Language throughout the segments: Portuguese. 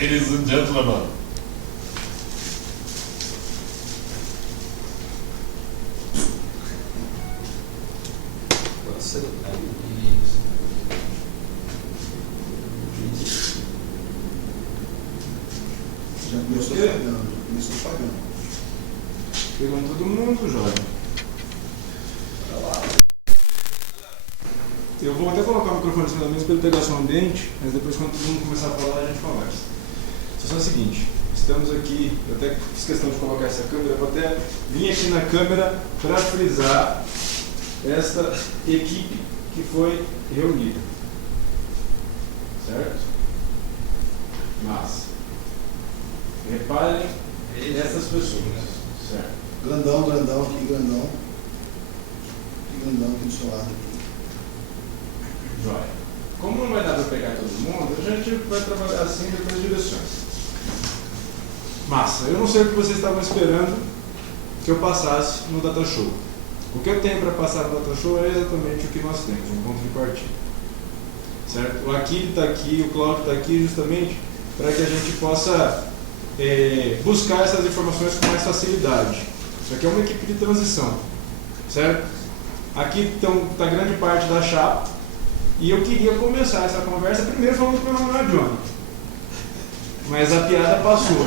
Ladies and gentlemen. Já começou pagando, Pegando todo mundo, Jorge. Eu vou até colocar o microfone em cima da mesa para ele pegar som ambiente, mas depois quando todo mundo começar a falar a gente conversa. Só é o seguinte, estamos aqui, eu até fiz questão de colocar essa câmera, eu vou até vir aqui na câmera para frisar esta equipe que foi reunida. Certo? Mas, reparem essas pessoas. Certo? Grandão aqui, grandão. Que grandão aqui do seu lado aqui. Vai. Como não vai dar para pegar todo mundo, a gente vai trabalhar assim depois direções. Massa, eu não sei o que vocês estavam esperando que eu passasse no Data Show. O que eu tenho para passar no Data Show é exatamente o que nós temos, um ponto de partida. Certo? O Aquile está aqui, o Cláudio está aqui justamente para que a gente possa buscar essas informações com mais facilidade. Isso aqui é uma equipe de transição. Certo? Aqui está grande parte da chapa. E eu queria começar essa conversa primeiro falando que meu nome não é Johnny. Mas a piada passou.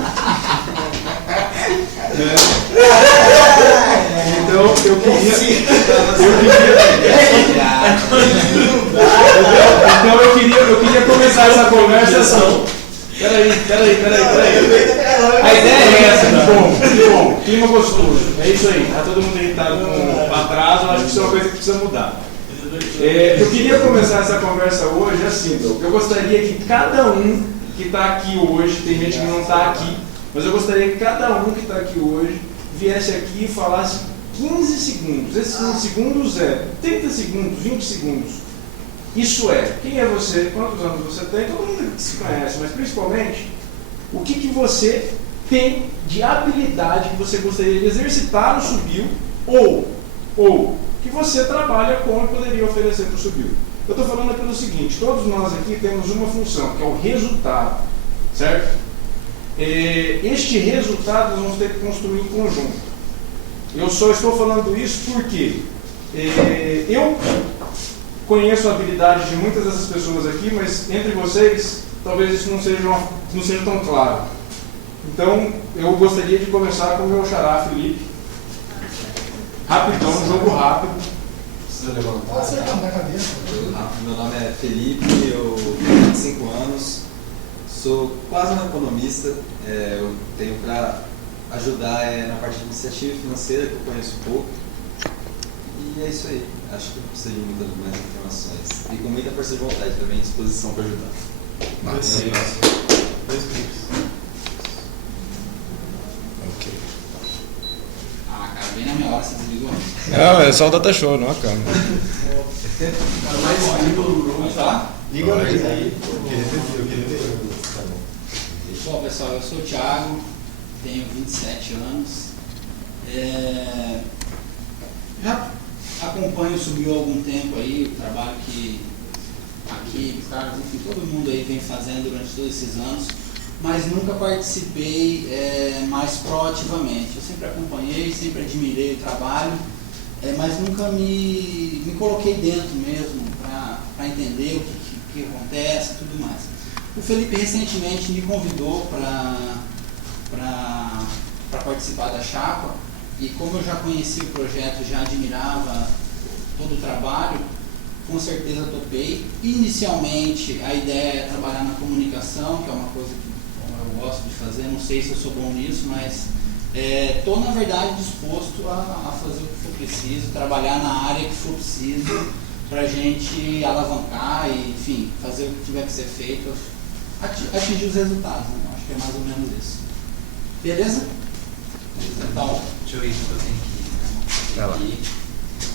Então eu queria começar essa conversa assim. Peraí. A ideia é essa, que bom. Clima gostoso. É isso aí. Tá todo mundo irritado com atraso, acho que isso é uma coisa que precisa mudar. Eu queria começar essa conversa hoje assim, eu gostaria que cada um que está aqui hoje, tem gente que não está aqui, mas eu gostaria que cada um que está aqui hoje viesse aqui e falasse 15 segundos. Esses 15 segundos é 30 segundos, 20 segundos. Isso é, quem é você, quantos anos você tem, todo mundo se conhece, mas principalmente, o que você tem de habilidade que você gostaria de exercitar no Subil ou que você trabalha com e poderia oferecer para o Subil. Eu estou falando pelo seguinte, todos nós aqui temos uma função, que é o resultado, certo? Este resultado nós vamos ter que construir em conjunto. Eu só estou falando isso porque eu conheço a habilidade de muitas dessas pessoas aqui, mas entre vocês, talvez isso não seja tão claro. Então, eu gostaria de começar com o meu xará, Felipe. Rapidão, um jogo rápido. Precisa levantar? Pode ser na cabeça. Meu nome é Felipe, eu tenho 25 anos, sou quase um economista, eu tenho para ajudar na parte de iniciativa financeira, que eu conheço pouco. E é isso aí, acho que não precisa de muitas mais informações. E com muita força de vontade também, à disposição para ajudar. Dois clipes. Ok. Cara, bem na minha hora você desligou. Não, é só o Data Show, não a câmera. Pode falar? Liga aí. Eu queria ver. Bom, pessoal, eu sou o Thiago, tenho 27 anos. Já acompanho o Subil há algum tempo aí, o trabalho que aqui, caras, enfim, todo mundo aí vem fazendo durante todos esses anos, mas nunca participei mais proativamente. Eu sempre acompanhei, sempre admirei o trabalho, mas nunca me coloquei dentro mesmo para entender o que acontece e tudo mais. O Felipe recentemente me convidou para participar da chapa, e como eu já conhecia o projeto, já admirava todo o trabalho, com certeza topei. Inicialmente a ideia é trabalhar na comunicação, que é uma coisa que eu gosto de fazer, não sei se eu sou bom nisso, mas estou na verdade disposto a fazer o que for preciso, trabalhar na área que for preciso, para a gente alavancar e, enfim, fazer o que tiver que ser feito, atingir os resultados, né? Acho que é mais ou menos isso. Beleza? Então, Deixa eu ir, eu tenho que Vai lá.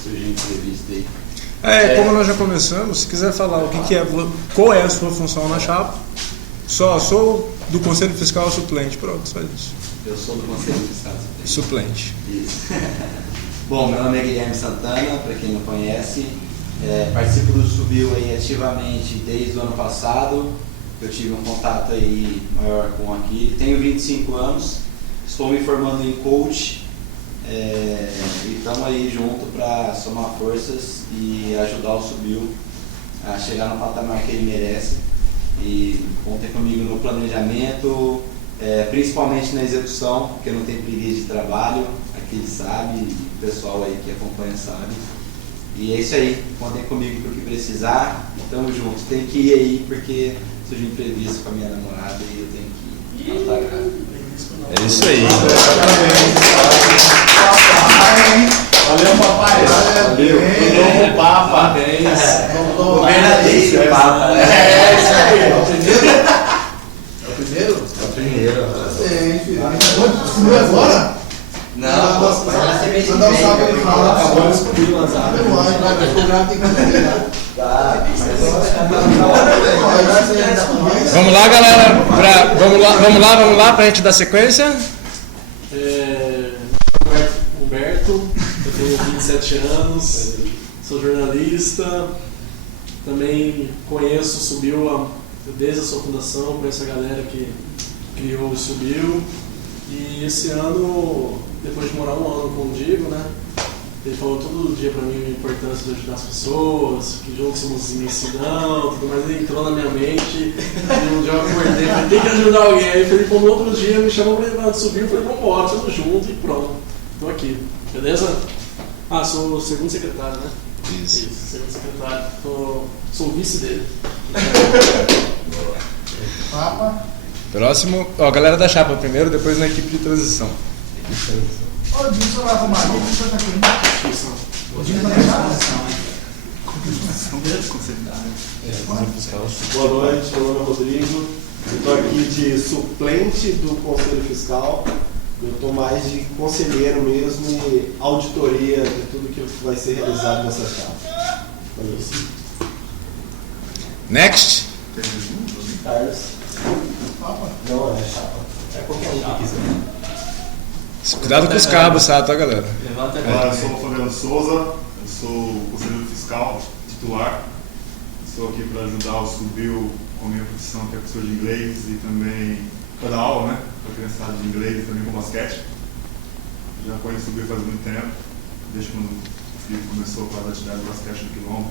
surgir entrevista aí. Como nós já começamos, se quiser falar qual é a sua função na chapa, sou do Conselho Fiscal suplente, pronto, só isso. Eu sou do Conselho Fiscal Suplente. Isso. Bom, meu nome é Guilherme Santana, para quem não conhece. Participo do Subil aí ativamente desde o ano passado. eu tive um contato aí maior com aqui. Tenho 25 anos, estou me formando em coach e estamos aí junto para somar forças e ajudar o Subiu a chegar no patamar que ele merece. E contem comigo no planejamento, principalmente na execução, porque não tem preguiça de trabalho, aqui ele sabe, o pessoal aí que acompanha sabe. E é isso aí, contem comigo para o que precisar, tamo junto. Tem que ir aí porque surgiu imprevisto com a minha namorada e eu tenho que ir. É isso aí. Valeu, papai. Valeu. Novo Papa. Parabéns. Vamos lá. Verdadeiro Papa. Isso aí. É o primeiro? É o primeiro? É o primeiro. Parabéns, filho. Subiu agora? Não, vai ser mês que vem. Mandar um salve aí, fala. Acabou de descobrir o WhatsApp. Tem que liberar. Vamos lá, galera. Vamos lá pra gente dar sequência. Humberto, eu tenho 27 anos, sou jornalista, também conheço o Subiu desde a sua fundação, conheço a galera que criou o Subiu. E esse ano, depois de morar um ano com o Diego, né? Ele falou todo dia pra mim a importância de ajudar as pessoas, que juntos somos imensidão, tudo mais. Ele entrou na minha mente e um dia eu acordei, falei, tem que ajudar alguém. Aí ele falou, no outro dia me chamou pra levar, subiu, eu falei, vambora, estamos juntos e pronto. Tô aqui, beleza? Sou o segundo secretário, né? Isso. Segundo secretário. Sou o vice dele. Papa. Próximo. Ó, galera da chapa primeiro, depois na equipe de transição. Ô, o Dinho vai arrumar aqui, o Dinho tá aqui. O Dinho tá Boa noite, meu nome é Rodrigo. Eu estou aqui de suplente do Conselho Fiscal. Eu estou mais de conselheiro mesmo e auditoria de tudo que vai ser realizado nessa chapa. É isso. Next. Carlos. Papa. Não, é chapa. É qualquer um que quiser. Cuidado com os cabos, tá, galera? Olá, eu sou o Fabiano Souza, eu sou o conselheiro fiscal titular. Estou aqui para ajudar o Subiu com a minha profissão, que é professor de inglês e também para dar aula, né? Para criançada de inglês e também com basquete. Já conheço o Subiu faz muito tempo, desde quando o filho começou com as atividades de basquete no Quilombo.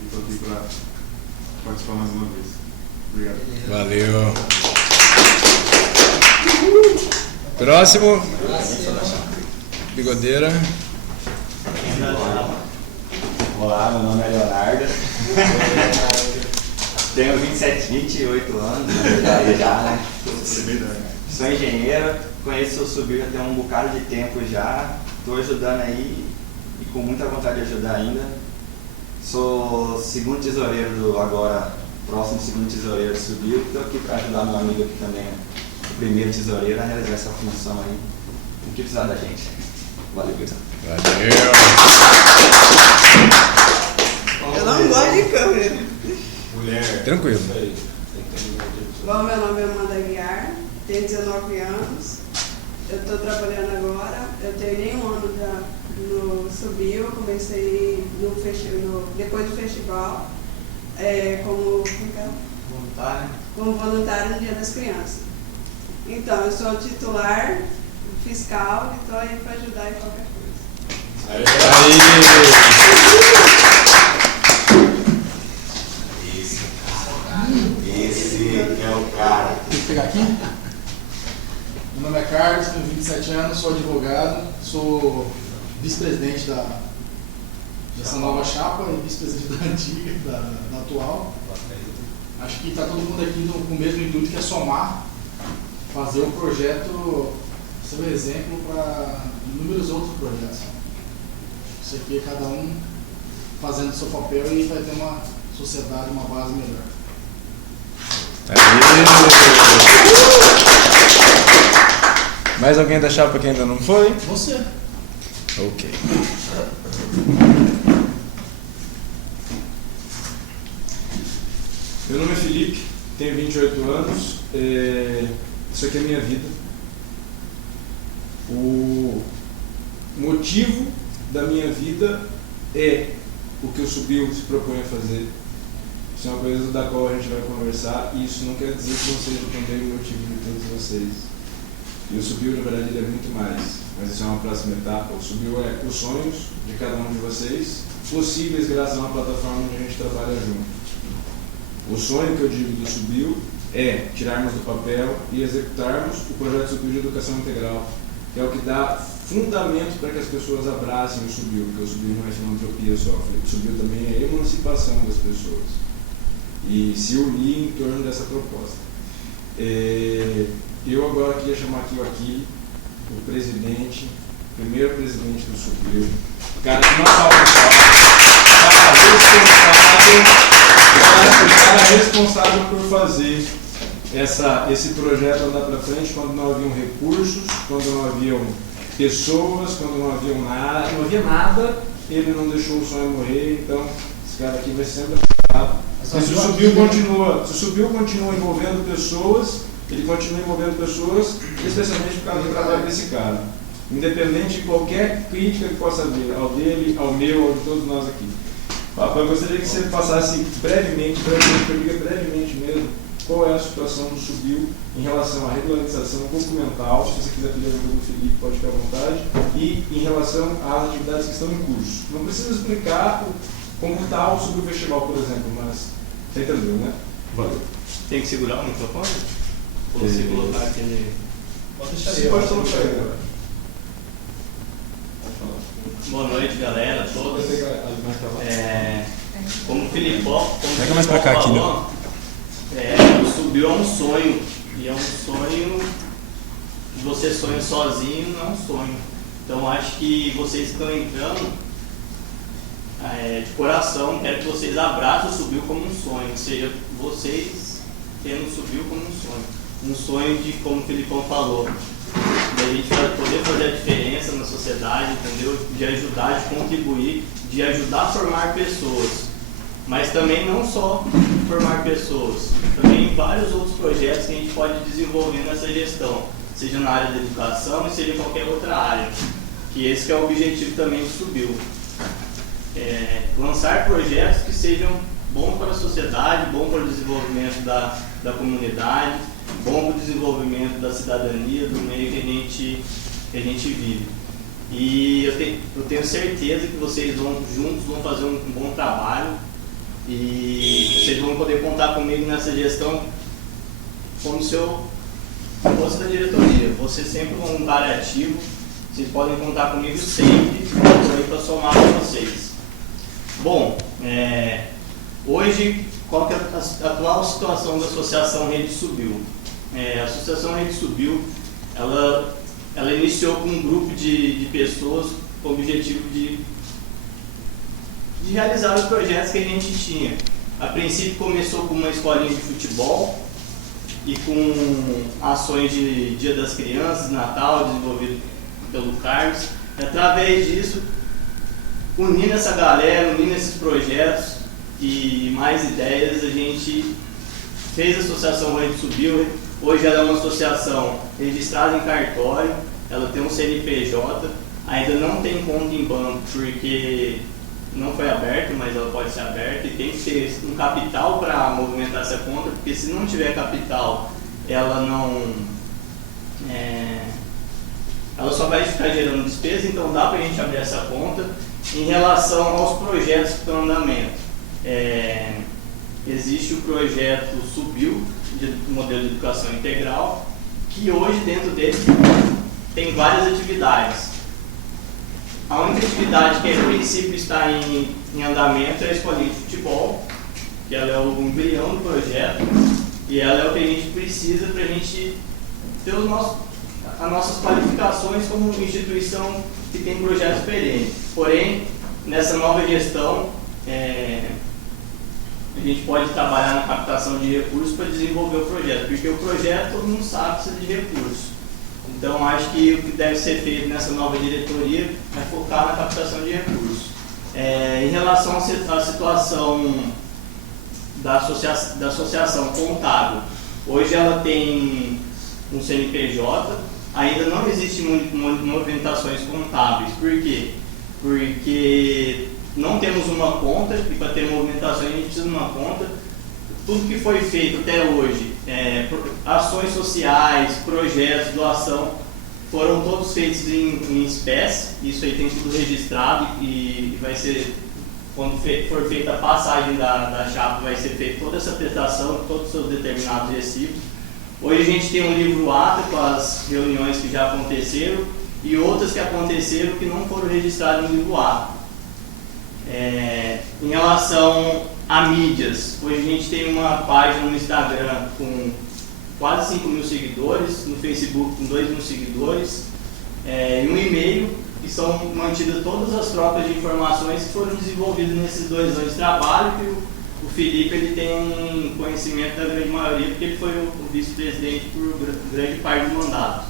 E estou aqui para participar mais uma vez. Obrigado. Valeu. Próximo. Bigodeira. Olá, meu nome é Leonardo. Tenho 28 anos, na verdade já, né? Sou engenheiro, conheço o Subiu já tem um bocado de tempo já. Estou ajudando aí e com muita vontade de ajudar ainda. Sou segundo tesoureiro agora, próximo segundo tesoureiro do Subiu. Estou aqui para ajudar meu amigo aqui também, o primeiro tesoureiro, a realizar essa função aí. O que precisar da gente. Valeu, pessoal. Valeu. Eu não gosto de câmera. Mulher. Tranquilo. Bom, meu nome é Amanda Aguiar, tenho 19 anos, eu estou trabalhando agora, eu tenho nem um ano já no Subiu, comecei depois do festival como voluntário no Dia das Crianças. Então, eu sou titular fiscal e estou aí para ajudar em qualquer coisa. Esse é o cara. Tem que pegar aqui? Meu nome é Carlos, tenho 27 anos, sou advogado, sou vice-presidente dessa nova chapa e vice-presidente da antiga, da atual. Acho que está todo mundo aqui com o mesmo intuito, que é somar, fazer o projeto ser um exemplo para inúmeros outros projetos. Isso aqui é cada um fazendo o seu papel e vai ter uma sociedade, uma base melhor. Mais alguém da chapa que ainda não foi? Você. Ok. Meu nome é Felipe, tenho 28 anos. Isso aqui é a minha vida. O motivo da minha vida é o que o Subiu se propõe a fazer. Isso é uma coisa da qual a gente vai conversar, e isso não quer dizer que não seja também o motivo de todos vocês. E o Subiu, na verdade, ele é muito mais, mas isso é uma próxima etapa. O Subiu é os sonhos de cada um de vocês, possíveis graças a uma plataforma onde a gente trabalha junto. O sonho que eu digo do Subiu é tirarmos do papel e executarmos o projeto Subiu de Educação Integral, que é o que dá fundamento para que as pessoas abracem o Subiu, porque o Subiu não é filantropia só, o Subiu também é emancipação das pessoas. E se unir em torno dessa proposta. Eu agora queria chamar aqui o Aquile, o presidente, o primeiro presidente do Subiu, o cara que não salva o cara responsável por fazer esse projeto andar para frente quando não haviam recursos, quando não haviam pessoas, quando não havia nada, ele não deixou o sonho morrer, então esse cara aqui vai sempre apoiado. Se o Subiu continua envolvendo pessoas, ele continua envolvendo pessoas, especialmente por causa do trabalho desse cara. Independente de qualquer crítica que possa haver, ao dele, ao meu, ao de todos nós aqui. Papai, eu gostaria que você passasse brevemente mesmo, qual é a situação do Subiu em relação à regularização documental, se você quiser pedir ajuda do Felipe, pode ficar à vontade, e em relação às atividades que estão em curso. Não precisa explicar como está o Subiu Festival, por exemplo, mas você entendeu, né? Valeu. Tem que segurar o microfone? Ou você colocar aquele... Pode deixar Você pode colocar aí, galera. Boa noite, galera, todos. Como o Filipão falou, o Subiu é um sonho. E é um sonho, você sonha sozinho, não é um sonho. Então acho que vocês estão entrando de coração, quero que vocês abracem o Subiu como um sonho, ou seja, vocês tendo o Subiu como um sonho. Um sonho de, como o Filipão falou, de a gente poder fazer a diferença na sociedade, entendeu? De ajudar, de contribuir, de ajudar a formar pessoas. Mas também não só formar pessoas, também vários outros projetos que a gente pode desenvolver nessa gestão, seja na área da educação e seja em qualquer outra área. Que esse que é o objetivo também do Subiu. Lançar projetos que sejam bons para a sociedade, bons para o desenvolvimento da comunidade, bom para o desenvolvimento da cidadania, do meio que a gente vive. E eu tenho certeza que vocês juntos vão fazer um bom trabalho e vocês vão poder contar comigo nessa gestão como se eu fosse da diretoria. Vou ser sempre um voluntário ativo, vocês podem contar comigo sempre para somar com vocês. Bom, hoje, qual que é a atual situação da Associação Rede Subiu? A Associação Rede Subiu, ela iniciou com um grupo de pessoas com o objetivo de realizar os projetos que a gente tinha. A princípio começou com uma escolinha de futebol e com ações de Dia das Crianças, Natal, desenvolvido pelo Carlos. E, através disso, unindo essa galera, unindo esses projetos e mais ideias, a gente fez a Associação Rede Subiu. Hoje ela é uma associação registrada em cartório, ela tem um CNPJ, ainda não tem conta em banco porque não foi aberto, mas ela pode ser aberta e tem que ter um capital para movimentar essa conta, porque se não tiver capital, ela só vai ficar gerando despesa, então dá para a gente abrir essa conta. Em relação aos projetos que estão em andamento, existe o projeto Subiu, do modelo de educação integral, que hoje dentro dele tem várias atividades. A única atividade que a princípio está em andamento é a escolinha de futebol, que ela é o embrião do projeto e ela é o que a gente precisa para a gente ter as nossas qualificações como instituição que tem projetos perenes. Porém, nessa nova gestão, a gente pode trabalhar na captação de recursos para desenvolver o projeto, porque o projeto todo mundo sabe precisa de recursos. Então acho que o que deve ser feito nessa nova diretoria é focar na captação de recursos. Em relação à situação da associação contábil, hoje ela tem um CNPJ, ainda não existem movimentações contábeis. Por quê? Porque não temos uma conta, e para ter movimentação a gente precisa de uma conta. tudo que foi feito até hoje, ações sociais, projetos, doação, foram todos feitos em espécie. Isso aí tem tudo registrado e vai ser, quando for feita a passagem da chapa, vai ser feita toda essa prestação, todos os seus determinados recibos. Hoje a gente tem um livro-ata com as reuniões que já aconteceram e outras que aconteceram que não foram registradas no livro-ata. Em relação a mídias, hoje a gente tem uma página no Instagram com quase 5 mil seguidores, no Facebook com 2 mil seguidores, e um e-mail, que são mantidas todas as trocas de informações que foram desenvolvidas nesses 2 anos de trabalho, que o Felipe ele tem conhecimento da grande maioria, porque ele foi o vice-presidente por grande parte do mandato.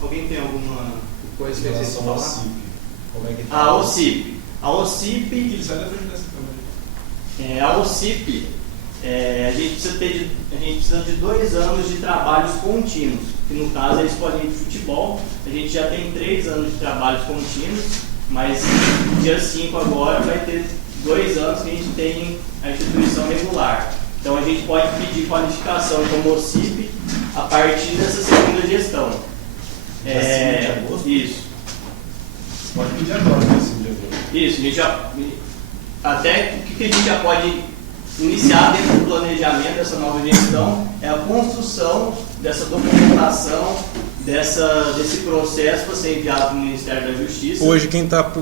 Alguém tem alguma coisa que vocês falar? Como é que tá? A OCIP. A OCIP, a gente precisa de 2 anos de trabalhos contínuos, que no caso eles podem ir de futebol. A gente já tem 3 anos de trabalhos contínuos, mas no dia 5 agora vai ter 2 anos que a gente tem a instituição regular. Então a gente pode pedir qualificação como OCIP a partir dessa segunda gestão. Dia 5 de agosto? Isso. Pode pedir agora, né? Esse dia agora. Isso, a gente até o que a gente já pode iniciar dentro do planejamento dessa nova gestão é a construção dessa documentação, desse processo para ser enviado para o Ministério da Justiça. Hoje quem tá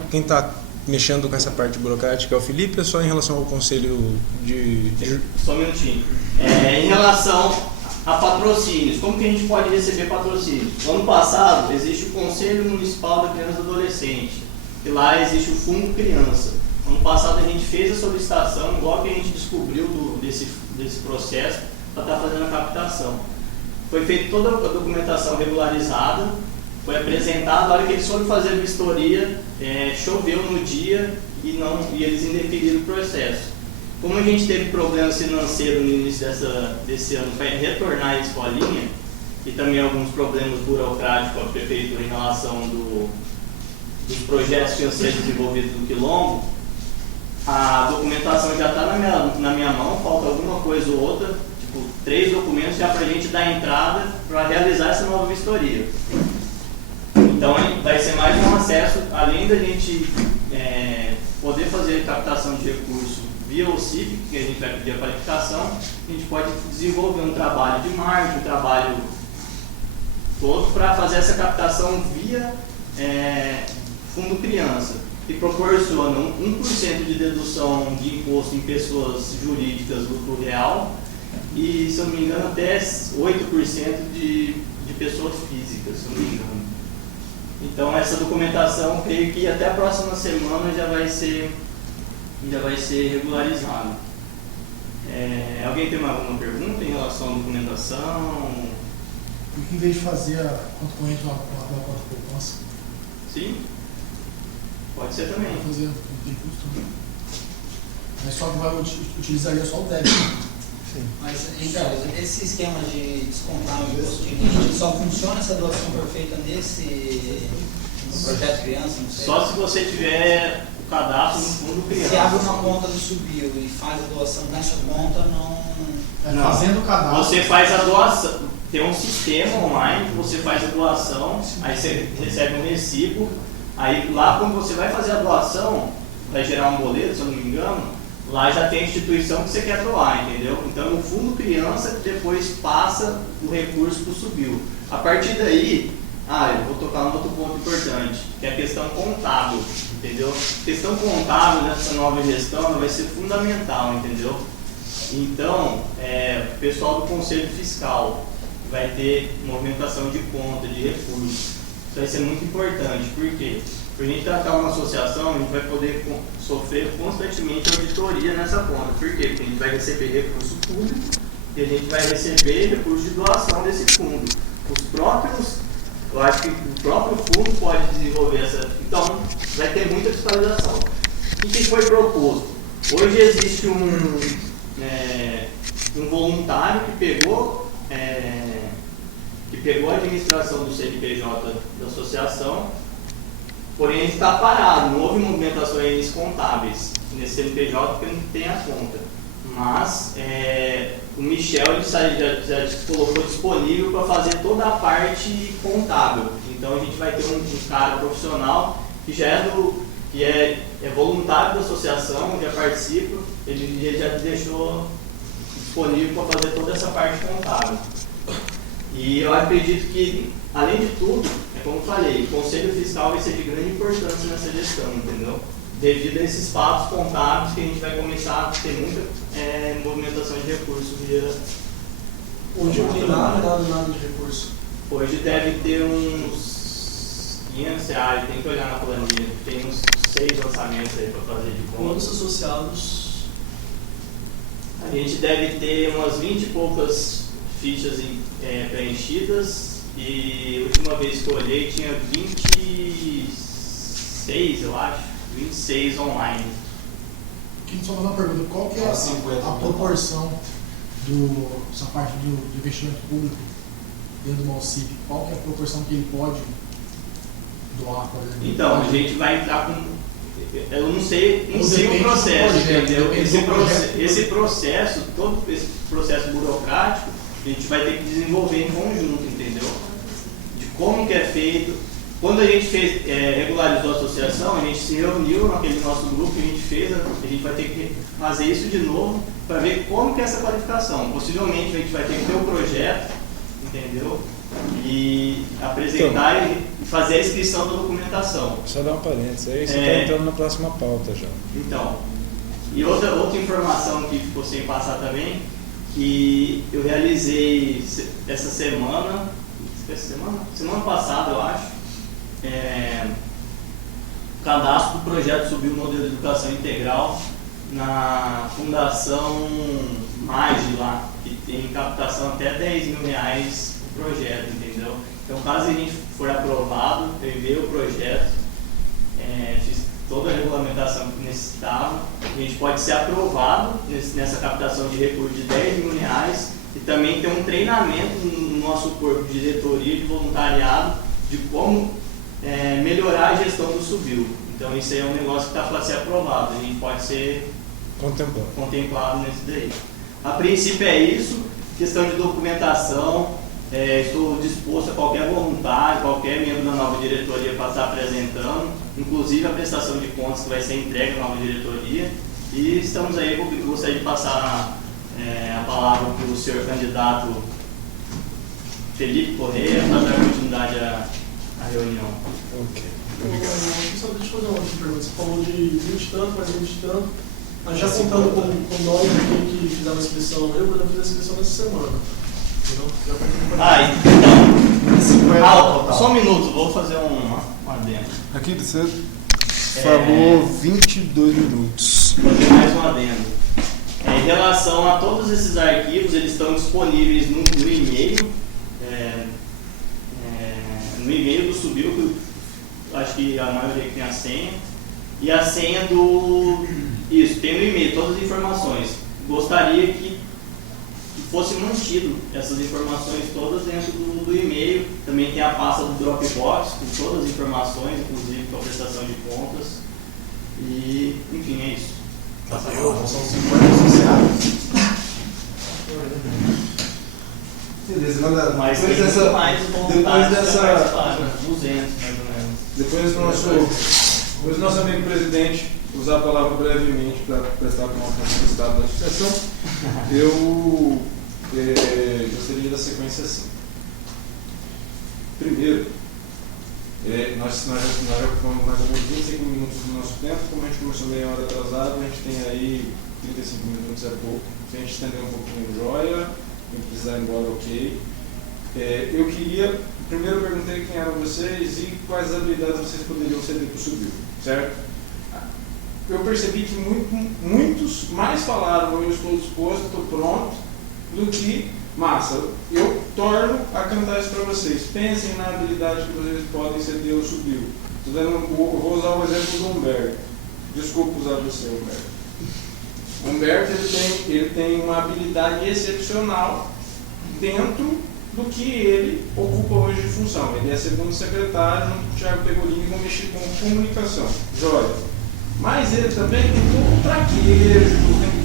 mexendo com essa parte burocrática é o Felipe, ou só em relação ao conselho de... Só um minutinho. Em relação a patrocínios, como que a gente pode receber patrocínios? No ano passado existe o Conselho Municipal da Criança e do Adolescente, e lá existe o Fundo Criança. Ano passado a gente fez a solicitação, igual que a gente descobriu desse processo, para estar fazendo a captação. Foi feita toda a documentação regularizada, foi apresentado, na hora que eles foram fazer a vistoria, choveu no dia e eles indeferiram o processo. Como a gente teve problemas financeiros no início desse ano para retornar a escolinha, e também alguns problemas burocráticos com a prefeitura em relação dos projetos que iam ser desenvolvidos no Quilombo, a documentação já está na minha mão, falta alguma coisa ou outra, tipo 3 documentos já para a gente dar entrada para realizar essa nova vistoria. Então vai ser mais um acesso, além da gente poder fazer captação de recursos via OCIP, que a gente vai pedir a qualificação, a gente pode desenvolver um trabalho de marketing, um trabalho todo para fazer essa captação via Fundo Criança, que proporciona 1% de dedução de imposto em pessoas jurídicas lucro real e, se eu não me engano, até 8% de pessoas físicas, se eu não me engano. Então essa documentação, creio que até a próxima semana já vai ser regularizado. Alguém tem alguma pergunta em relação à documentação? Porque em vez de fazer quanto corrente lá conta poupança, Sim, pode ser também. fazer, não tem custo, né? Mas só que utilizaria só o débito. Mas, então, esse esquema de descontar o imposto de renda só funciona essa doação perfeita no projeto criança? Não sei. Só se você tiver o cadastro no Fundo Criança. Se abre uma conta do Subiu e faz a doação nessa conta, não. Fazendo o cadastro. Você faz a doação, tem um sistema online que você faz a doação, aí você recebe um recibo, aí lá quando você vai fazer a doação, vai gerar um boleto, se eu não me engano, lá já tem a instituição que você quer doar, entendeu? Então o Fundo Criança depois passa o recurso para o Subiu. A partir daí, eu vou tocar um outro ponto importante, que é a questão contábil, entendeu? A questão contábil nessa nova gestão ela vai ser fundamental, entendeu? Então, o pessoal do Conselho Fiscal vai ter movimentação de conta, de recursos. Isso vai ser muito importante, por quê? Para a gente tratar uma associação, a gente vai poder sofrer constantemente auditoria nessa conta. Por quê? Porque a gente vai receber recurso público e a gente vai receber recurso de doação desse fundo. Eu acho que o próprio fundo pode desenvolver essa. Então, vai ter muita fiscalização. O que foi proposto? Hoje existe um voluntário que pegou a administração do CNPJ da associação, porém está parado, não houve movimentações contábeis. nesse CNPJ porque não tem a conta. Mas o Michel ele já colocou disponível para fazer toda a parte contábil. Então a gente vai ter um cara profissional que já é voluntário da associação, já participa, ele já deixou disponível para fazer toda essa parte contábil. E eu acredito que, além de tudo, como eu falei, o Conselho Fiscal vai ser de grande importância nessa gestão, entendeu? Devido a esses fatos contábeis que a gente vai começar a ter muita movimentação de recursos via... Hoje não tem nada de recurso. Hoje deve ter uns R$500, tem que olhar na planilha, tem uns 6 lançamentos aí para fazer de conta. Quantos associados? A gente deve ter umas 20 e poucas fichas preenchidas e a última vez que eu olhei tinha 26, eu acho, 26 online. Queria só fazer uma pergunta, qual que é a proporção dessa parte do investimento público dentro do Malcip? Qual que é a proporção que ele pode doar, por exemplo? Então, a gente vai entrar com... Eu não sei o processo, entendeu? Esse processo, todo esse processo burocrático, a gente vai ter que desenvolver em conjunto, entendeu? De como que é feito. Quando a gente regularizou a associação, a gente se reuniu naquele nosso grupo, a gente vai ter que fazer isso de novo para ver como que é essa qualificação. Possivelmente a gente vai ter que ter um projeto, entendeu? E apresentar e fazer a inscrição da documentação. Só dar um parênteses aí, você está entrando na próxima pauta já. Então, e outra informação que ficou sem passar também, que eu realizei essa semana passada, eu acho, o cadastro do projeto Subiu o Modelo de Educação Integral na Fundação MAGE lá, que tem captação até R$10 mil o projeto, entendeu? Então, caso a gente for aprovado, eu enviei o projeto, fiz toda a regulamentação que necessitava, a gente pode ser aprovado nessa captação de recursos de R$10 mil e também ter um treinamento no nosso corpo de diretoria de voluntariado de como melhorar a gestão do Subiu. Então isso aí é um negócio que está para ser aprovado, a gente pode ser contemplado nesse daí. A princípio é isso, questão de documentação, estou disposto a qualquer voluntário, qualquer membro da nova diretoria para estar apresentando, inclusive a prestação de contas que vai ser entregue à nova diretoria. E estamos aí, eu gostaria de passar a palavra para o senhor candidato Felipe Correia para dar continuidade à reunião. Ok. Só deixa eu fazer uma outra pergunta. Você falou de 20 e tanto, mais 20 e tanto. Mas já contando com nós aqui que fizeram a inscrição, eu, por exemplo, fiz a inscrição nessa semana. Então, só um minuto, vou fazer um adendo. Aqui você falou 22 minutos. Vou fazer mais um adendo. Em relação a todos esses arquivos, eles estão disponíveis no e-mail. No e-mail do Subiu, que acho que a maioria tem a senha. E a senha do... Isso, tem no e-mail todas as informações. Gostaria que fosse mantido essas informações todas dentro do e-mail. Também tem a pasta do Dropbox com todas as informações, inclusive com a prestação de contas. E, enfim, é isso. São 50 associados. Beleza, manda. Mas Depois tem dessa. mais Depois dessa. 200 mais ou menos. Depois do nosso amigo presidente usar a palavra brevemente para prestar conta do estado da associação, eu gostaria de dar sequência assim. Primeiro, nós já ocupamos mais ou menos 25 minutos do nosso tempo. Como a gente começou meia hora atrasado, a gente tem aí 35 minutos, é pouco. Se a gente estender um pouquinho, joia. Quem precisar ir embora, ok. Eu queria, primeiro eu perguntei quem eram vocês e quais habilidades vocês poderiam ceder para o Subiu, certo? Eu percebi que muitos mais falaram, eu estou disposto, estou pronto, do que, massa, eu torno a cantar isso para vocês. Pensem na habilidade que vocês podem ceder ao Subiu. Eu vou usar o exemplo do Humberto. Desculpa usar você, Humberto. Humberto ele tem uma habilidade excepcional dentro do que ele ocupa hoje de função. Ele é segundo secretário junto com o Thiago Pegolini e vão mexer com comunicação. Jóia. mas ele também tem todo um traquejo,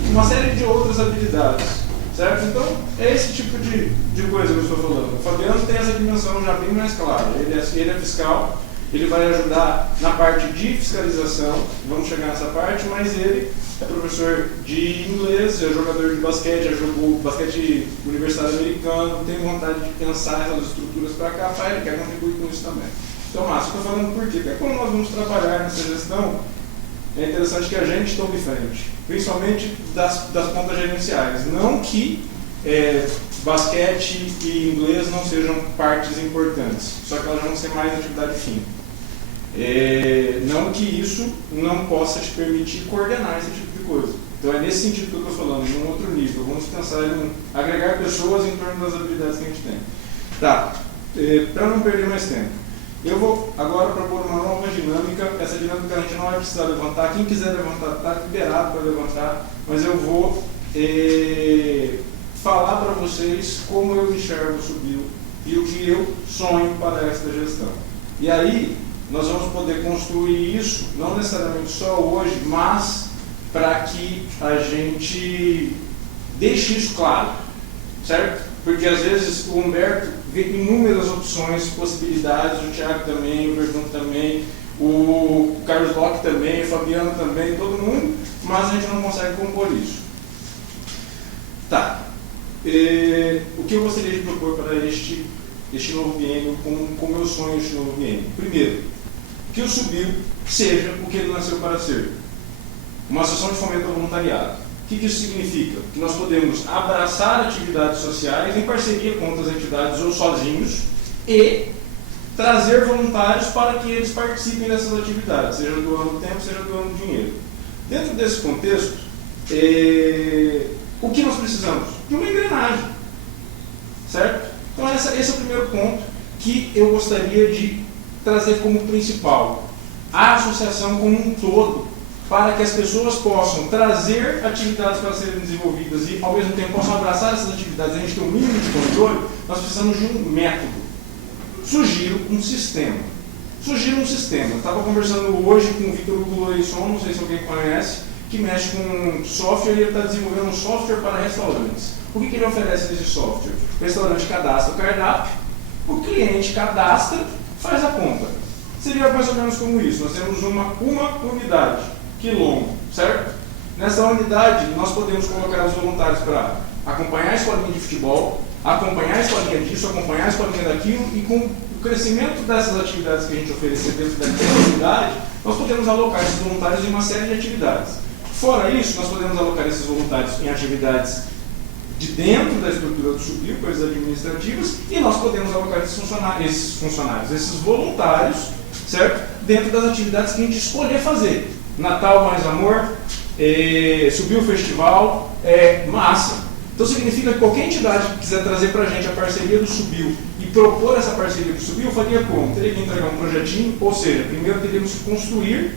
tem uma série de outras habilidades, certo? Então, é esse tipo de coisa que eu estou falando. O Fabiano tem essa dimensão já bem mais clara. Ele é fiscal, ele vai ajudar na parte de fiscalização, vamos chegar nessa parte, mas ele é professor de inglês, é jogador de basquete, já jogou basquete universitário americano, tem vontade de pensar essas estruturas para cá, ele quer contribuir com isso também. Então, Márcio, eu estou falando por quê? Porque quando nós vamos trabalhar nessa gestão, é interessante que a gente tome frente, principalmente das contas gerenciais. Não que basquete e inglês não sejam partes importantes, só que elas vão ser mais atividade fim. Não que isso não possa te permitir coordenar esse tipo de coisa. Então é nesse sentido que eu estou falando, em um outro nível. Vamos pensar em agregar pessoas em torno das habilidades que a gente tem. Tá, para não perder mais tempo, eu vou agora propor uma nova dinâmica. Essa dinâmica a gente não vai precisar levantar. Quem quiser levantar está liberado para levantar, mas eu vou falar para vocês como eu enxergo o Subiu e o que eu sonho para esta gestão. E aí nós vamos poder construir isso, não necessariamente só hoje, mas para que a gente deixe isso claro, certo? Porque às vezes o Humberto vê inúmeras opções, possibilidades, o Thiago também, o Verdun também, o Carlos Locke também, o Fabiano também, todo mundo, mas a gente não consegue compor isso. Tá. O que eu gostaria de propor para este novo biênio, como eu sonho este novo biênio? Primeiro, que o Subiu seja o que ele nasceu para ser. Uma associação de fomento ao voluntariado. O que isso significa? Que nós podemos abraçar atividades sociais em parceria com outras entidades ou sozinhos e trazer voluntários para que eles participem dessas atividades, seja doando tempo, seja doando dinheiro. Dentro desse contexto, o que nós precisamos? De uma engrenagem, certo? Então esse é o primeiro ponto que eu gostaria de trazer como principal. A associação como um todo, para que as pessoas possam trazer atividades para serem desenvolvidas e, ao mesmo tempo, possam abraçar essas atividades, a gente tem um mínimo de controle, nós precisamos de um método. Sugiro um sistema. Eu estava conversando hoje com o Vitor Hugo Loisson, não sei se alguém conhece, que mexe com software e ele está desenvolvendo um software para restaurantes. O que ele oferece nesse software? O restaurante cadastra o cardápio, o cliente cadastra, faz a conta. Seria mais ou menos como isso. Nós temos uma unidade, quilombo, certo? Nessa unidade, nós podemos colocar os voluntários para acompanhar a escolinha de futebol, acompanhar a escolinha disso, acompanhar a escolinha daquilo, e com o crescimento dessas atividades que a gente oferecer dentro daquela unidade, nós podemos alocar esses voluntários em uma série de atividades. Fora isso, nós podemos alocar esses voluntários em atividades de dentro da estrutura do Subiu, coisas administrativas, e nós podemos alocar esses voluntários, certo? Dentro das atividades que a gente escolher fazer. Natal Mais Amor, Subiu Festival, massa. Então significa que qualquer entidade que quiser trazer para a gente a parceria do Subiu e propor essa parceria do Subiu, faria como? Teria que entregar um projetinho, ou seja, primeiro teríamos que construir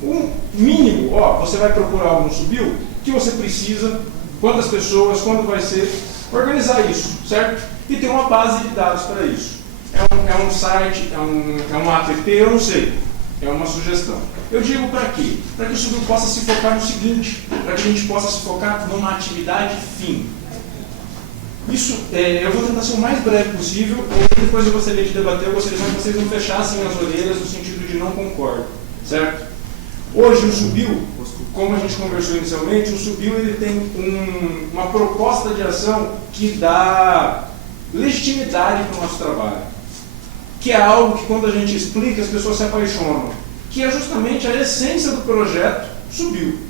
um mínimo. Você vai propor algo no Subiu, o que você precisa, quantas pessoas, quando vai ser, organizar isso, certo? E ter uma base de dados para isso. É um site, é um app, eu não sei, é uma sugestão. Eu digo para quê? Para que o Subiu possa se focar no seguinte, para que a gente possa se focar numa atividade fim. Isso, eu vou tentar ser o mais breve possível, ou depois eu gostaria de debater, eu gostaria que vocês não fechassem as orelhas no sentido de não concordo, certo? Hoje o Subiu, como a gente conversou inicialmente, o Subiu ele tem uma proposta de ação que dá legitimidade para o nosso trabalho, que é algo que quando a gente explica as pessoas se apaixonam, que é justamente a essência do projeto Subiu.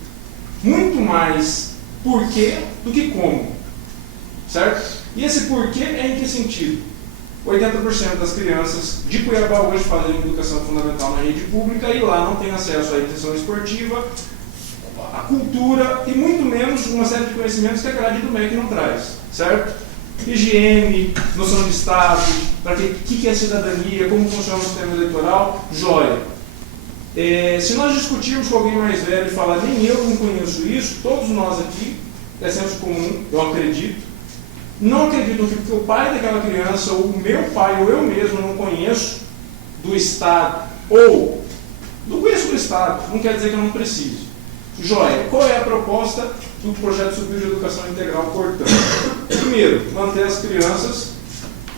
Muito mais porquê do que como, certo? E esse porquê é em que sentido? 80% das crianças de Cuiabá hoje fazem educação fundamental na rede pública e lá não tem acesso à educação esportiva, à cultura e muito menos uma série de conhecimentos que a grade do MEC não traz, certo? Higiene, noção de Estado, para que é cidadania, como funciona o sistema eleitoral, joia. Se nós discutirmos com alguém mais velho e falar, nem eu não conheço isso, todos nós aqui, é senso comum, eu acredito, não acredito que porque o pai daquela criança, ou o meu pai, ou eu mesmo não conheço do Estado, ou não conheço do Estado, não quer dizer que eu não preciso. Joia, qual é a proposta do projeto Subil de Educação Integral, portanto? Primeiro, manter as crianças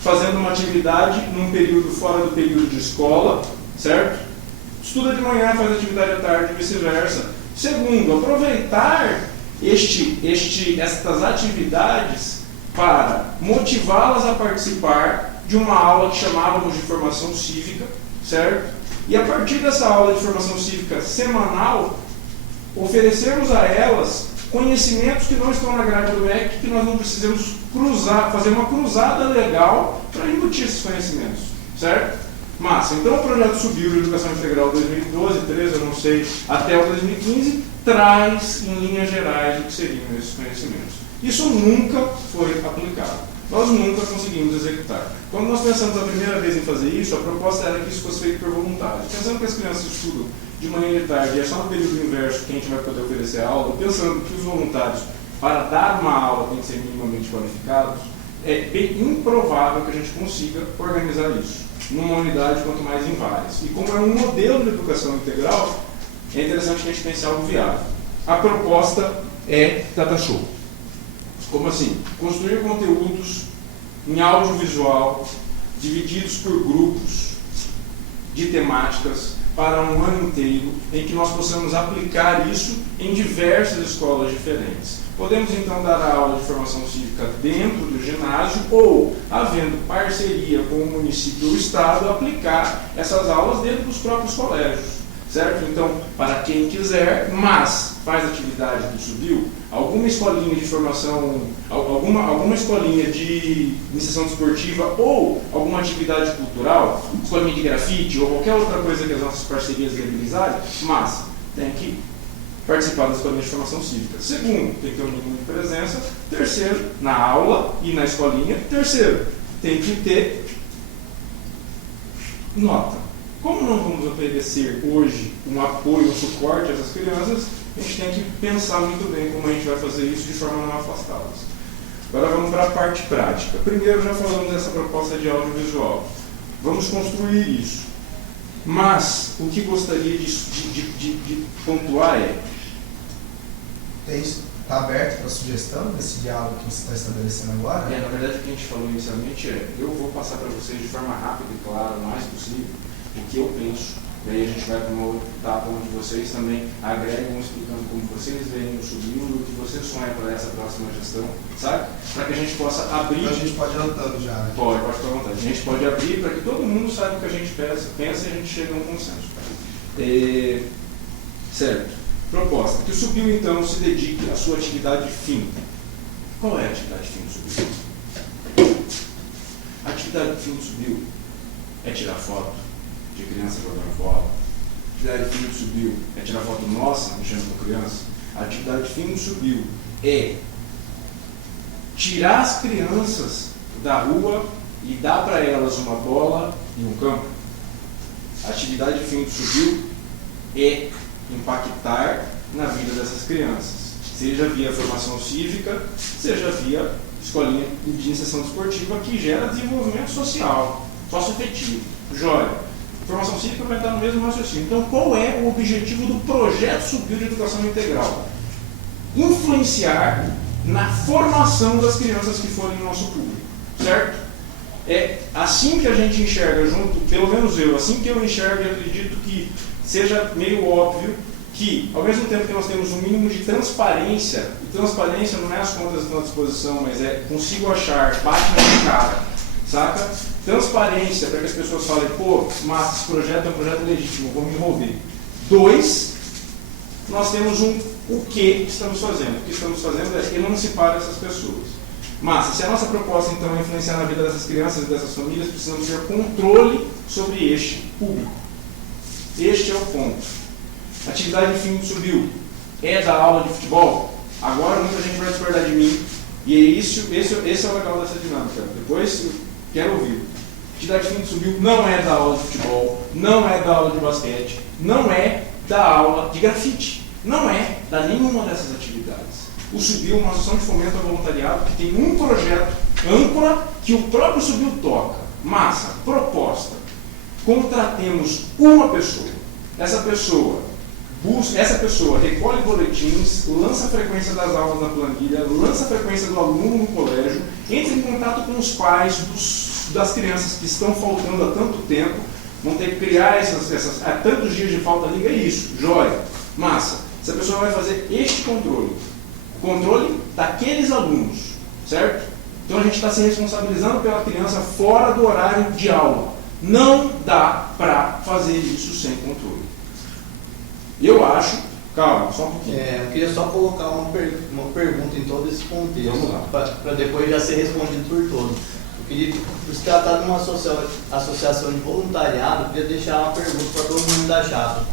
fazendo uma atividade num período fora do período de escola, certo? Estuda de manhã, faz atividade à tarde e vice-versa. Segundo, aproveitar estas atividades para motivá-las a participar de uma aula que chamávamos de formação cívica, certo? E a partir dessa aula de formação cívica semanal, oferecermos a elas conhecimentos que não estão na grade do MEC, que nós não precisamos fazer uma cruzada legal para embutir esses conhecimentos, certo? Massa, então o projeto Subil de Educação Integral 2012, 13, eu não sei, até o 2015, traz em linhas gerais o que seriam esses conhecimentos. Isso nunca foi aplicado. Nós nunca conseguimos executar. Quando nós pensamos a primeira vez em fazer isso, a proposta era que isso fosse feito por voluntários. Pensando que as crianças estudam de manhã e de tarde e é só no período inverso que a gente vai poder oferecer a aula, pensando que os voluntários, para dar uma aula, têm que ser minimamente qualificados, é bem improvável que a gente consiga organizar isso numa unidade, quanto mais em várias. E como é um modelo de educação integral, é interessante que a gente pense algo viável. A proposta é data show. Como assim? Construir conteúdos em audiovisual, divididos por grupos de temáticas para um ano inteiro, em que nós possamos aplicar isso em diversas escolas diferentes. Podemos então dar a aula de formação cívica dentro do ginásio ou, havendo parceria com o município ou o estado, aplicar essas aulas dentro dos próprios colégios, certo? Então, para quem quiser, mas faz atividade do Subil, alguma escolinha de formação, alguma escolinha de iniciação desportiva ou alguma atividade cultural, escolinha de grafite ou qualquer outra coisa que as nossas parcerias viabilizarem, mas tem que participar da escolinha de formação cívica. Segundo, tem que ter um mínimo de presença. Terceiro, na aula e na escolinha. Terceiro, tem que ter nota. Como não vamos oferecer hoje um apoio, um suporte a essas crianças, a gente tem que pensar muito bem como a gente vai fazer isso de forma a não afastá-las. Agora vamos para a parte prática. Primeiro, já falamos dessa proposta de audiovisual. Vamos construir isso. Mas o que gostaria de pontuar é: está aberto para sugestão desse diálogo que você está estabelecendo agora? Na verdade, o que a gente falou inicialmente é: eu vou passar para vocês de forma rápida e clara, o mais possível, o que eu penso. E aí a gente vai para uma outra etapa onde vocês também agregam, explicando como vocês veem o Subil, o que vocês sonham para essa próxima gestão, sabe? Para que a gente possa abrir. Então a gente pode ir anotando já, né? Pode ficar à vontade. A gente pode abrir para que todo mundo saiba o que a gente pensa e a gente chega a um consenso. Certo. Proposta. Que o Subil, então, se dedique à sua atividade fim. Qual é a atividade fim do Subil? A atividade fim do Subil é tirar foto de criança jogando bola. A atividade fim do Subil é tirar foto nossa mexendo com criança. A atividade fim do Subil é tirar as crianças da rua e dar para elas uma bola e um campo. A atividade fim do Subil é impactar na vida dessas crianças, seja via formação cívica, seja via escolinha de iniciação desportiva, que gera desenvolvimento social, socioafetivo. Joia. Formação cívica vai estar no mesmo raciocínio. Então, qual é o objetivo do projeto Subil de Educação Integral? Influenciar na formação das crianças que forem no nosso público, certo? É assim que a gente enxerga junto, pelo menos eu, assim que eu enxergo e acredito que seja meio óbvio que, ao mesmo tempo que nós temos um mínimo de transparência, e transparência não é as contas que estão à disposição, mas é consigo achar, bate na minha cara, saca? Transparência, para que as pessoas falem: pô, mas esse projeto é um projeto legítimo, vou me envolver. 2, nós temos o que estamos fazendo. O que estamos fazendo é emancipar essas pessoas. Mas, se a nossa proposta então é influenciar na vida dessas crianças e dessas famílias, precisamos ter controle sobre este público. Este é o ponto. A atividade de fim do Subil é da aula de futebol? Agora muita gente vai discordar de mim, e esse é o legal dessa dinâmica. Depois eu quero ouvir. A atividade de fim do Subil não é da aula de futebol, não é da aula de basquete, não é da aula de grafite, não é da nenhuma dessas atividades. O Subil é uma associação de fomento ao voluntariado que tem um projeto âncora que o próprio Subil toca. Massa, proposta: contratemos uma pessoa. Essa pessoa essa pessoa recolhe boletins, lança a frequência das aulas na planilha, lança a frequência do aluno no colégio, entra em contato com os pais das crianças que estão faltando há tanto tempo, vão ter que criar há tantos dias de falta, liga isso, joia, massa. Essa pessoa vai fazer este controle, o controle daqueles alunos, certo? Então a gente está se responsabilizando pela criança fora do horário de aula. Não dá para fazer isso sem controle. Eu acho, calma, só um pouquinho. Eu queria só colocar uma pergunta em todo esse contexto, para depois já ser respondido por todos. Eu queria, por se tratar de uma associação de voluntariado, eu queria deixar uma pergunta para todo mundo da chapa.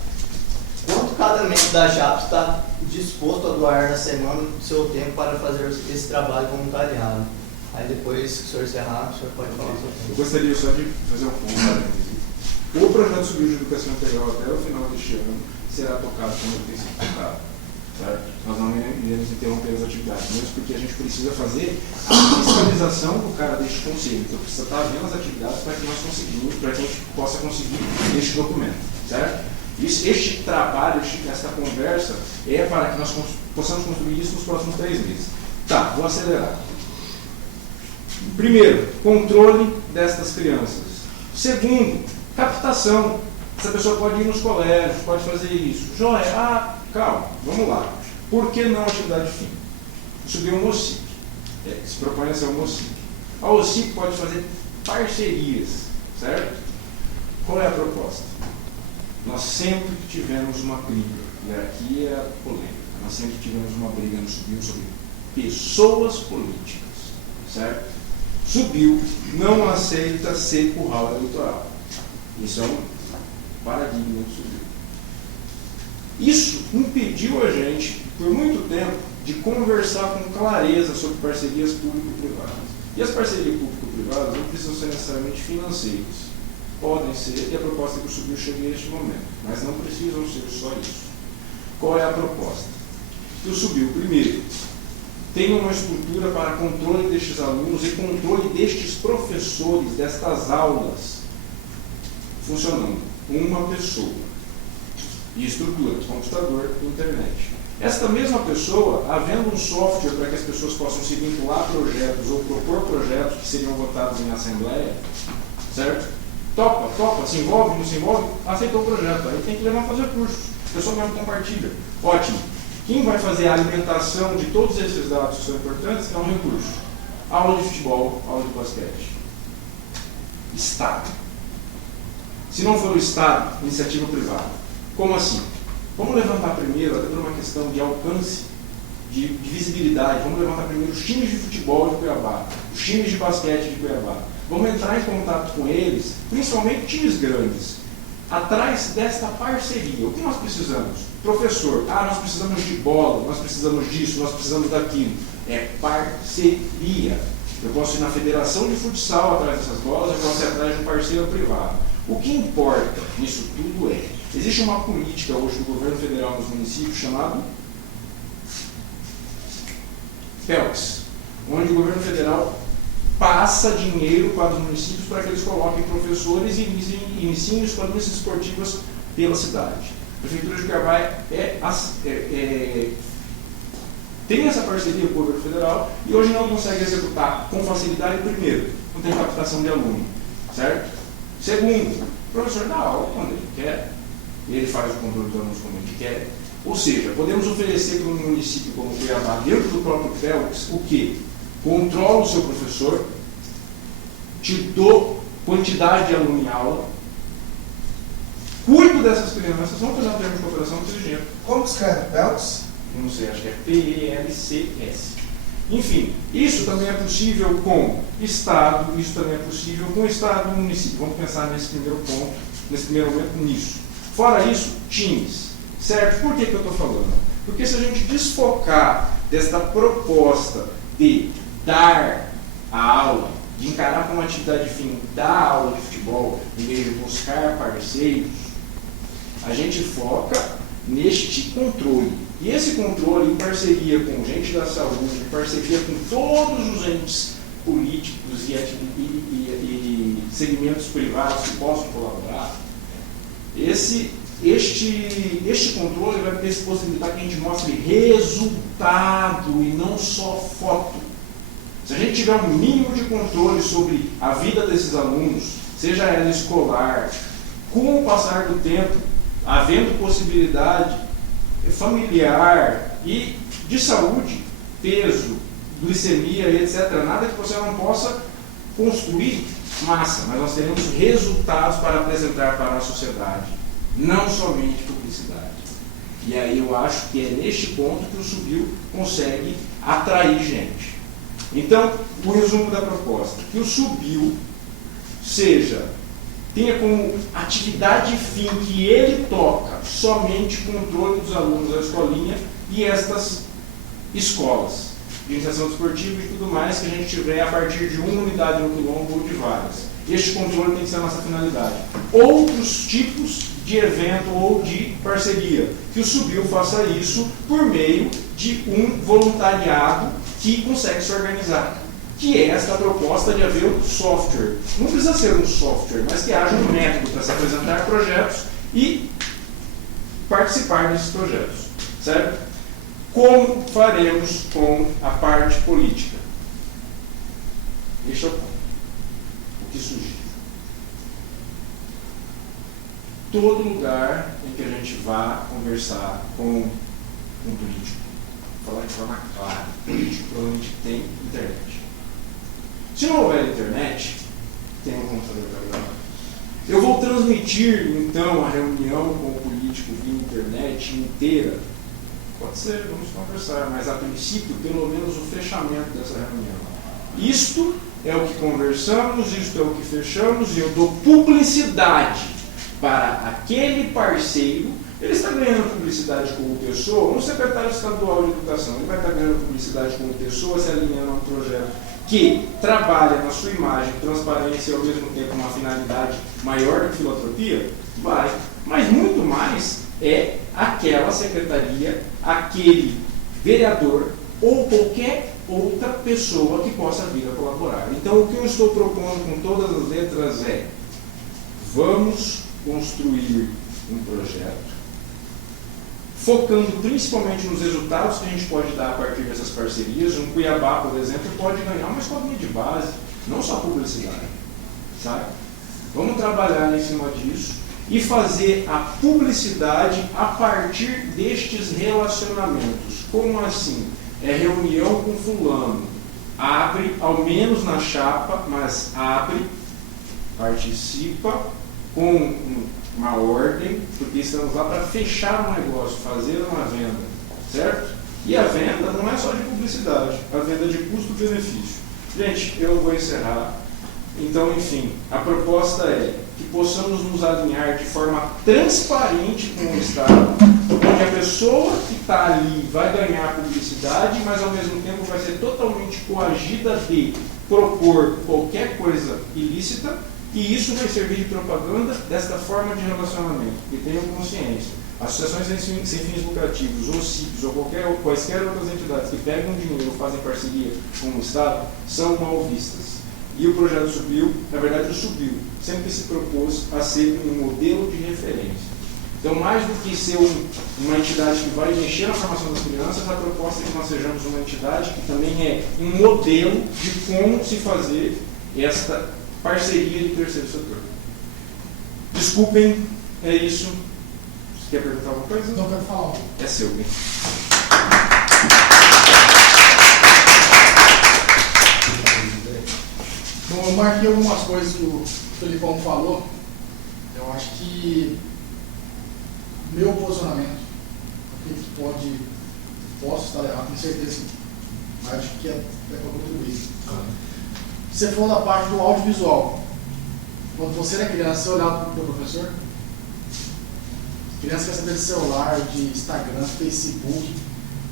Quanto cada membro da chapa está disposto a doar na semana do seu tempo para fazer esse trabalho voluntariado? Aí depois, se o senhor encerrar, o senhor pode falar sobre isso. Eu gostaria só de fazer um ponto. O projeto Subiu de Educação Integral até o final deste ano será tocado como tem sido tocado. Certo? Nós não iremos interromper as atividades, mesmo porque a gente precisa fazer a fiscalização do cara deste conselho. Então precisa estar vendo as atividades para que nós conseguimos, para que a gente possa conseguir este documento. Certo? Este trabalho, esta conversa é para que nós possamos construir isso nos próximos 3 meses. Tá, vou acelerar. Primeiro, controle destas crianças. Segundo, captação. Essa pessoa pode ir nos colégios, pode fazer isso. Joia, calma, vamos lá. Por que não atividade fim? Isso deu um OSIC. Se propõe a ser um OSIC. A OSIC pode fazer parcerias, certo? Qual é a proposta? Nós sempre tivemos uma briga, e aqui é a polêmica, nós sempre tivemos uma briga no Subiu sobre pessoas políticas, certo? Subiu, não aceita ser curral eleitoral. Isso é um paradigma do Subiu. Isso impediu a gente, por muito tempo, de conversar com clareza sobre parcerias público-privadas. E as parcerias público-privadas não precisam ser necessariamente financeiras. Podem ser, e a proposta que o Subiu chegue neste momento, mas não precisam ser só isso. Qual é a proposta? Que o Subiu, primeiro, tenha uma estrutura para controle destes alunos e controle destes professores, destas aulas, funcionando. Uma pessoa. E estrutura, computador e internet. Esta mesma pessoa, havendo um software para que as pessoas possam se vincular a projetos ou propor projetos que seriam votados em assembleia, certo? Topa, se envolve, não se envolve, aceitou o projeto. Aí tem que levar a fazer curso. A pessoa mesmo compartilha. Ótimo. Quem vai fazer a alimentação de todos esses dados que são importantes é um recurso. Aula de futebol, aula de basquete. Estado. Se não for o Estado, iniciativa privada. Como assim? Vamos levantar primeiro, até por uma questão de alcance, de visibilidade, vamos levantar primeiro os times de futebol de Cuiabá, os times de basquete de Cuiabá. Vamos entrar em contato com eles, principalmente times grandes, atrás desta parceria. O que nós precisamos? Professor, nós precisamos de bola, nós precisamos disso, nós precisamos daquilo. É parceria. Eu posso ir na federação de futsal atrás dessas bolas, eu posso ir atrás de um parceiro privado. O que importa nisso tudo existe uma política hoje do governo federal nos municípios chamada PELCS, onde o governo federal passa dinheiro para os municípios para que eles coloquem professores e iniciem escolinhas esportivas pela cidade. A Prefeitura de Cuiabá tem essa parceria com o governo federal e hoje não consegue executar com facilidade. Primeiro, não tem captação de aluno, certo? Segundo, o professor dá aula quando ele quer, e ele faz o controle dos alunos como ele quer. Ou seja, podemos oferecer para um município como Cuiabá, dentro do próprio PELCS, o quê? Controla o seu professor, te dou quantidade de aluno em aula, cuido dessas crianças, vamos fazer um termo de cooperação, não precisa de dinheiro. Como escreve PELCS? Não sei, acho que é PELCS. Enfim, isso também é possível com Estado, isso também é possível com Estado e município. Vamos pensar nesse primeiro ponto, nesse primeiro momento, nisso. Fora isso, times. Certo? Por que eu estou falando? Porque se a gente desfocar desta proposta de dar a aula, de encarar como atividade fim, dar aula de futebol, em vez de buscar parceiros, a gente foca neste controle. E esse controle, em parceria com gente da saúde, em parceria com todos os entes políticos e segmentos privados que possam colaborar, esse este controle vai possibilitar que a gente mostre resultado e não só foto. Se a gente tiver um mínimo de controle sobre a vida desses alunos, seja ela escolar, com o passar do tempo, havendo possibilidade familiar e de saúde, peso, glicemia, etc., nada que você não possa construir massa, mas nós teremos resultados para apresentar para a sociedade, não somente publicidade. E aí eu acho que é neste ponto que o Subiu consegue atrair gente. Então, o resumo da proposta, que o Subiu tenha como atividade fim que ele toca somente controle dos alunos da escolinha e estas escolas de iniciação desportiva e tudo mais que a gente tiver a partir de uma unidade no quilombo ou de várias. Este controle tem que ser a nossa finalidade. Outros tipos de evento ou de parceria, que o Subiu faça isso por meio de um voluntariado que consegue se organizar, que é esta proposta de haver um software. Não precisa ser um software, mas que haja um método para se apresentar projetos e participar desses projetos, certo? Como faremos com a parte política? Este é o ponto. O que sugiro? Todo lugar em que a gente vá conversar com um político, falar de forma clara, político provavelmente tem internet. Se não houver internet, tem um computador para gravar. Eu vou transmitir, então, a reunião com o político via internet inteira. Pode ser, vamos conversar, mas a princípio, pelo menos o fechamento dessa reunião. Isto é o que conversamos, isto é o que fechamos, e eu dou publicidade para aquele parceiro. Ele está ganhando publicidade como pessoa, um secretário estadual de educação, ele vai estar ganhando publicidade como pessoa, se alinhando a um projeto que trabalha na sua imagem, transparência e ao mesmo tempo uma finalidade maior do que filantropia? Vai. Mas muito mais é aquela secretaria, aquele vereador ou qualquer outra pessoa que possa vir a colaborar. Então, o que eu estou propondo com todas as letras é: vamos construir um projeto, focando principalmente nos resultados que a gente pode dar a partir dessas parcerias. Um Cuiabá, por exemplo, pode ganhar uma escolinha de base, não só publicidade, sabe? Vamos trabalhar em cima disso e fazer a publicidade a partir destes relacionamentos. Como assim? É reunião com fulano, abre, ao menos na chapa, mas abre, participa com uma ordem, porque estamos lá para fechar um negócio, fazer uma venda, certo? E a venda não é só de publicidade, a venda de custo-benefício. Gente, eu vou encerrar. Então, enfim, a proposta é que possamos nos alinhar de forma transparente com o Estado, onde a pessoa que está ali vai ganhar publicidade, mas ao mesmo tempo vai ser totalmente coagida de propor qualquer coisa ilícita, e isso vai servir de propaganda desta forma de relacionamento. E tenham consciência, associações sem fins lucrativos, ou CIPs, ou quaisquer outras entidades que pegam dinheiro ou fazem parceria com o Estado, são mal vistas. E o projeto Subiu, na verdade o Subiu, sempre se propôs a ser um modelo de referência. Então, mais do que ser uma entidade que vai mexer na formação das crianças, a proposta é que nós sejamos uma entidade que também é um modelo de como se fazer esta parceria de terceiro setor. Desculpem, é isso. Você quer perguntar alguma coisa? Não quero falar. É seu, hein? Bom, eu marquei algumas coisas que o Felipão falou. Eu acho que meu posicionamento, porque posso estar errado, com certeza, mas acho que é para contribuir. Você falou da parte do audiovisual. Quando você era criança, você olhava para o professor? Criança quer saber de celular, de Instagram, Facebook.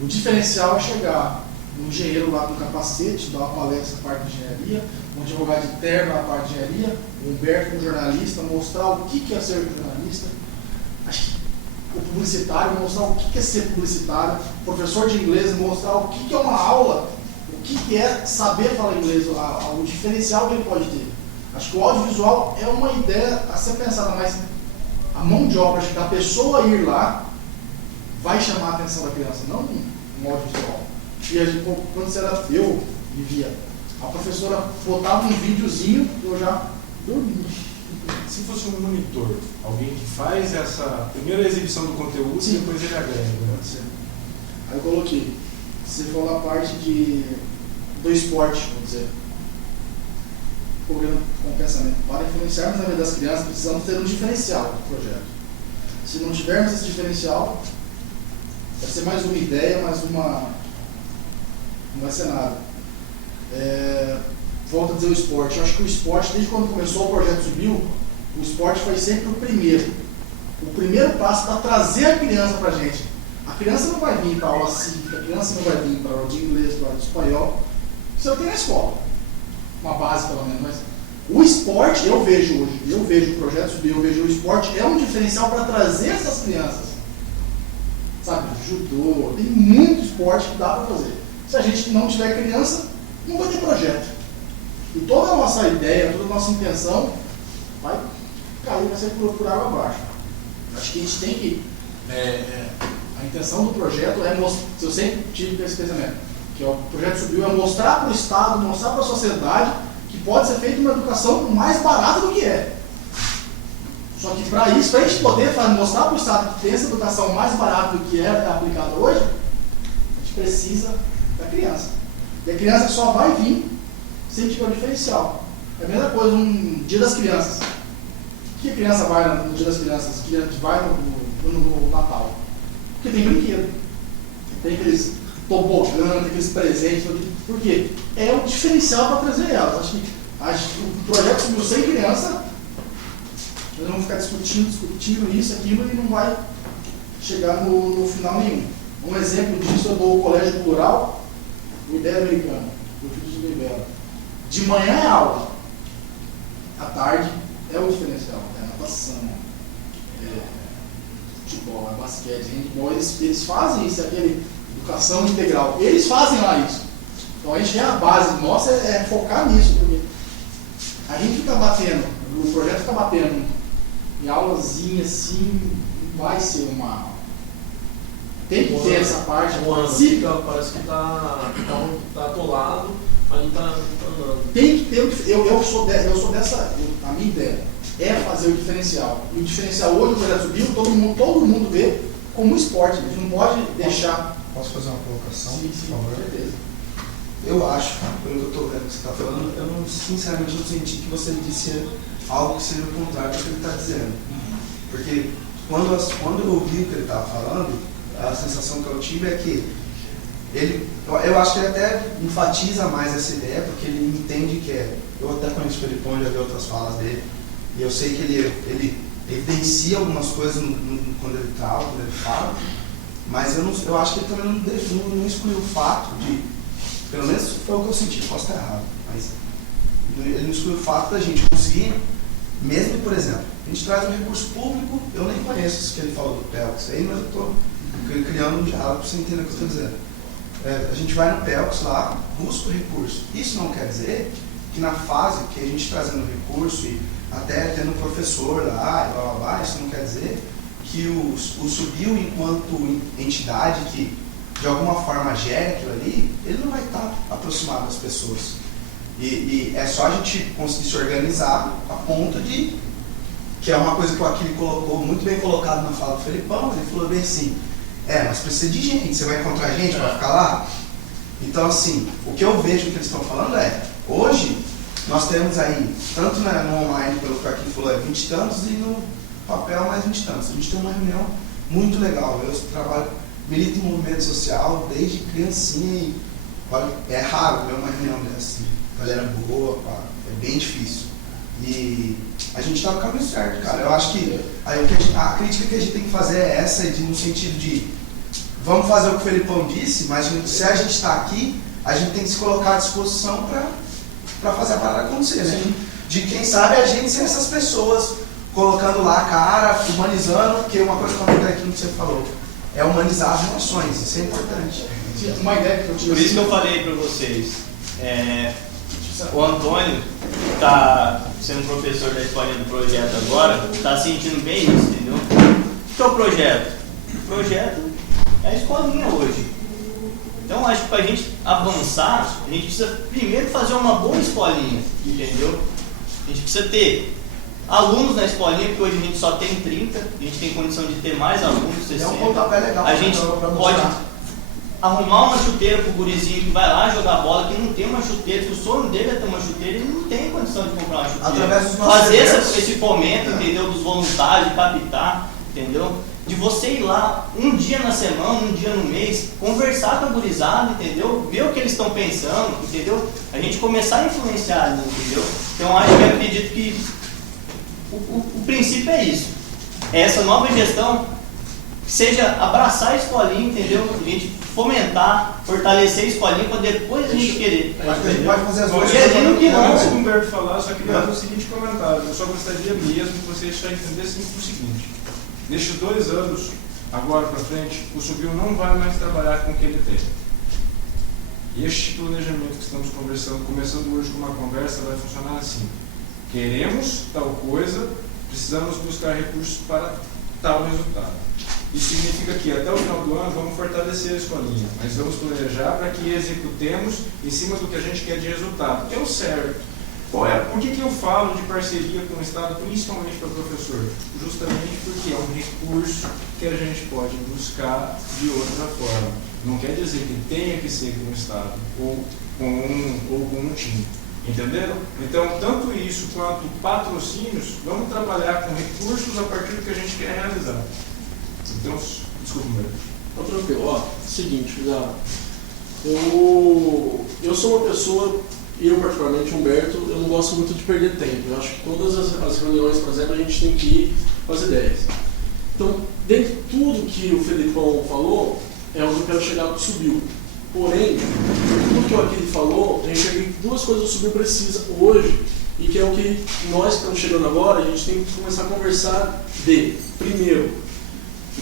O diferencial é chegar um engenheiro lá com capacete, dar uma palestra na parte de engenharia, um advogado de terno na parte de engenharia, o Humberto, um jornalista, mostrar o que é ser jornalista. Acho que o publicitário mostrar o que é ser publicitário, o professor de inglês mostrar o que é uma aula, o que é saber falar inglês, o diferencial que ele pode ter. Acho que o audiovisual é uma ideia a ser pensada, mas a mão de obra da pessoa ir lá vai chamar a atenção da criança, não um audiovisual. E a gente, quando eu vivia, a professora botava um videozinho, eu já dormia. Se fosse um monitor, alguém que faz essa primeira exibição do conteúdo e depois ele agrega. Né? Aí eu coloquei, se for na parte do esporte, vamos dizer, programa com pensamento. Para influenciarmos na vida das crianças, precisamos ter um diferencial do projeto. Se não tivermos esse diferencial, vai ser mais uma ideia, mais uma... não vai ser nada. Volto a dizer o esporte. Eu acho que o esporte, desde quando começou o projeto Subiu, o esporte foi sempre o primeiro. O primeiro passo para trazer a criança para a gente. A criança não vai vir para a aula cívica, a criança não vai vir para a aula de inglês, para a aula de espanhol. Isso eu tenho na escola. Uma base, pelo menos. Mas o esporte, eu vejo hoje, eu vejo o projeto Subiu, eu vejo o esporte, é um diferencial para trazer essas crianças. Sabe, judô, tem muito esporte que dá para fazer. Se a gente não tiver criança, não vai ter projeto. E toda a nossa ideia, toda a nossa intenção vai cair, vai ser por água abaixo. Acho que a gente tem que... a intenção do projeto é mostrar... Eu sempre tive esse pensamento, que o projeto Subiu é mostrar para o Estado, mostrar para a sociedade que pode ser feita uma educação mais barata do que é. Só que para isso, para a gente poder mostrar para o Estado que tem essa educação mais barata do que é aplicada hoje, a gente precisa da criança. E a criança só vai vir se tiver um diferencial. É a mesma coisa um Dia das Crianças. Por que a criança vai no Dia das Crianças? Que vai no Natal? Porque tem brinquedo. Tem aqueles tobogã, tem aqueles presentes. Por quê? É um diferencial para trazer elas. Acho que o projeto Subiu sem criança, nós vamos ficar discutindo isso, aquilo, e não vai chegar no final nenhum. Um exemplo disso eu dou o Colégio Cultural, o Ideia Americana, do Filho de Libera. De manhã é aula, à tarde é o diferencial, é natação, é futebol, é basquete, handball, eles fazem isso, aquele educação integral, eles fazem lá isso. Então a gente a base nossa é focar nisso, porque a gente fica batendo, o projeto fica batendo em aulazinha assim, não vai ser uma aula. Tem que ter essa parte. Parece que tá atolado, mas não tá andando. Tem que ter, eu sou dessa, a minha ideia é fazer o diferencial. E o diferencial hoje do projeto Subiu, todo mundo vê como um esporte, a gente não pode deixar. Posso fazer uma colocação, sim, por favor? Com certeza. Eu acho, pelo que eu estou vendo que você está falando, eu não, sinceramente não senti que você disse algo que seja o contrário do que ele está dizendo. Porque quando eu ouvi o que ele estava falando, a sensação que eu tive é que eu acho que ele até enfatiza mais essa ideia, porque ele entende que eu até conheço o Felipão, já vi outras falas dele, e eu sei que ele evidencia algumas coisas quando ele fala, mas eu acho que ele também não excluiu o fato de, pelo menos foi o que eu senti, posso estar errado, mas ele não excluiu o fato da gente conseguir, mesmo, por exemplo, a gente traz um recurso público, eu nem conheço isso que ele falou do PELCS aí, mas eu estou criando um diálogo para você entender o que eu estou dizendo. A gente vai no PELCS lá, busca o recurso. Isso não quer dizer que na fase que a gente trazendo recurso e até tendo um professor lá, e blá blá blá, isso não quer dizer que o Subiu enquanto entidade que de alguma forma gera aquilo ali, ele não vai estar aproximado das pessoas. E é só a gente conseguir se organizar a ponto de, que é uma coisa que o Aquile colocou, muito bem colocado na fala do Felipão, ele falou bem assim, mas precisa de gente, você vai encontrar gente para ficar lá? Então assim, o que eu vejo que eles estão falando hoje nós temos aí, tanto no online, pelo que o Aquile falou, 20 e tantos, e no papel mais 20 e tantos. A gente tem uma reunião muito legal, eu milito em movimento social desde criancinha e olha, é raro ver uma reunião dessa, galera boa, é bem difícil. E a gente está no caminho certo, cara. Eu acho que a crítica que a gente tem que fazer é essa, no sentido de vamos fazer o que o Felipão disse, mas se a gente está aqui, a gente tem que se colocar à disposição para fazer a parada acontecer, né? De quem sabe a gente ser essas pessoas, colocando lá a cara, humanizando, porque uma coisa que eu comentei aqui no que você falou, é humanizar as relações, isso é importante. Uma ideia que eu tive. Por isso que eu falei para vocês, o Antônio está sendo professor da escolinha do projeto agora, está sentindo bem isso, entendeu? O que é o projeto? O projeto é a escolinha hoje. Então acho que para a gente avançar, a gente precisa primeiro fazer uma boa escolinha, entendeu? A gente precisa ter alunos na escolinha, porque hoje a gente só tem 30, a gente tem condição de ter mais alunos, 60. É um pontapé legal. A gente pode arrumar uma chuteira pro gurizinho que vai lá jogar bola, que não tem uma chuteira, que o sonho dele é ter uma chuteira, ele não tem condição de comprar uma chuteira. Através dos nossos fazer eventos. esse fomento, entendeu? Dos voluntários, de captar, entendeu? De você ir lá um dia na semana, um dia no mês, conversar com a gurizada, entendeu? Ver o que eles estão pensando, entendeu? A gente começar a influenciar ali, entendeu? Então acho que acredito que o princípio é isso. É essa nova gestão, seja abraçar a escolinha, entendeu? A gente fomentar, fortalecer a escolinha para depois a gente querer. Acho que a gente pode fazer as duas Antes coisas. do Humberto falar, só queria fazer o seguinte comentário. Eu só gostaria mesmo que vocês só entendessem o seguinte. Nestes 2 anos, agora para frente, o Subiu não vai mais trabalhar com o que ele tem. Este planejamento que estamos conversando, começando hoje com uma conversa, vai funcionar assim. Queremos tal coisa, precisamos buscar recursos para tal resultado. Isso significa que até o final do ano vamos fortalecer a escolinha, mas vamos planejar para que executemos em cima do que a gente quer de resultado, que é o certo. Por que eu falo de parceria com o Estado, principalmente para o professor? Justamente porque é um recurso que a gente pode buscar de outra forma. Não quer dizer que tenha que ser com o Estado ou com um time. Entenderam? Então, tanto isso quanto patrocínios, vamos trabalhar com recursos a partir do que a gente quer realizar. Então, desculpa, meu. Tá tranquilo. Ó, seguinte, eu sou uma pessoa, eu particularmente, Humberto, eu não gosto muito de perder tempo. Eu acho que todas as reuniões, por exemplo, a gente tem que ir com as ideias. Então, dentro de tudo que o Felipão falou, é onde eu quero chegar para o Subiu. Porém, tudo que o Aquiles falou, eu enxerguei que 2 coisas o Subiu precisa hoje, e que é o que nós que estamos chegando agora, a gente tem que começar a conversar de, primeiro,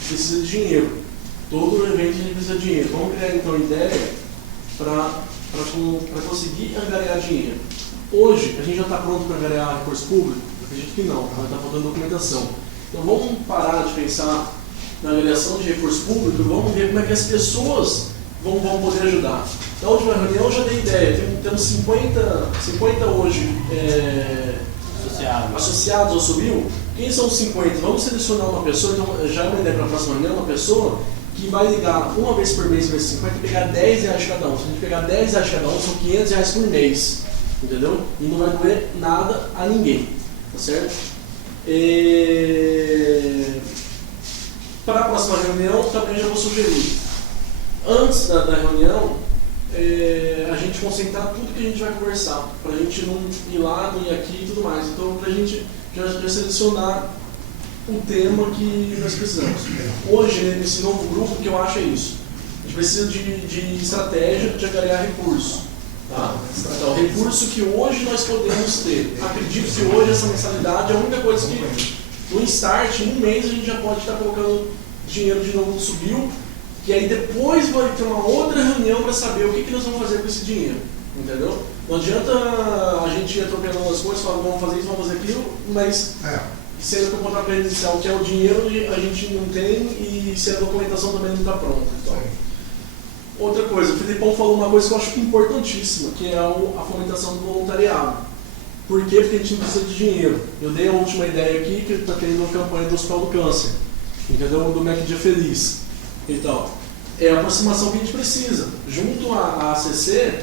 precisa de dinheiro. Todo evento a gente precisa de dinheiro. Vamos criar então ideia para conseguir angariar dinheiro. Hoje, a gente já está pronto para angariar recurso público? Eu acredito que não, vai estar faltando documentação. Então vamos parar de pensar na angariação de recurso público e vamos ver como é que as pessoas vão poder ajudar. Na última reunião eu já dei ideia, temos 50 hoje associados ao Subiu. Quem são os 50? Vamos selecionar uma pessoa, então já é uma ideia para a próxima reunião, uma pessoa que vai ligar uma vez por mês para esses 50 e pegar R$10 de cada um. Se a gente pegar R$10 de cada um, são R$500 por mês, entendeu? E não vai doer nada a ninguém, tá certo? Para a próxima reunião, também já vou sugerir, antes da reunião, a gente concentrar tudo que a gente vai conversar, para a gente não ir lá, não ir aqui e tudo mais. Então, para a gente já selecionar o tema que nós precisamos. Hoje, nesse novo grupo, o que eu acho é isso. A gente precisa de estratégia de angariar recurso. Tá? Então, recurso que hoje nós podemos ter. Acredito que hoje essa mensalidade é a única coisa que, no start, em um mês, a gente já pode estar colocando dinheiro de novo no Subiu, que aí depois vai ter uma outra reunião para saber o que nós vamos fazer com esse dinheiro. Entendeu? Não adianta a gente ir atropelando as coisas, falando vamos fazer isso, vamos fazer aquilo, mas sendo que o contrato presencial, que é o dinheiro, a gente não tem, e se a documentação também não está pronta. Então, outra coisa, o Felipão falou uma coisa que eu acho importantíssima, que é a fomentação do voluntariado. Por quê? Porque a gente não precisa de dinheiro. Eu dei a última ideia aqui, que está tendo uma campanha do Hospital do Câncer, entendeu? Do MEC Dia Feliz. Então, é a aproximação que a gente precisa. Junto à ACC,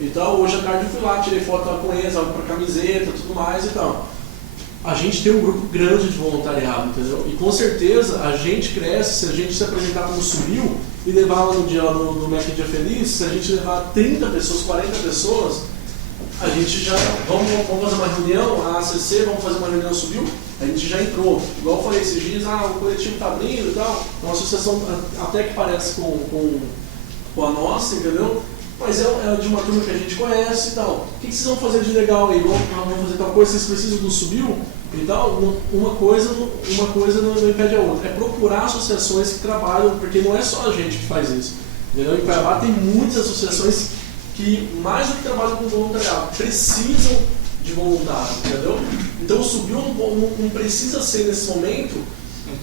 então, hoje à tarde eu fui lá, tirei foto com eles, para camiseta, tudo mais e tal. A gente tem um grupo grande de voluntariado, entendeu? E com certeza a gente cresce se a gente se apresentar como Subiu e levar lá no dia do MEC Dia Feliz, se a gente levar 30 pessoas, 40 pessoas, a gente já, vamos fazer uma reunião, a ACC, vamos fazer uma reunião Subiu, a gente já entrou. Igual eu falei esses dias, o coletivo está abrindo e tal, é uma associação até que parece com a nossa, entendeu? Mas é de uma turma que a gente conhece e tal. O que vocês vão fazer de legal aí? Vamos fazer tal coisa, vocês precisam do Subiu e tal? Uma coisa não impede a outra. É procurar associações que trabalham, porque não é só a gente que faz isso. Entendeu? Em Cuiabá tem muitas associações que, mais do que trabalham com voluntariado, precisam de voluntário, entendeu? Então o Subiu não precisa ser nesse momento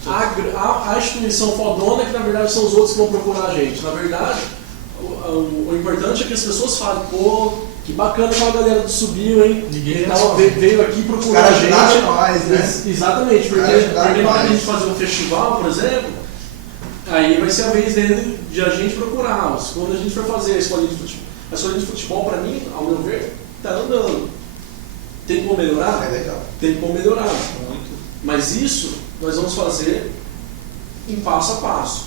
a instituição fodona que na verdade são os outros que vão procurar a gente. Na verdade, o importante é que as pessoas falem, pô, que bacana aquela galera do Subiu, hein? Veio aqui procurar a gente. Nós, né? Exatamente, porque na hora que a gente fazer um festival, por exemplo, aí vai ser a vez dele de a gente procurar. Quando a gente for fazer a escolinha de futebol, para mim, ao meu ver, tá andando. Tem como melhorar? É legal. Tem como melhorar. Muito. Mas isso nós vamos fazer em passo a passo.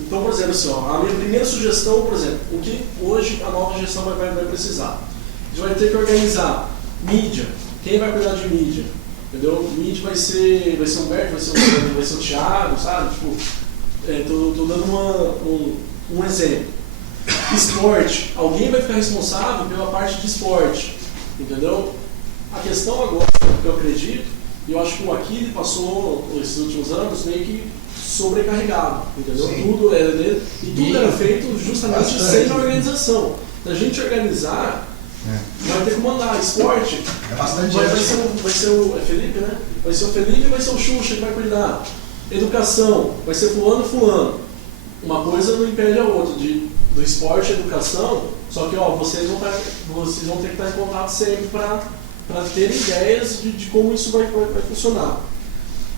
Então, por exemplo, assim, ó, a minha primeira sugestão, por exemplo, o que hoje a nova gestão vai precisar? A gente vai ter que organizar mídia. Quem vai cuidar de mídia? Entendeu? Mídia vai ser o Humberto, vai ser o Thiago, sabe? Tipo, tô dando um exemplo. Esporte. Alguém vai ficar responsável pela parte de esporte. Entendeu? A questão agora, que eu acredito, e eu acho que o Aquile passou esses últimos anos meio que sobrecarregado, entendeu? Tudo era dele, e tudo era feito justamente sem a organização. Da gente organizar, vai ter que mandar. Esporte, vai ser o Felipe, né? Vai ser o Felipe e vai ser o Xuxa que vai cuidar. Educação, vai ser fulano. Uma coisa não impede a outra, do esporte e educação, só que vocês vão ter que estar em contato sempre para ter ideias de como isso vai funcionar.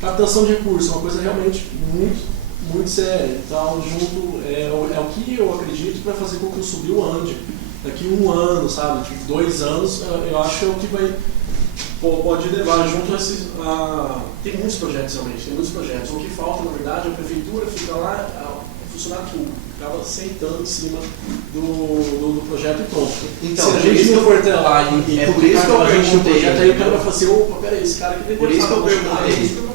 Captação de recursos é uma coisa realmente muito séria. Então, junto, é o que eu acredito que vai fazer com que o Subiu ande. Daqui 1 ano, sabe? Tipo, 2 anos, eu acho que é o que pode levar junto a esses. Tem muitos projetos realmente, tem muitos projetos. O que falta, na verdade, a prefeitura fica lá, o funcionário público acaba sentando em cima do projeto e pronto. Então, se a gente não for até lá e por isso que eu perguntei, projeto, aí o cara vai falar assim, opa, peraí, esse cara aqui por isso que eu perguntei.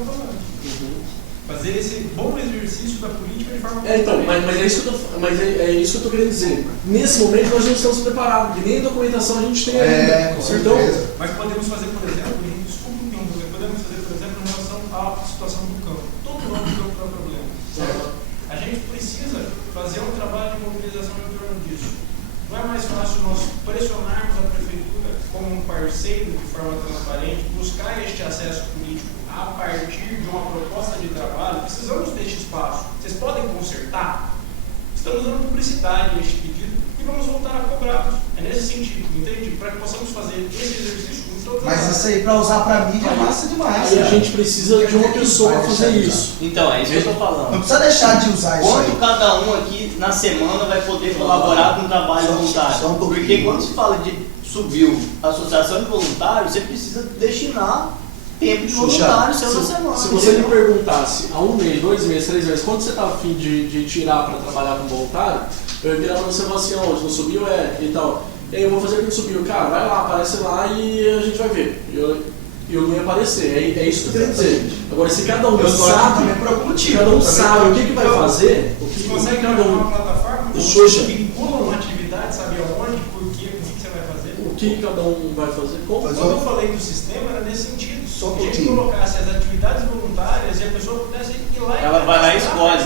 Fazer esse bom exercício da política de forma então, mas é isso que eu estou querendo dizer. Nesse momento nós não estamos preparados, e nem documentação a gente tem ainda. Com certeza. Mas podemos fazer, por exemplo, podemos fazer, por exemplo, em relação à situação do campo. Todo mundo tem um problema. Certo? A gente precisa fazer um trabalho de mobilização em torno disso. Não é mais fácil nós pressionarmos a prefeitura como um parceiro de forma transparente, buscar este acesso político a partir de uma proposta de trabalho? Precisamos deste espaço. Vocês podem consertar? Estamos dando publicidade a este pedido e vamos voltar a cobrá-los. É nesse sentido, entende? Para que possamos fazer esse exercício com todos. Mas isso aí, para usar para mídia, é massa demais. Aí a gente precisa de uma pessoa para fazer isso. Então, é isso que eu estou falando. Não precisa deixar de usar isso aí. Quanto cada um aqui na semana vai poder colaborar com o trabalho voluntário? Porque quando se fala de Subiu associação de voluntários, você precisa destinar tempo de voluntário seu na semana. Se você me perguntasse há 1 mês, 2 meses, 3 meses, quando você estava a fim de tirar para trabalhar como voluntário, eu ia virar para você e falar assim, hoje não subiu, e tal. E aí eu vou fazer o que subiu. Cara, vai lá, aparece lá e a gente vai ver. Eu não ia aparecer, é isso que eu quero dizer. Agora, se cada um sabe o que vai fazer, você consegue criar uma plataforma que vincula uma atividade, sabe aonde, por quê, o que você vai fazer? O que cada um vai fazer? Quando eu falei do sistema, era nesse sentido. Só que a gente colocasse as atividades voluntárias e a pessoa pudesse ir lá e... Ela vai lá e escolhe.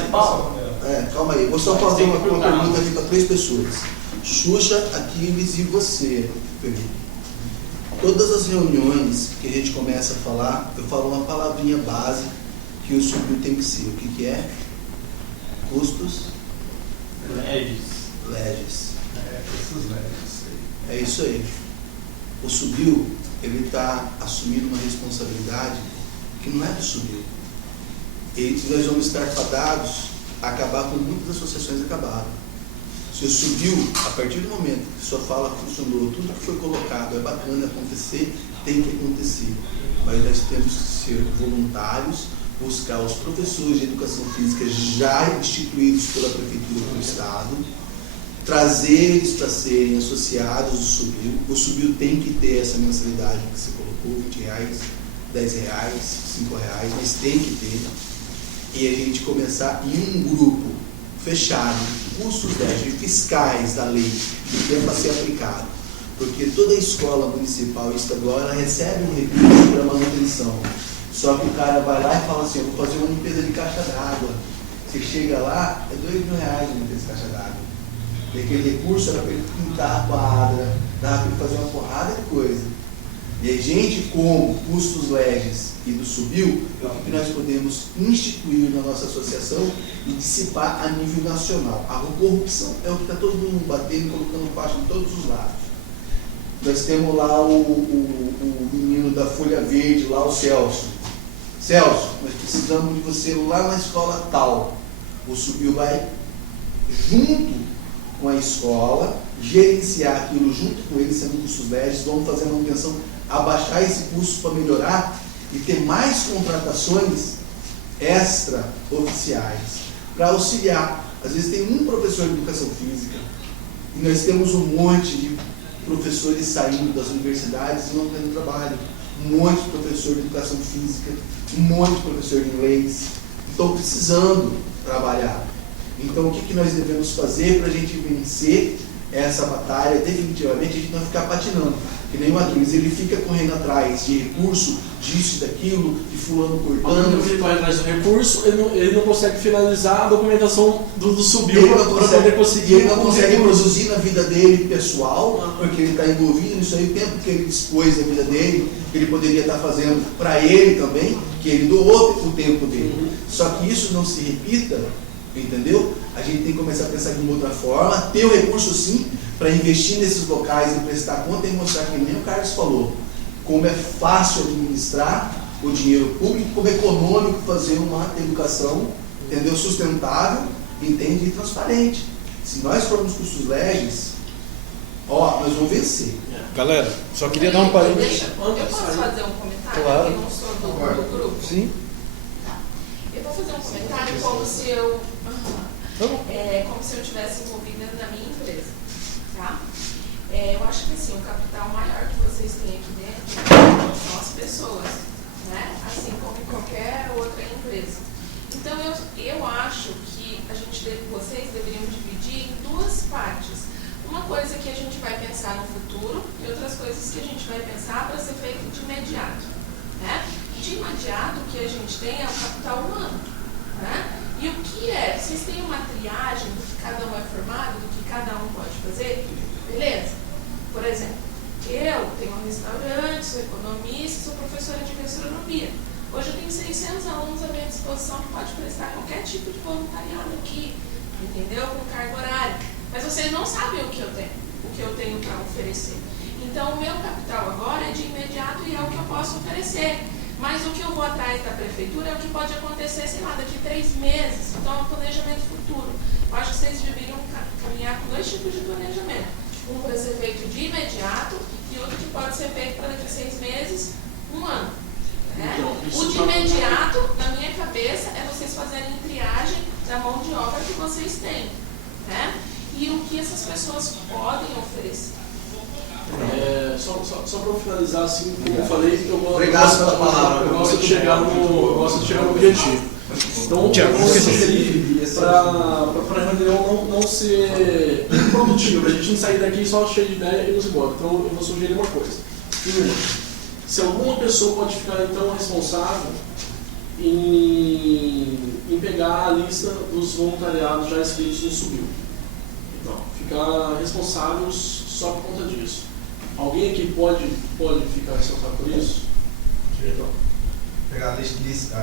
Calma aí, vou só fazer uma pergunta aqui para 3 pessoas. Xuxa, Aquiles e você, Felipe. Todas as reuniões que a gente começa a falar, eu falo uma palavrinha base que o Subiu tem que ser. O que é? Custos? Leges. É isso aí. O Subiu, ele está assumindo uma responsabilidade que não é do Subiu. E nós vamos estar fadados a acabar com muitas associações acabaram. Se o Subiu, a partir do momento que sua fala funcionou, tudo que foi colocado é bacana acontecer, tem que acontecer. Mas nós temos que ser voluntários, buscar os professores de educação física já instituídos pela Prefeitura e pelo Estado, trazer eles para serem associados ao Subiu. O Subiu tem que ter essa mensalidade que você colocou, R$20, R$10, R$5, mas tem que ter. E a gente começar em um grupo fechado, custos fiscais da lei, que tem para ser aplicado. Porque toda escola municipal e estadual, ela recebe um recurso para manutenção. Só que o cara vai lá e fala assim, eu vou fazer uma limpeza de caixa d'água. Você chega lá, é R$2.000 a limpeza de caixa d'água. E aquele recurso era para ele pintar a quadra, dava para ele fazer uma porrada de coisa. E a gente, como custos leges e do subiu, é o que nós podemos instituir na nossa associação e dissipar a nível nacional. A corrupção é o que está todo mundo batendo e colocando faixa de todos os lados. Nós temos lá o menino da Folha Verde, lá o Celso. Celso, nós precisamos de você lá na escola tal. O subiu vai junto com a escola, gerenciar aquilo junto com eles, sendo custos leges, vamos fazer a manutenção, abaixar esse custo para melhorar e ter mais contratações extra-oficiais para auxiliar. Às vezes tem um professor de educação física e nós temos um monte de professores saindo das universidades e não tendo trabalho, um monte de professor de educação física, um monte de professor de inglês, estão precisando trabalhar. Então, o que nós devemos fazer para a gente vencer essa batalha? Definitivamente, a gente não ficar patinando. Que nem o Aquiles, ele fica correndo atrás de recurso, disso e daquilo, de fulano cortando. Quando ele corre atrás do recurso, ele não consegue finalizar a documentação do subiu para poder conseguir. Ele não consegue produzir na vida dele pessoal, porque ele está envolvido nisso aí, o tempo que ele dispôs da vida dele, que ele poderia estar fazendo para ele também, que ele doou o tempo dele. Só que isso não se repita, entendeu? A gente tem que começar a pensar de uma outra forma, ter o recurso sim, para investir nesses locais e prestar conta e mostrar que nem o Carlos falou, como é fácil administrar o dinheiro público, como é econômico fazer uma educação, entendeu? Sustentável, entende? E transparente. Se nós formos custos leges, ó, nós vamos vencer. Galera, só queria dar um parênteses. Eu posso fazer um comentário? Claro. Eu não sou do grupo. Sim. Tá. Eu vou fazer um comentário como se eu estivesse envolvida na minha empresa. Tá? Eu acho que assim, o capital maior que vocês têm aqui dentro são as pessoas, né? Assim como em qualquer outra empresa. Então eu acho que vocês deveriam dividir em duas partes. Uma coisa que a gente vai pensar no futuro e outras coisas que a gente vai pensar para ser feito de imediato. Né? De imediato, o que a gente tem é o capital humano. Né? E o que é? Vocês têm uma triagem do que cada um é formado, do que cada um pode fazer? Beleza? Por exemplo, eu tenho um restaurante, sou economista, sou professora de gastronomia. Hoje eu tenho 600 alunos à minha disposição que pode prestar qualquer tipo de voluntariado aqui, entendeu? Com carga horária. Mas vocês não sabem o que eu tenho para oferecer. Então, o meu capital agora é de imediato e é o que eu posso oferecer. Mas o que eu vou atrás da prefeitura é o que pode acontecer, sei lá, daqui 3 meses. Então, é um planejamento futuro. Eu acho que vocês deveriam caminhar com 2 tipos de planejamento. Um para ser feito de imediato e outro que pode ser feito para daqui 6 meses, 1 ano. Né? Então, O de imediato, na minha cabeça, é vocês fazerem triagem da mão de obra que vocês têm. Né? E o que essas pessoas podem oferecer. Só para finalizar, assim, como eu falei, eu gosto de chegar no objetivo. Então, eu vou sugerir para a reunião não ser improdutiva, a gente não sair daqui só cheio de ideia e nos embora. Então, eu vou sugerir uma coisa. Primeiro, se alguma pessoa pode ficar, então, responsável em pegar a lista dos voluntariados já inscritos no Subiu. Então, ficar responsável só por conta disso. Alguém aqui pode ficar responsável por isso? Diretor. Pegar a ficha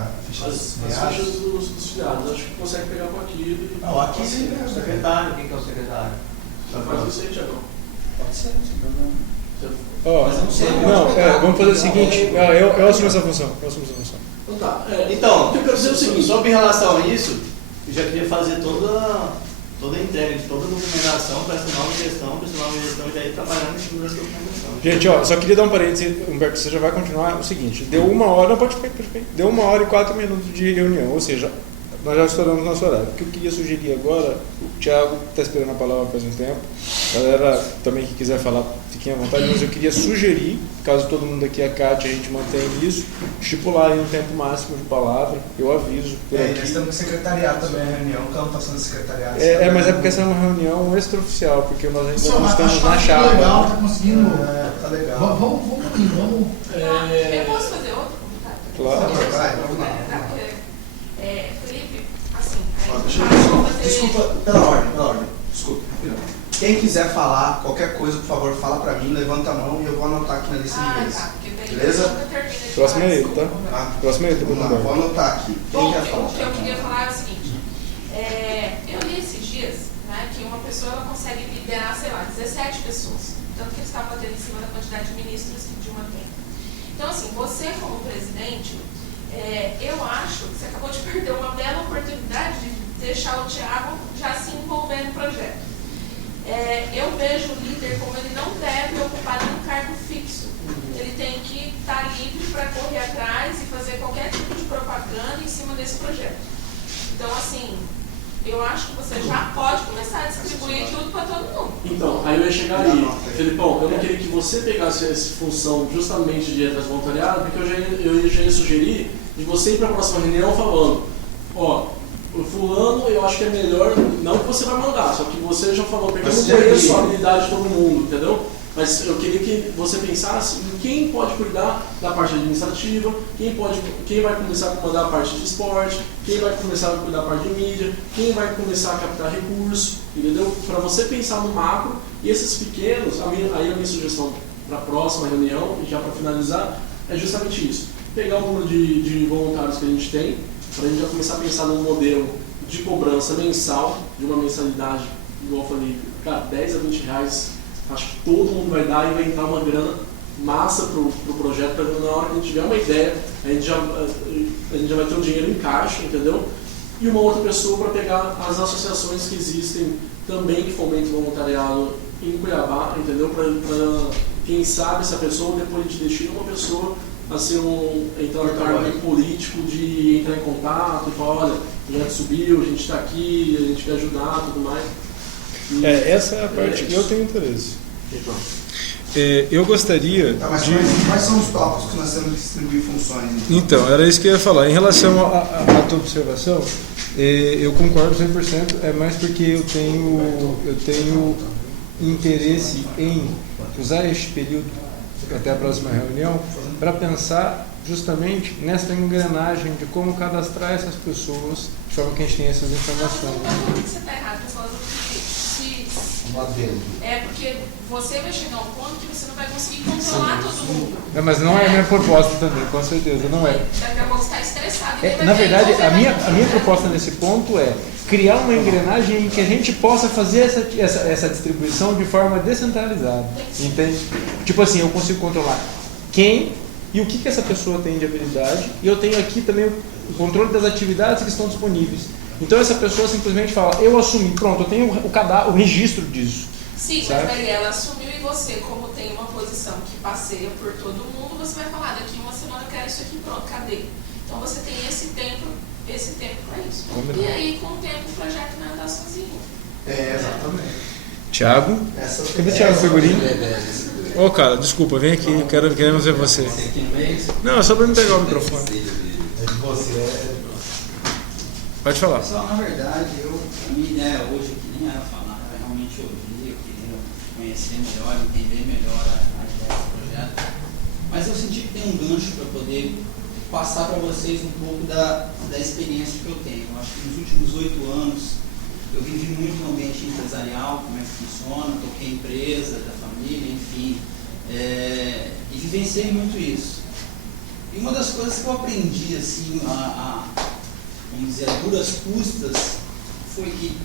As fichas dos filiados. Acho que consegue pegar com aquilo. Não, aqui sim, é o secretário. Quem que é o secretário? Já faz isso aí, Tiagão. Pode ser, não tem problema. Mas eu não sei. Vamos fazer o seguinte. Eu assumo essa função. Então tá. Então, o que eu quero dizer é o seguinte. sobre em relação a isso, eu já queria fazer toda a entrega de toda a documentação para essa nova gestão já ir trabalhando em cima dessa documentação. Gente, só queria dar um parênteses, Humberto, você já vai continuar o seguinte, deu 1 hora, não pode ficar, deu 1 hora e 4 minutos de reunião, ou seja, nós já estouramos nosso horário. O que eu queria sugerir agora, o Thiago está esperando a palavra faz um tempo, a galera também que quiser falar, fiquem à vontade, mas eu queria sugerir, caso todo mundo aqui acate, a gente mantém isso, estipular aí um tempo máximo de palavra, eu aviso por aqui. Nós estamos com o secretariado também, a reunião, cada um está sendo secretariado. Mas é porque essa é uma reunião extraoficial, porque nós ainda não estamos na Tá chapa. legal, tá conseguindo. Tá legal. Vamos. Eu posso fazer outro comentário? Claro. Vamos lá. Felipe, assim, Desculpa, pela ordem. Desculpa. Quem quiser falar qualquer coisa, por favor, fala pra mim, levanta a mão e eu vou anotar aqui na lista de vez. Tá, porque daí Beleza? eu nunca termino de Próximo falar, é ele, tá? desculpa. Próximo é ele, tá Vamos lá, bom. vou anotar aqui. Quem Bom, quer falar? o que eu queria falar é o seguinte, eu li esses dias, né, que uma pessoa ela consegue liderar, sei lá, 17 pessoas, tanto que eles estavam batendo em cima da quantidade de ministros de uma tem. Então, assim, você como presidente, eu acho que você acabou de perder uma bela oportunidade de deixar o Thiago já se envolver no projeto. Eu vejo o líder como ele não deve ocupar nenhum cargo fixo. Ele tem que estar livre para correr atrás e fazer qualquer tipo de propaganda em cima desse projeto. Então, assim, eu acho que você já pode começar a distribuir tudo para todo mundo. Então, aí eu ia chegar aí. Felipão, eu não queria que você pegasse essa função justamente de ir atrás do voluntariado, porque eu já ia sugerir de você ir para a próxima reunião falando, ó, o fulano eu acho que é melhor, não que você vai mandar, só que você já falou, porque eu não conheço a habilidade de todo mundo, entendeu? Mas eu queria que você pensasse em quem pode cuidar da parte administrativa, quem vai começar a comandar a parte de esporte, quem vai começar a cuidar da parte de mídia, quem vai começar a captar recursos, entendeu? Para você pensar no macro e esses pequenos, aí a minha sugestão para a próxima reunião, e já para finalizar, é justamente isso. Pegar o número de voluntários que a gente tem, para a gente já começar a pensar num modelo de cobrança mensal, de uma mensalidade, igual eu falei, cara, 10 a 20 reais, acho que todo mundo vai dar e vai entrar uma grana massa pro projeto, para na hora que a gente tiver uma ideia, a gente já vai ter um dinheiro em caixa, entendeu? E uma outra pessoa para pegar as associações que existem também que fomentem o voluntariado em Cuiabá, entendeu? Para quem sabe essa pessoa depois de deixar uma pessoa assim, entrar no cargo político de entrar em contato e falar, olha, o projeto subiu, a gente está aqui, a gente quer ajudar, tudo mais. E essa é a parte que eu tenho interesse. Então. Eu gostaria mas de... quais são os tópicos que nós temos que distribuir funções? Então, era isso que eu ia falar. Em relação à tua observação, eu concordo 100%, é mais porque eu tenho interesse em usar este período até a próxima reunião para pensar justamente nessa engrenagem de como cadastrar essas pessoas de forma que a gente tenha essas informações. Não, você está errado, estou falando que porque você vai chegar a um ponto que você não vai conseguir controlar todo mundo. Mas não é a minha proposta também, com certeza, não é. Daqui a pouco você está estressado. Na verdade, a minha proposta nesse ponto é criar uma engrenagem em que a gente possa fazer essa distribuição de forma descentralizada. Entende? Tipo assim, eu consigo controlar quem e o que essa pessoa tem de habilidade, e eu tenho aqui também o controle das atividades que estão disponíveis. Então essa pessoa simplesmente fala, eu assumi, pronto, eu tenho o registro disso. Sim, sabe? mas daí ela assumiu e você, como tem uma posição que passeia por todo mundo, você vai falar, daqui uma semana eu quero isso aqui, pronto, cadê? Então você tem esse tempo para isso. E aí, com o tempo, o projeto vai andar sozinho. Exatamente. Tiago? Cadê o Tiago Figurinho? Ô, cara, desculpa, vem aqui, queremos ver você. Não, é só para me pegar o microfone. Pode falar. Pessoal, na verdade, a minha ideia hoje que nem era falar, era realmente ouvir, eu queria conhecer melhor, entender melhor a ideia do projeto. Mas eu senti que tem um gancho para poder passar para vocês um pouco da experiência que eu tenho. Eu acho que nos últimos 8 anos eu vivi muito no ambiente empresarial, como é que funciona, toquei empresa, da família, enfim, e vivenciei muito isso. E uma das coisas que eu aprendi, assim, vamos dizer, a duras custas, foi que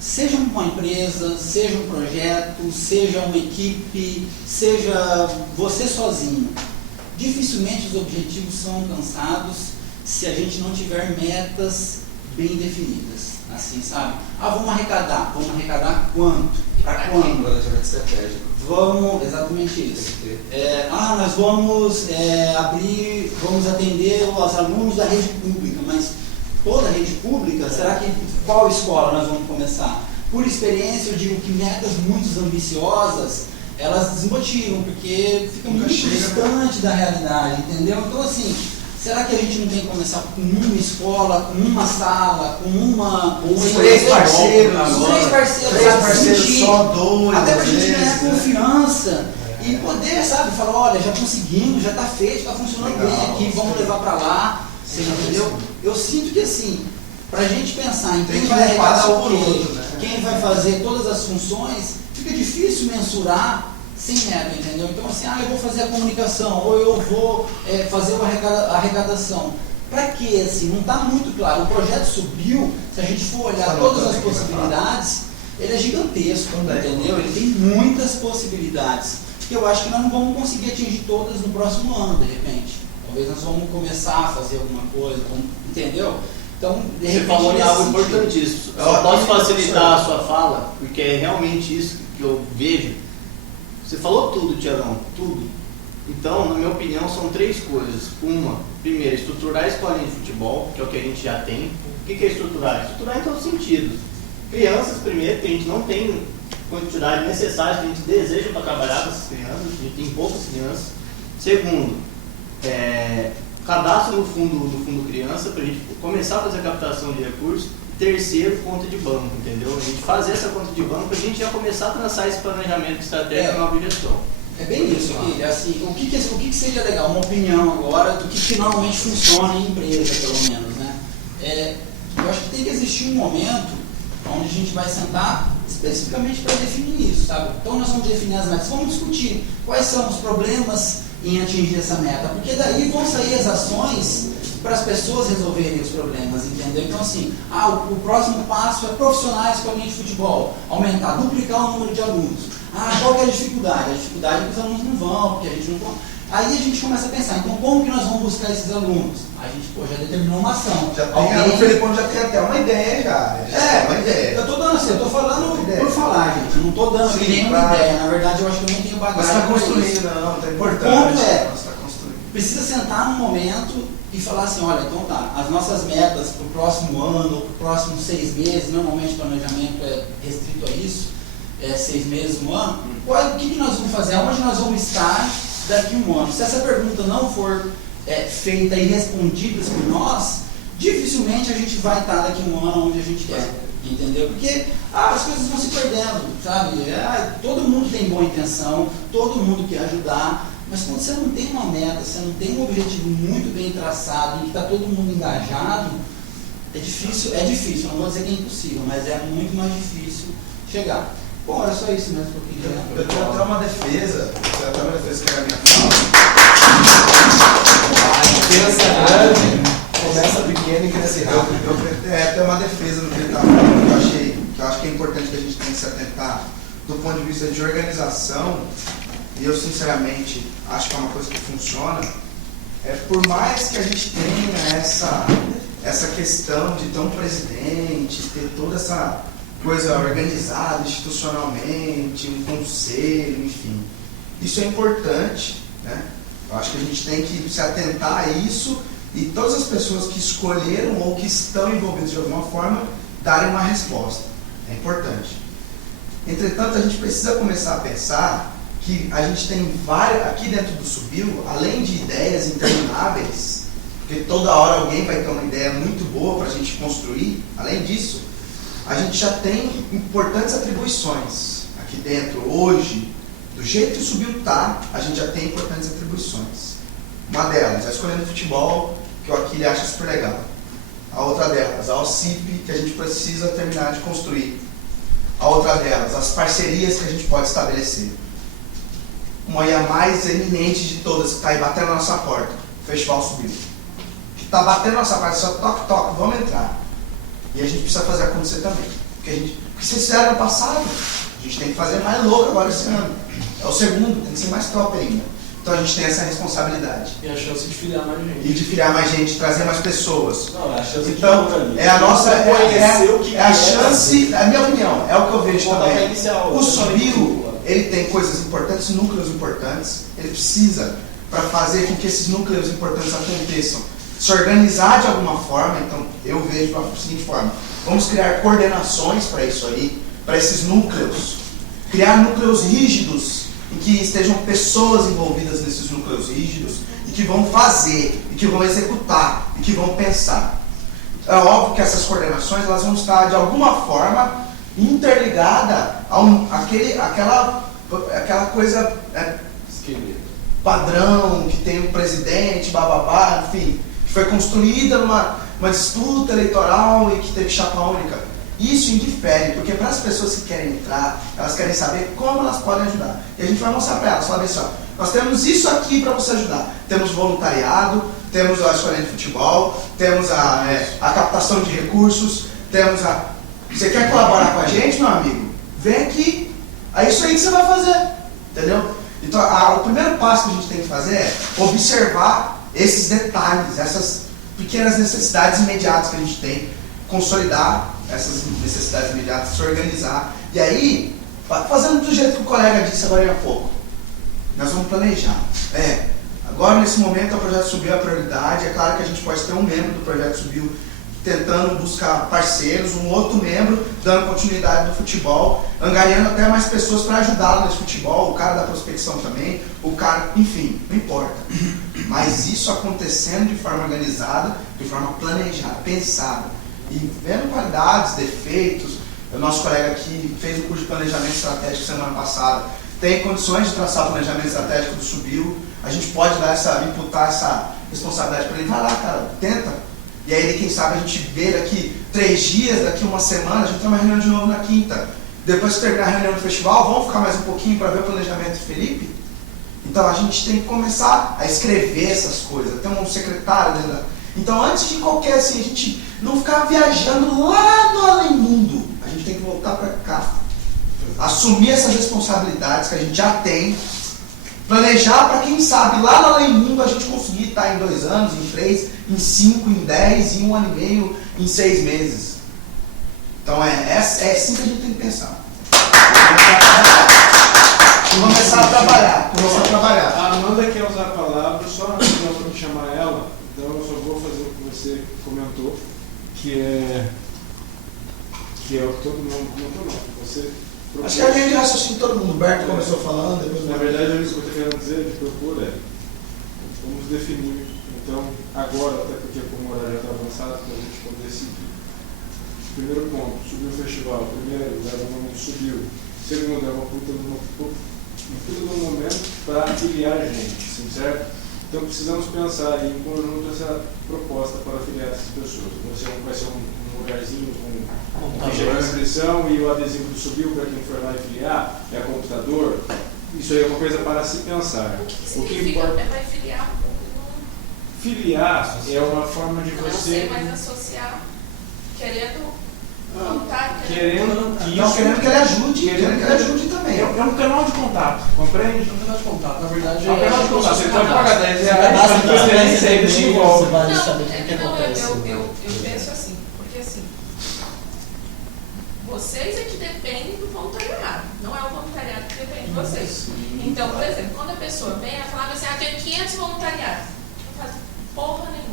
seja uma empresa, seja um projeto, seja uma equipe, seja você sozinho, dificilmente os objetivos são alcançados se a gente não tiver metas bem definidas, assim, sabe? Vamos arrecadar quanto? Para quando? Vamos, exatamente isso. Nós vamos vamos atender os alunos da rede pública, mas toda a rede pública, será que qual escola nós vamos começar? Por experiência, eu digo que metas muito ambiciosas, elas desmotivam, porque fica muito distante da realidade, entendeu? Então, assim, será que a gente não tem que começar com uma escola, com uma sala, com três parceiros, só 2, até para a gente ganhar confiança e poder, sabe, falar, olha, já conseguimos, já está feito, está funcionando bem aqui, vamos levar para lá. Você entendeu? Eu sinto que assim, pra gente pensar em quem vai arrecadar o quê, quem vai fazer todas as funções, fica difícil mensurar sem meta, entendeu? Então assim, eu vou fazer a comunicação, ou eu vou fazer a arrecadação. Para quê? Assim, não está muito claro. O projeto subiu, se a gente for olhar todas as possibilidades, ele é gigantesco, entendeu? Ele tem muitas possibilidades, que eu acho que nós não vamos conseguir atingir todas no próximo ano, de repente. Talvez nós vamos começar a fazer alguma coisa, entendeu? Então, de repente, você falou em algo importantíssimo. Eu posso facilitar a sua fala, porque é realmente isso que eu vejo. Você falou tudo, Tiagão, tudo. Então, na minha opinião, são 3 coisas. Uma, primeiro, estruturar a escolinha de futebol, que é o que a gente já tem. O que é estruturar? Estruturar em todos os sentidos. Crianças, primeiro, que a gente não tem quantidade necessária que a gente deseja para trabalhar com essas crianças, a gente tem poucas crianças. Segundo, cadastro no fundo criança, para a gente começar a fazer a captação de recursos. Terceiro, conta de banco, entendeu? A gente fazer essa conta de banco para a gente já começar a traçar esse planejamento estratégico na nova gestão. É bem isso, Guilherme. Assim, o que seria legal? Uma opinião agora do que finalmente funciona em empresa, pelo menos, né? Eu acho que tem que existir um momento onde a gente vai sentar especificamente para definir isso, sabe? Então nós vamos definir as metas, vamos discutir quais são os problemas em atingir essa meta, porque daí vão sair as ações para as pessoas resolverem os problemas, entendeu? Então assim, o próximo passo é profissionais com a linha de futebol, aumentar, duplicar o número de alunos. Qual que é a dificuldade? A dificuldade é que os alunos não vão, porque a gente não vão. Aí a gente começa a pensar, então como que nós vamos buscar esses alunos? A gente já determinou uma ação. O Felipão já tem até uma ideia já. Uma ideia. Eu estou dando assim, eu estou falando por falar, gente. Eu não estou dando nenhuma ideia. Na verdade, eu acho que eu nem tenho bagagem. Você está construindo, não, está importante. O ponto precisa sentar num momento e falar assim, olha, então tá, as nossas metas para o próximo ano, para os próximos 6 meses, normalmente o planejamento é restrito a isso, 6 meses, um ano, o que nós vamos fazer? Onde nós vamos estar daqui a um ano? Se essa pergunta não for feita e respondida por nós, dificilmente a gente vai estar daqui a um ano onde a gente quer, entendeu? Porque as coisas vão se perdendo, sabe? Todo mundo tem boa intenção, todo mundo quer ajudar, mas quando você não tem uma meta, você não tem um objetivo muito bem traçado, em que está todo mundo engajado, é difícil, não vou dizer que é impossível, mas é muito mais difícil chegar. Bom, era só isso mesmo que eu queria. Eu tenho até uma defesa, que era a minha fala. Pensa grande, começa pequeno e cresce rápido. Tem uma defesa no que ele está falando, que eu acho que é importante que a gente tenha que se atentar do ponto de vista de organização, e eu sinceramente acho que é uma coisa que funciona. Por mais que a gente tenha essa questão de ter um presidente, ter toda essa coisa organizada institucionalmente, um conselho, enfim. Isso é importante, né? Eu acho que a gente tem que se atentar a isso e todas as pessoas que escolheram ou que estão envolvidas de alguma forma darem uma resposta. É importante. Entretanto, a gente precisa começar a pensar que a gente tem várias, aqui dentro do Subiu, além de ideias intermináveis, porque toda hora alguém vai ter uma ideia muito boa para a gente construir, além disso, a gente já tem importantes atribuições aqui dentro. Hoje, do jeito que o Subiu está, a gente já tem importantes atribuições. Uma delas, a escolhendo futebol, que o Aquile acha super legal. A outra delas, a OCIP, que a gente precisa terminar de construir. A outra delas, as parcerias que a gente pode estabelecer. Uma e a mais eminente de todas, que está aí batendo na nossa porta, o Festival Subiu. Que está batendo na nossa porta, só toque, vamos entrar. E a gente precisa fazer acontecer também. Porque vocês fizeram no passado, a gente tem que fazer mais louco agora esse ano. É o segundo, tem que ser mais top ainda. Então a gente tem essa responsabilidade. E a chance de filiar mais gente. E de filiar mais gente, trazer mais pessoas. Não, é a chance então, de é a nossa. conhecer a chance, a minha opinião, é o que eu vejo também. Inicial, o Subiu, ele tem coisas importantes, núcleos importantes. Ele precisa, para fazer com que esses núcleos importantes aconteçam, se organizar de alguma forma. Então eu vejo da seguinte forma: vamos criar coordenações para isso aí, para esses núcleos, criar núcleos rígidos em que estejam pessoas envolvidas nesses núcleos rígidos e que vão fazer, e que vão executar, e que vão pensar. É óbvio que essas coordenações elas vão estar de alguma forma interligada a aquela coisa padrão que tem um presidente, bababá, enfim, que foi construída numa disputa eleitoral e que teve chapa única. Isso indifere, porque para as pessoas que querem entrar, elas querem saber como elas podem ajudar. E a gente vai mostrar para elas, falar assim, ó, nós temos isso aqui para você ajudar. Temos voluntariado, temos a escola de futebol, temos a captação de recursos, temos a... Você quer colaborar com a gente, meu amigo? Vem aqui. É isso aí que você vai fazer, entendeu? Então, o primeiro passo que a gente tem que fazer é observar esses detalhes, essas pequenas necessidades imediatas que a gente tem, consolidar essas necessidades imediatas, se organizar. E aí, fazendo do jeito que o colega disse agora há pouco, nós vamos planejar. Agora, nesse momento, o Projeto Subiu é a prioridade. É claro que a gente pode ter um membro do Projeto Subiu tentando buscar parceiros, um outro membro dando continuidade no futebol, angariando até mais pessoas para ajudá-lo nesse futebol, o cara da prospecção também, o cara, enfim, não importa. Mas isso acontecendo de forma organizada, de forma planejada, pensada, e vendo qualidades, defeitos. O nosso colega aqui fez o curso de planejamento estratégico semana passada, tem condições de traçar o planejamento estratégico do Subiu, a gente pode imputar essa responsabilidade para ele. Vai lá, cara, tenta. E aí, quem sabe, a gente vê daqui 3 dias, daqui uma semana, a gente tem uma reunião de novo na quinta. Depois que terminar a reunião do festival, vamos ficar mais um pouquinho para ver o planejamento do Felipe? Então, a gente tem que começar a escrever essas coisas, ter um secretário dentro da... Então, antes de qualquer, assim, a gente não ficar viajando lá no além mundo, a gente tem que voltar para cá. Assumir essas responsabilidades que a gente já tem, planejar para quem sabe, lá no além mundo a gente conseguir estar em 2 anos, em 3, em 5, em 10, em 1 ano e meio, em 6 meses. Então é assim que a gente tem que pensar. Começar a trabalhar. A Amanda quer usar a palavra, só antes de eu chamar ela, então eu só vou fazer o que você comentou, que é o que todo mundo comentou, não. Você procura... Acho que a linha de raciocínio todo mundo, o Berto começou falando, depois... Na verdade, é isso que eu estou querendo dizer, de procura, vamos definir, então, agora, até porque como o horário já está avançado, para a gente poder seguir. Primeiro ponto, subiu o festival. Primeiro, o momento subiu. Segundo, é uma puta no momento para afiliar a gente, sim, certo? Então, precisamos pensar em conjunto essa proposta para afiliar essas pessoas. Vai ser um lugarzinho com ficha de inscrição e o adesivo do Subiu para quem for lá afiliar, é computador. Isso aí é uma coisa para se pensar. O que importa é vai filiar. Filiar é uma forma de não você... sei, mas associar, querendo contar, querendo que ele ajude, querendo que ele ajude também. É um canal de contato, compreende? É um canal de contato, na verdade. É um canal de contato, você pode pagar R$10 Você para transferência e eles te envolvem. Eu penso assim, porque assim, vocês é que dependem do voluntariado, não é o voluntariado que depende de vocês. Então, por exemplo, quando a pessoa vem, ela fala assim, tenho 500 voluntariados, não faz porra nenhuma.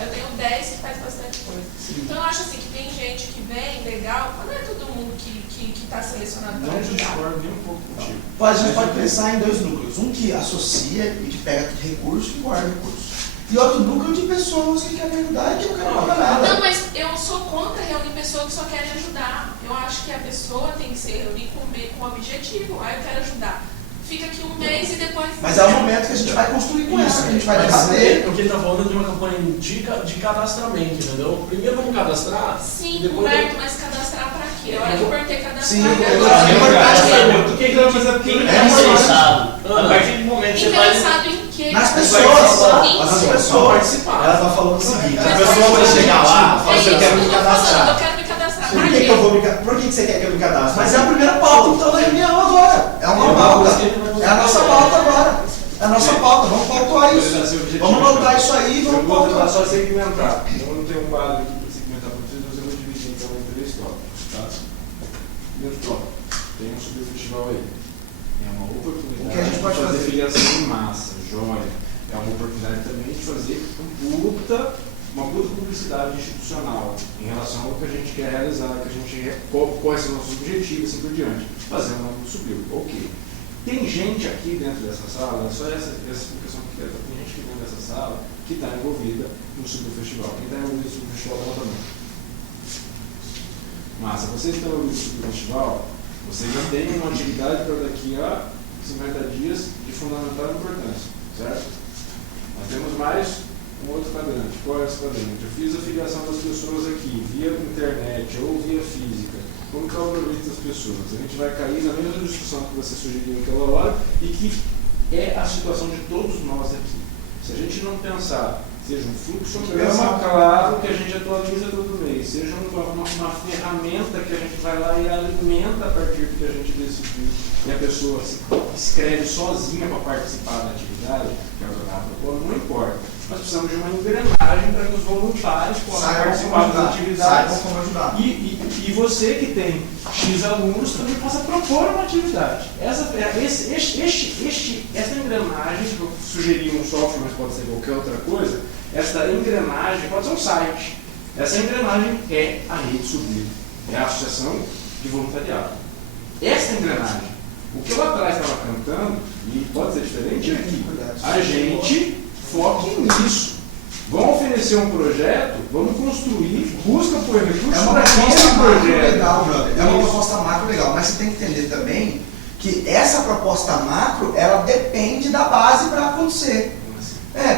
Eu tenho 10 que faz bastante coisa. Então eu acho assim que tem gente que vem, legal, mas não é todo mundo que está selecionado para ajudar. Não discordo nem um pouco contigo. A gente pode pensar em 2 núcleos. Um que associa e que pega recurso e guarda recurso. E outro núcleo de pessoas que querem ajudar e que não querem pagar nada. Não, mas eu sou contra reunir pessoas que só querem ajudar. Eu acho que a pessoa tem que se reunir com objetivo. Aí eu quero ajudar. Fica aqui um mês e depois... Mas é o momento que a gente vai construir com ela, que a gente vai debater. Porque ele está falando de uma campanha de cadastramento, entendeu? Primeiro vamos cadastrar. Sim, depois Roberto, mas cadastrar para quê? A hora que eu perguntei cadastrar... Sim, O que vai fazer? Porque não é interessado. A partir do momento que você vai... Interessado em quê? Nas pessoas. As pessoas participar. Ela está falando o seguinte: a pessoa vai chegar lá e falar assim, eu quero me Eu cadastrar. quero me cadastrar. por que eu vou me cadastrar? Por que você quer que eu me cadastre? Mas é a primeira pauta, então, da reunião agora. É uma pauta. É a nossa pauta agora. É a nossa pauta. Vamos pautar isso. Vamos botar isso aí e vamos Eu vou tentar pautar. só segmentar. Eu não tenho um quadro aqui para segmentar para vocês, mas eu vou dividir então em 3 tópicos, tá? Primeiro tópico, tem um subfestival aí. É uma oportunidade O que a gente pode de fazer fazer? filiação em massa, joia. É uma oportunidade também de fazer uma puta publicidade institucional em relação ao que a gente quer realizar, quais são os nossos objetivos, assim por diante. Fazer um nome Subiu. Ok. Tem gente aqui dentro dessa sala, só essa explicação que eu quero, tem gente aqui dentro dessa sala que está envolvida no Subiu Festival. Quem está envolvido no Subiu Festival, levanta a mão. Massa, vocês que estão envolvidos no Subiu Festival, vocês já têm uma atividade para daqui a 50 dias de fundamental importância, certo? Nós temos mais um outro quadrante. cortes para dentro, eu fiz a filiação das pessoas aqui, via internet ou via física, como que eu aproveito as pessoas? A gente vai cair na mesma discussão que você sugeriu naquela hora e que é a situação de todos nós aqui. Se a gente não pensar, seja um fluxograma claro que a gente atualiza todo mês, seja uma ferramenta que a gente vai lá e alimenta a partir do que a gente decidiu, e a pessoa se escreve sozinha para participar da atividade, que é o que eu estava propondo, não importa. Nós precisamos de uma engrenagem para que os voluntários possam participar das atividades. E você que tem X alunos também possa propor uma atividade. Essa engrenagem, que eu sugeri um software, mas pode ser qualquer outra coisa, essa engrenagem pode ser um site. Essa engrenagem é a Rede Subiu, é a Associação de Voluntariado. Essa engrenagem, o que eu lá atrás estava cantando, e pode ser diferente aqui, a gente foque nisso. Vamos oferecer um projeto, vamos construir, busca por recursos para esse projeto. Legal, brother. É uma proposta macro legal, mas você tem que entender também que essa proposta macro, ela depende da base para acontecer.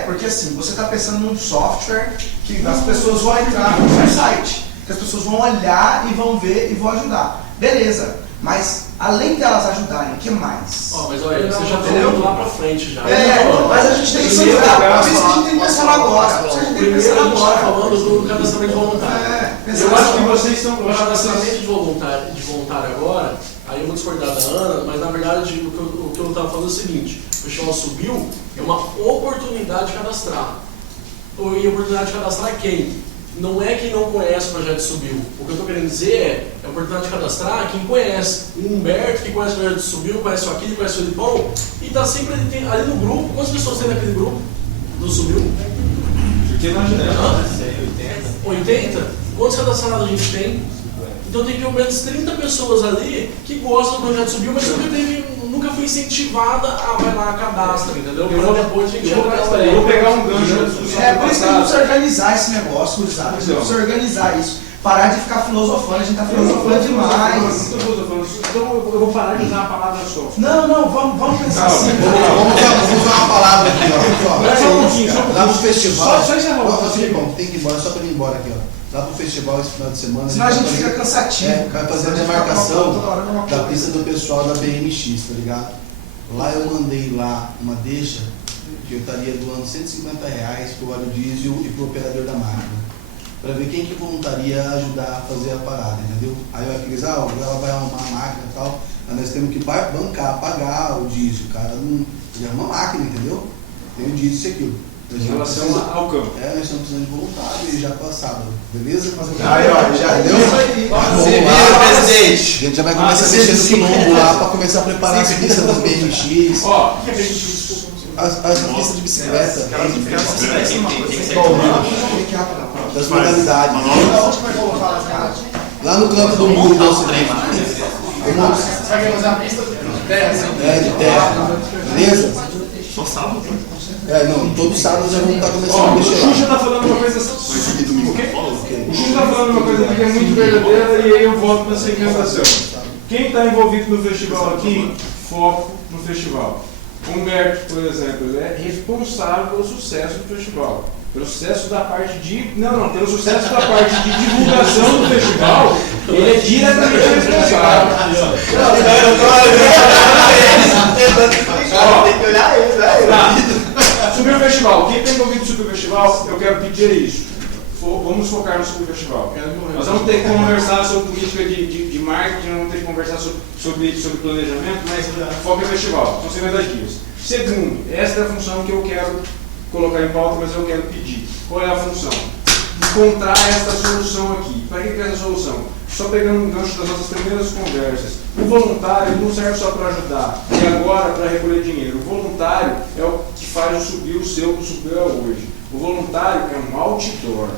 Porque assim, você está pensando num software que as pessoas vão entrar no site, que as pessoas vão olhar e vão ver e vão ajudar. Beleza, mas além delas ajudarem, o que mais? Mas olha, você já está indo lá para frente já. Mas a gente tem que pensar, por isso que a gente tem que pensar agora. Primeiro a gente está falando do cadastramento voluntário. Eu acho que vocês estão... O cadastramento de voluntário agora, aí eu vou discordar da Ana, mas na verdade o que eu estava falando é o seguinte: o Festival Subiu é uma oportunidade de cadastrar. E a oportunidade de cadastrar é quem? Não é quem não conhece o projeto Subiu. O que eu estou querendo dizer é a oportunidade de cadastrar quem conhece. O Humberto, que conhece o projeto Subiu, conhece o Aquile, conhece o Felipão, e está sempre ali no grupo. Quantas pessoas tem naquele grupo do Subiu? Porque nós já 80? Quantos cadastrados a gente tem? Então tem pelo menos 30 pessoas ali que gostam do projeto Subiu, mas nunca foi incentivada a vai lá, cadastra, entendeu? Para depois a gente eu vou pegar um gancho da discussão. Por isso que a gente precisa organizar esse negócio, sabe? A gente precisa organizar isso. Parar de ficar filosofando, a gente está filosofando demais. Então eu vou parar de usar a palavra software. Não, vamos pensar assim. Vamos usar uma palavra aqui, ó. Lá no festival. Tem que ir embora, só para ir embora aqui, ó. Lá pro festival esse final de semana. Senão a gente fica cansativo. Vai fazer a demarcação da pista do pessoal da BMX, tá ligado? Lá eu mandei lá uma deixa que eu estaria doando R$150 pro óleo diesel e pro operador da máquina. Para ver quem que voluntaria ajudar a fazer a parada, entendeu? Aí eu aqueles, ela vai arrumar a máquina e tal, mas nós temos que bancar, pagar o diesel, cara. Ele arruma a máquina, entendeu? Tem o diesel e aquilo. Em relação ao campo. Nós estamos precisando de voluntário e já passado, beleza? Aí, ó, já deu isso aí. Você vira, presidente. A gente já vai começar a mexer no quilombo lá para começar a preparar as pistas das BMX. Ó, as pistas de bicicleta. Das modalidades. Onde vai colocar as caras? Lá no campo do muro. Você vai fazer uma pista de terra? De terra. Beleza? Só sábado? Não, todo sábado já vamos estar começando a mexer. O Xuxa está falando uma coisa. O Xuxa está falando uma coisa aqui que é muito verdadeira e aí eu volto nessa encantação. Quem está envolvido no festival aqui, foco no festival. Humberto, por exemplo, ele é responsável pelo sucesso do festival. Pelo sucesso da parte de. Pelo sucesso da parte de divulgação do festival, ele é diretamente responsável. Tem que olhar eles, né? Subir o festival. Quem está envolvido no Subir o Festival, eu quero pedir isso. Vamos focar no Subir o Festival. Nós vamos ter que conversar sobre política de marketing, vamos ter que conversar sobre planejamento, mas foca no festival. São 50 dias. Segundo, esta é a função que eu quero colocar em pauta, mas eu quero pedir. Qual é a função? Encontrar esta solução aqui. Para que é essa solução? Só pegando um gancho das nossas primeiras conversas. O voluntário não serve só para ajudar, e agora para recolher dinheiro. O voluntário é o que faz o Subir o seu do Subir hoje. O voluntário é um outdoor.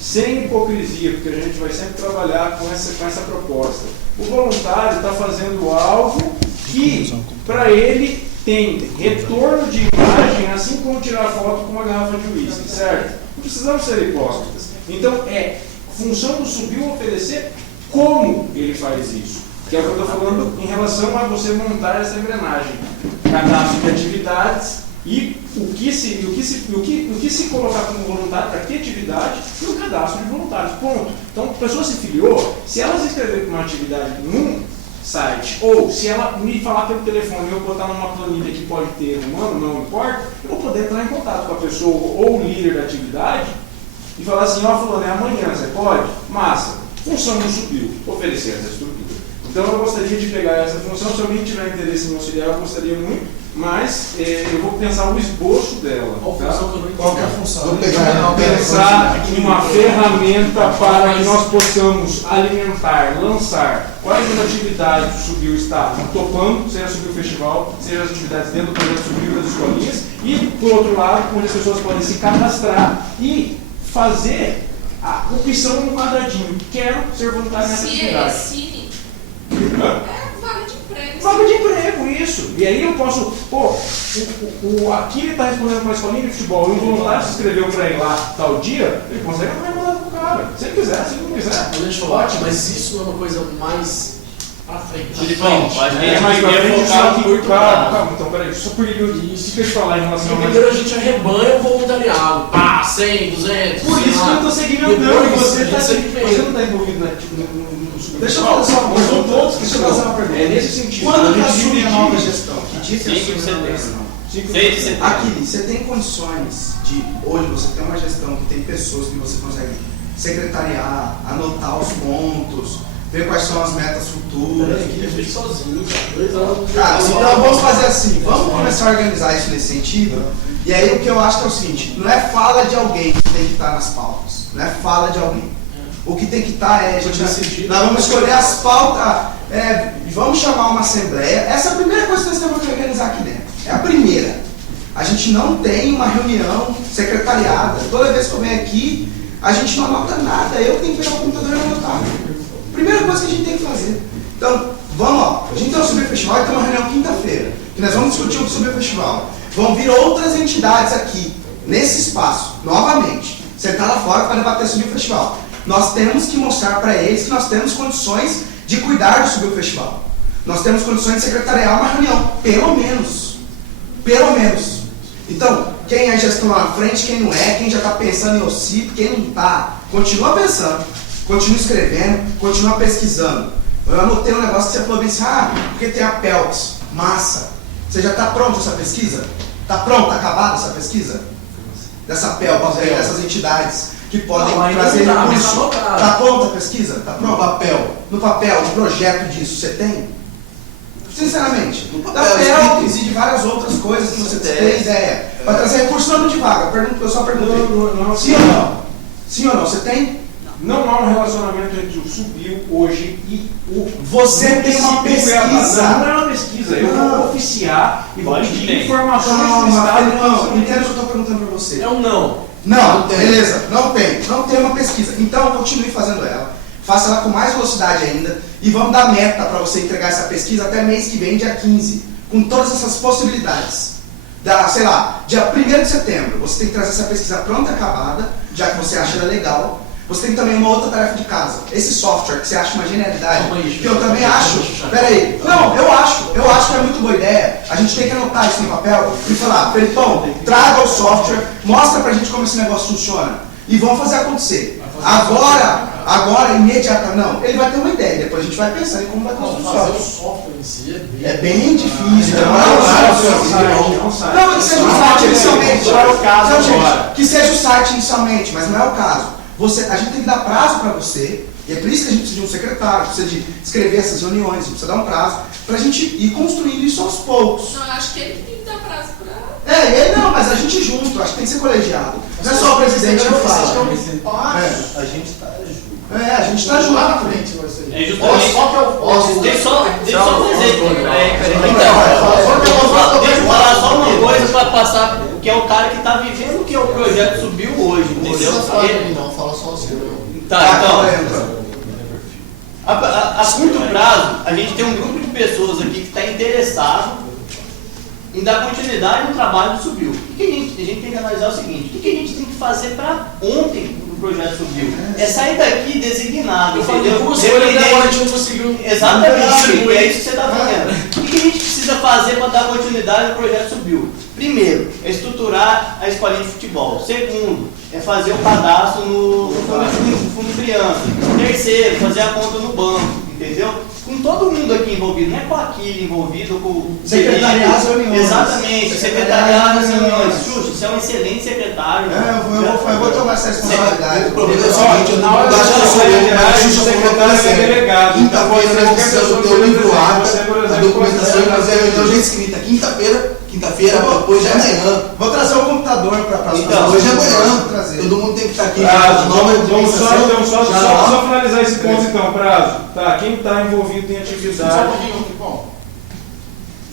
Sem hipocrisia, porque a gente vai sempre trabalhar com essa proposta. O voluntário está fazendo algo que, para ele, tem retorno de imagem, assim como tirar foto com uma garrafa de uísque, certo? Não precisamos ser hipócritas. Então, é função do Subiu oferecer como ele faz isso. Que é o que eu estou falando em relação a você montar essa engrenagem. Cadastro de atividades, E o que se colocar como voluntário, para que atividade, e o cadastro de voluntários, ponto. Então, a pessoa se filiou, se ela se inscrever para uma atividade num site, ou se ela me falar pelo telefone e eu botar numa planilha que pode ter um ano, não importa, eu vou poder entrar em contato com a pessoa ou o líder da atividade e falar assim, ó, fulano, é amanhã, você pode? Massa, função não subiu, oferecer essa estrutura. Então eu gostaria de pegar essa função, se alguém tiver interesse em auxiliar, eu gostaria muito, mas eu vou pensar o esboço dela. Qual função que eu não entendi? Qual que é a função? Vou pegar Pensar em uma ferramenta para que nós possamos alimentar, lançar quais as atividades o Subiu está topando, seja Subiu Festival, seja as atividades dentro do projeto Subiu das escolinhas, e, por outro lado, onde as pessoas podem se cadastrar e fazer a opção no quadradinho. Quero ser voluntário nessa atividade. Vaga de emprego. Vaga de emprego, isso. E aí eu posso, aqui ele está respondendo para a escolinha de futebol, e um voluntário se inscreveu para ir lá tal dia, ele consegue mandar para o cara. Se ele quiser, se ele não quiser. Deixa eu falar, mas isso não é uma coisa mais pra frente. Mais pra frente, só que, calma, então peraí, só por isso que eu te falar em relação a... Primeiro a gente arrebanha o voluntariado, 100, 200. Por isso que eu estou segmentando, você não está envolvido no Deixa eu fazer só uma pergunta. Todos que Deixa eu fazer uma pergunta. É nesse sentido. Quando que assume a nova gestão? Que dia que assume a nova gestão? 6 de setembro. Aqui, você tem condições de, hoje, você tem uma gestão que tem pessoas que você consegue secretariar, anotar os pontos, ver quais são as metas futuras. Eu fiz sozinho, 2 anos. Cara, então vamos fazer assim, vamos começar a organizar isso nesse sentido. E aí o que eu acho que é o seguinte, não é fala de alguém que tem que estar nas pautas, não é fala de alguém. O que tem que estar nós vamos escolher as pautas, vamos chamar uma assembleia. Essa é a primeira coisa que nós temos que organizar aqui dentro. É a primeira. A gente não tem uma reunião secretariada. Toda vez que eu venho aqui, a gente não anota nada. Eu tenho que pegar o computador e anotar. Primeira coisa que a gente tem que fazer. Então, vamos lá. A gente tem o Subiu Festival e tem uma reunião quinta-feira, que nós vamos discutir o Subiu Festival. Vão vir outras entidades aqui, nesse espaço, novamente. Sentar lá fora para debater o Subiu Festival. Nós temos que mostrar para eles que nós temos condições de cuidar do Subiu Festival. Nós temos condições de secretariar uma reunião, pelo menos. Pelo menos. Então, quem é gestão lá na frente, quem não é, quem já está pensando em OCIP, quem não está, continua pensando, continua escrevendo, continua pesquisando. Eu anotei um negócio que você falou bem assim, porque tem a PELPS, massa. Você já está pronto essa pesquisa? Está pronta, acabada essa pesquisa? Dessa PELPS aí, dessas entidades que podem trazer recurso. Está pronta a pesquisa? Está pronto? No papel, no projeto disso, você tem? Sinceramente, no papel exige várias outras coisas que você tem ideia. Para trazer recurso não de vaga. Eu só perguntei. Sim ou não? Sim ou não? Você tem? Não há um relacionamento entre o Subiu hoje e o... Você tem uma pesquisa. Não é uma pesquisa. Eu vou oficiar e vou pedir informações do Estado. Não, entendo o que eu estou perguntando para você. É um não. Não, beleza, não tem uma pesquisa. Então continue fazendo ela, faça ela com mais velocidade ainda e vamos dar meta para você entregar essa pesquisa até mês que vem, dia 15, com todas essas possibilidades. Sei lá, dia 1º de setembro, você tem que trazer essa pesquisa pronta e acabada, já que você acha ela legal. Você tem também uma outra tarefa de casa. Esse software que você acha uma genialidade, que eu também acho. Peraí, não, eu acho que é muito boa ideia. A gente tem que anotar isso no papel e falar, Felipão, traga o software, mostra pra gente como esse negócio funciona. E vamos fazer acontecer. Agora, imediatamente. Não, ele vai ter uma ideia, depois a gente vai pensar em como vai construir o software. Fazer o software em si é bem difícil. Não, que seja o site inicialmente. Não é o caso agora. Que seja o site inicialmente, mas não é o caso. A gente tem que dar prazo para você, e é por isso que a gente precisa de um secretário, precisa de escrever essas reuniões, a gente precisa dar um prazo para a gente ir construindo isso aos poucos. Não, eu acho que ele que tem que dar prazo para... Ele não, mas a gente junto, acho que tem que ser colegiado. Não é só o presidente que fala. A gente está junto. A gente está junto. Lá na frente vai ser. É justamente. Deixa eu só fazer. Deixa eu falar só uma coisa para passar, que é o cara que está vivendo o que o projeto Subiu hoje, entendeu? Não, fala só assim. Tá, então. A curto prazo, a gente tem um grupo de pessoas aqui que está interessado em dar continuidade no trabalho do Subiu. O que a gente tem que analisar o seguinte: o que a gente tem que fazer para ontem no projeto Subiu? É sair daqui designado, entendeu? Agora a gente não conseguiu. Exatamente, é isso que você está fazendo. O que a gente precisa fazer para dar continuidade no projeto Subiu? Primeiro, é estruturar a escolinha de futebol. Segundo, é fazer o cadastro no fundo criança. Terceiro, fazer a conta no banco, entendeu? Com todo mundo aqui envolvido, não é com a Aquile envolvido, com o Secretariado das reuniões. Exatamente, secretariado das reuniões. Xuxa, você é um excelente secretário. Eu vou tomar essa responsabilidade. O problema é o seguinte, na hora da o secretário é delegado. Quinta-feira nós precisamos ter o livro Você, por A exemplo, documentação e fazer a reunião já escrita. Quinta-feira, hoje é amanhã. Vou trazer um computador para Então, hoje é amanhã. Todo mundo tem que estar aqui. Vamos só finalizar esse ponto então, prazo. Tá, quem está envolvido em atividade.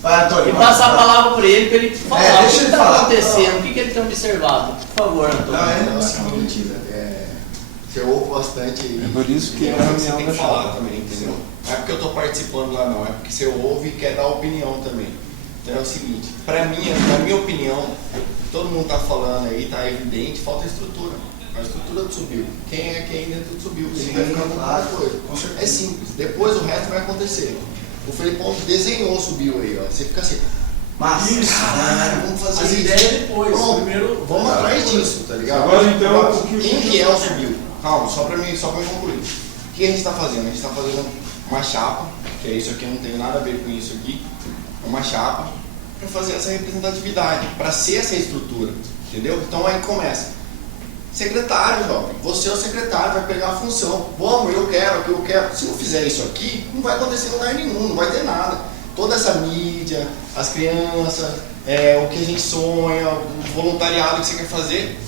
Vai, Antônio. E passar a palavra por ele para ele falar o deixa que ele está falar. acontecendo, o que ele tem observado. Por favor, Antônio. Não, é seguinte, eu ouvo bastante e por isso que tem é a coisa que você reunião tem da que falar chapa. também, entendeu? Não é porque eu estou participando lá não, é porque você ouve e quer dar opinião também. Então é o seguinte, para mim, na minha opinião, todo mundo está falando aí, está evidente, falta estrutura. A estrutura subiu. Quem é quem dentro do subiu? Ele vai ficar com outra coisa. É simples, depois o resto vai acontecer. O Felipão desenhou o subiu aí, ó. Você fica assim, Mas, caralho, vamos fazer As isso. ideias depois. Pronto, Primeiro, vamos atrás disso, tá ligado? Agora, então, o que o Quem que é o subiu? Calma, só pra concluir. O que a gente está fazendo? A gente está fazendo uma chapa, que é isso aqui, eu não tenho nada a ver com isso aqui. Uma chapa para fazer essa representatividade, para ser essa estrutura, entendeu? Então aí começa. Secretário, jovem, você é o secretário, vai pegar a função. Vamos, eu quero. Se não fizer isso aqui, não vai acontecer em lugar nenhum, não vai ter nada. Toda essa mídia, as crianças, o que a gente sonha, o voluntariado que você quer fazer,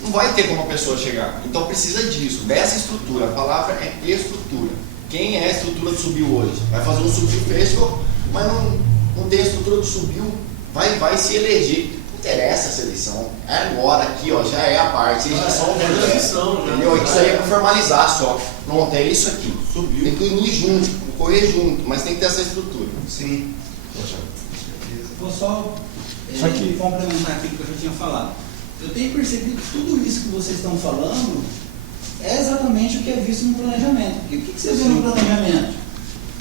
não vai ter como a pessoa chegar. Então precisa disso, dessa estrutura. A palavra é estrutura. Quem é a estrutura do Subiu hoje? Vai fazer um Subiu Festival, mas não tem a estrutura do Subiu, vai se eleger. Não interessa essa eleição. É agora, aqui, ó, já é a parte. Eles só entendeu? Isso aí é para formalizar só. Pronto, é isso aqui. Subiu. Tem que unir junto, correr junto, mas tem que ter essa estrutura. Sim. Vou só complementar aquilo que eu já tinha falado. Eu tenho percebido que tudo isso que vocês estão falando é exatamente o que é visto no planejamento. E o que você vê no planejamento?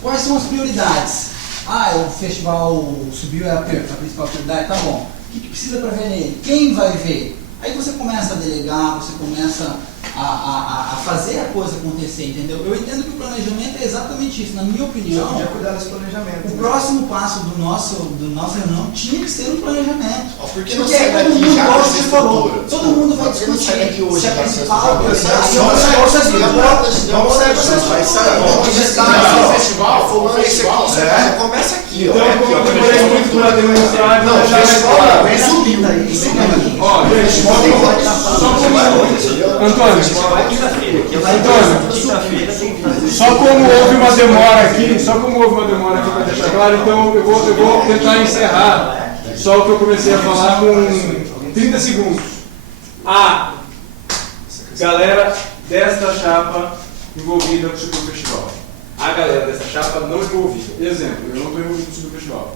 Quais são as prioridades? O festival subiu, é a principal prioridade, tá bom. O que precisa para ver nele? Quem vai ver? Aí você começa a delegar, você começa a fazer a coisa acontecer, entendeu? Eu entendo que o planejamento é exatamente isso. Na minha opinião, Você podia cuidar desse planejamento. o próximo passo do nossa reunião tinha que ser um planejamento. Porque não aí sai todo daqui mundo, já igual com você essa falou, estrutura? todo mundo vai Porque não sai daqui discutir hoje se a com essa principal estrutura. prioridade Vamos sair é dessa começa aqui, ó. Então, como eu demorei muito para demonstrar, Não, já vai subiu. Ó, gente, Antônio, só como houve uma demora aqui para deixar claro, então eu vou tentar encerrar só o que eu comecei a falar com 30 segundos. A galera desta chapa envolvida com o Super Festival. A galera dessa chapa não envolvida. Exemplo, eu não estou envolvido com o Super Festival.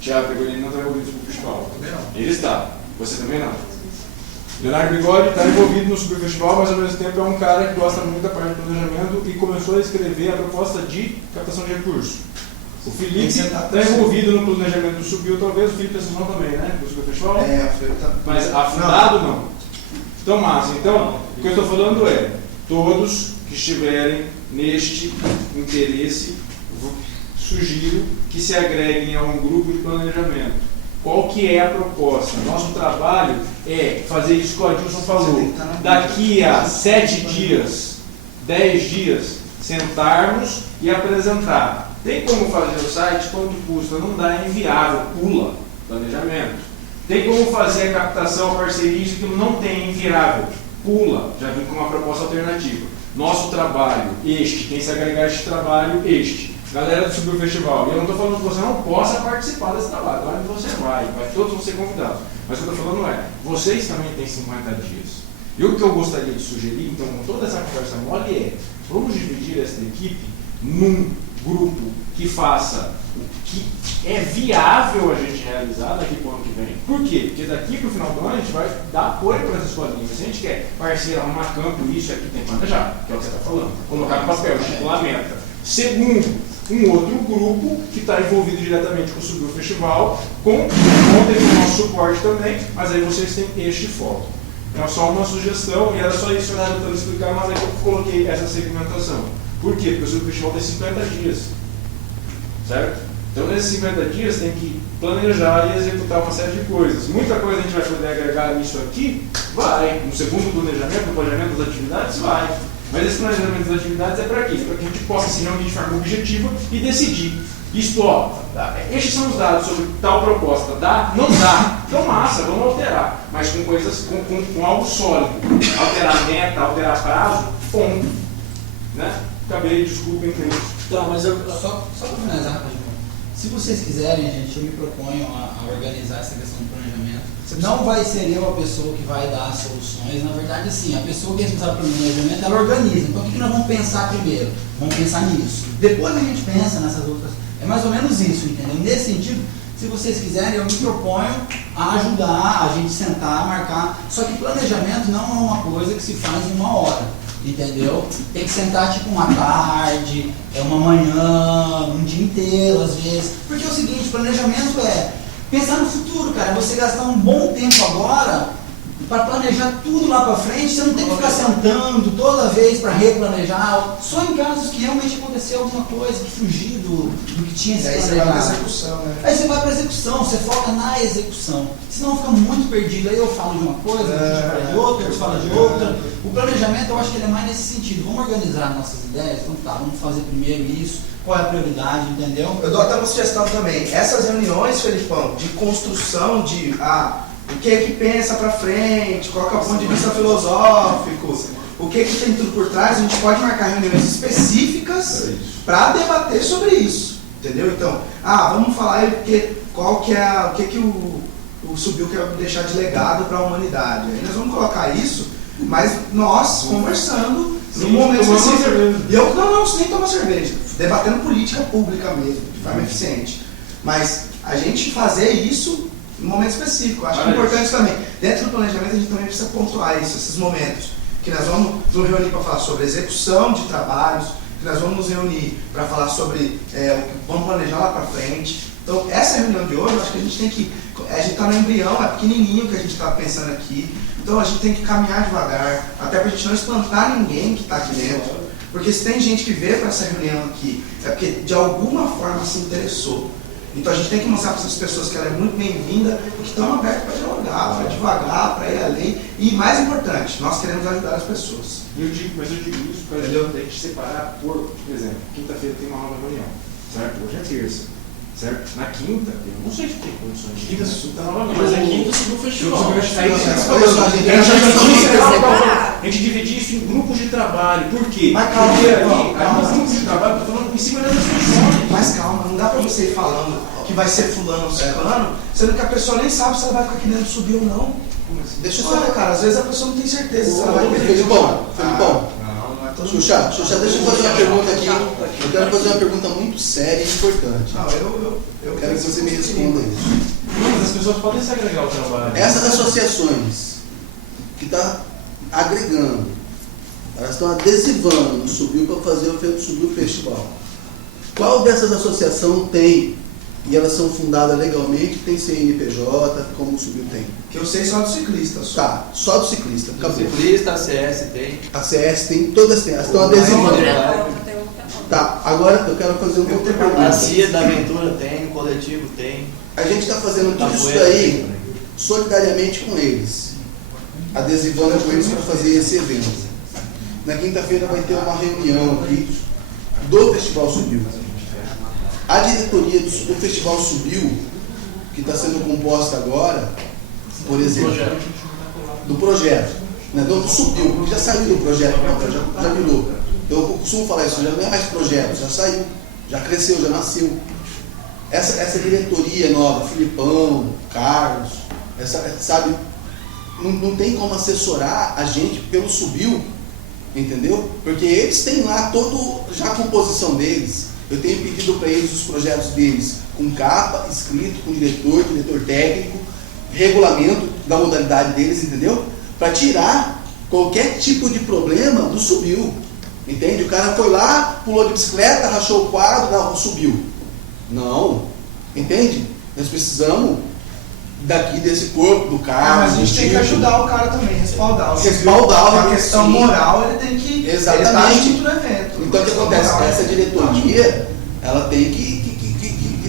Thiago Pegolini não está envolvido com o Super Festival. Ele está. Você também não. Leonardo Bigode está envolvido no Super Festival, mas ao mesmo tempo é um cara que gosta muito da parte do planejamento e começou a escrever a proposta de captação de recursos. O Felipe está envolvido no planejamento do Subiu, talvez, o Felipe Assunção também, né? Do Super Festival? Mas afundado não. Então, então, o que eu estou falando é, todos que estiverem neste interesse, sugiro que se agreguem a um grupo de planejamento. Qual que é a proposta? Nosso trabalho é fazer isso que o Adilson falou. Daqui a 7 dias, 10 dias, sentarmos e apresentar. Tem como fazer o site? Quanto custa? Não dá, é inviável, pula planejamento. Tem como fazer a captação, a parceria, isso que não tem, é inviável, pula, já vim com uma proposta alternativa. Nosso trabalho, quem se agregar a este trabalho, Galera do Subiu Festival, e eu não estou falando que você não possa participar desse trabalho, claro que você vai, todos vão ser convidados. Mas o que eu estou falando vocês também têm 50 dias. E o que eu gostaria de sugerir, então, com toda essa conversa mole vamos dividir essa equipe num grupo que faça o que é viável a gente realizar daqui para o ano que vem. Por quê? Porque daqui para o final do ano a gente vai dar apoio para as escolinhas. Se a gente quer parceiro, arrumar campo, isso aqui tem que planejar, que é o que você está falando. Colocar no papel, estipular a meta. Segundo, um outro grupo que está envolvido diretamente com o Subiu Festival, contem com o nosso suporte também, mas aí vocês têm este foco. Então, só uma sugestão, e era só isso que eu estava tentando explicar, mas aí eu coloquei essa segmentação. Por quê? Porque o Subiu Festival tem 50 dias, certo? Então, nesses 50 dias, tem que planejar e executar uma série de coisas. Muita coisa a gente vai poder agregar nisso aqui? Vai. No segundo planejamento, no planejamento das atividades, vai. Mas esse planejamento das atividades é para quê? Para que a gente possa se reunir de forma objetiva e decidir. Isto, ó, estes são os dados sobre tal proposta. Dá? Não dá. Então, massa, vamos alterar. Mas com coisas, com algo sólido. Alterar meta, alterar prazo, ponto. Né? Acabei, desculpem com isso. Tá, mas eu... Só para finalizar rapidinho. Se vocês quiserem, gente, eu me proponho a organizar essa questão do planejamento. Não vai ser eu a pessoa que vai dar as soluções. Na verdade, sim, a pessoa que é responsável pelo planejamento, ela organiza. Então, o que nós vamos pensar primeiro? Vamos pensar nisso. Depois a gente pensa nessas outras. É mais ou menos isso, entendeu? Nesse sentido, se vocês quiserem, eu me proponho a ajudar, a gente sentar, marcar. Só que planejamento não é uma coisa que se faz em uma hora. Entendeu? Tem que sentar tipo uma tarde, uma manhã, um dia inteiro às vezes. Porque é o seguinte, planejamento é pensar no futuro, cara. Você gastar um bom tempo agora para planejar tudo lá para frente. Você não tem que ficar sentando toda vez para replanejar. Só em casos que realmente aconteceu alguma coisa que fugiu do que tinha se planejado. Aí você vai para execução, né? Aí você vai para execução, você foca na execução. Senão fica muito perdido. Aí eu falo de uma coisa, a gente fala de outra, outros falam de outra. O planejamento eu acho que ele é mais nesse sentido. Vamos organizar nossas ideias? Então tá, vamos fazer primeiro isso. Qual é a prioridade, entendeu? Eu dou até uma sugestão também. Essas reuniões, Felipão, de construção de o que é que pensa para frente, qual é o ponto de vista filosófico, o que é que tem tudo por trás, a gente pode marcar reuniões específicas para debater sobre isso, entendeu? Então, vamos falar aí o que o Subiu quer deixar de legado para a humanidade. Aí nós vamos colocar isso, mas nós conversando no momento específico. E eu não nem tomar cerveja, debatendo política pública mesmo, de forma eficiente. Mas a gente fazer isso em um momento específico, acho que é importante também. Dentro do planejamento a gente também precisa pontuar isso, esses momentos, que nós vamos nos reunir para falar sobre execução de trabalhos, que nós vamos nos reunir para falar sobre, vamos planejar lá para frente. Então essa reunião de hoje, eu acho que a gente tem que, a gente está no embrião, é pequenininho que a gente está pensando aqui, então a gente tem que caminhar devagar, até para a gente não espantar ninguém que está aqui dentro, porque se tem gente que veio para essa reunião aqui, é porque de alguma forma se interessou. Então a gente tem que mostrar para essas pessoas que ela é muito bem-vinda e que estão abertas para dialogar, para devagar, para ir além. E mais importante, nós queremos ajudar as pessoas. Mas eu digo isso para a gente separar por exemplo, quinta-feira tem uma nova reunião, certo? Hoje é terça, certo? Na quinta, eu não sei se tem condições de quinta novamente. Mas é quinta Subiu Festival. A gente dividir isso em grupos de trabalho. Por quê? Mas calma, porque aí os grupos de trabalho estão falando em cima das funções. Mas calma, não dá para você ir falando que vai ser fulano ou ciclano, sendo que a pessoa nem sabe se ela vai ficar aqui dentro subir ou não. Deixa eu saber, cara, às vezes a pessoa não tem certeza se ela vai querer. Felipão, Xuxa, deixa eu fazer uma pergunta aqui. Eu quero fazer uma pergunta muito séria e importante. Não, eu quero que você me responda isso. Mas as pessoas podem se agregar ao trabalho. Essas associações que estão agregando, elas estão adesivando no Subiu para fazer o Subiu Festival. Qual dessas associações tem, e elas são fundadas legalmente, tem CNPJ, como o Subiu tem? Que eu sei só do ciclista. Tá, só do ciclista. Do ciclista, a CS tem. A CS tem, todas têm, elas estão adesivando. Tá, agora eu quero fazer uma outra pergunta. A CIA da Aventura tem, o coletivo tem. A gente está fazendo tudo isso daí solidariamente com eles, adesivando com eles para fazer esse evento. Na quinta-feira vai ter uma reunião aqui do Festival Subiu. A diretoria do Festival Subiu, que está sendo composta agora, por exemplo, do projeto, né, do Subiu, porque já saiu do projeto, já virou. Eu costumo falar isso, já não é mais projeto, já saiu, já cresceu, já nasceu. Essa diretoria nova, Filipão, Carlos, sabe, não tem como assessorar a gente pelo Subiu, entendeu? Porque eles têm lá já a composição deles. Eu tenho pedido para eles os projetos deles com capa, escrito, com diretor técnico, regulamento da modalidade deles, entendeu? Para tirar qualquer tipo de problema do Subiu. Entende? O cara foi lá, pulou de bicicleta, rachou o quadro, não, subiu. Não. Entende? Nós precisamos daqui desse corpo, do carro. Mas a gente tem que ajudar o cara também, respaldar. Respaldar. A questão moral, ele tem que... Exatamente. Ele tá junto no evento. Então o que acontece? Essa diretoria, ela tem que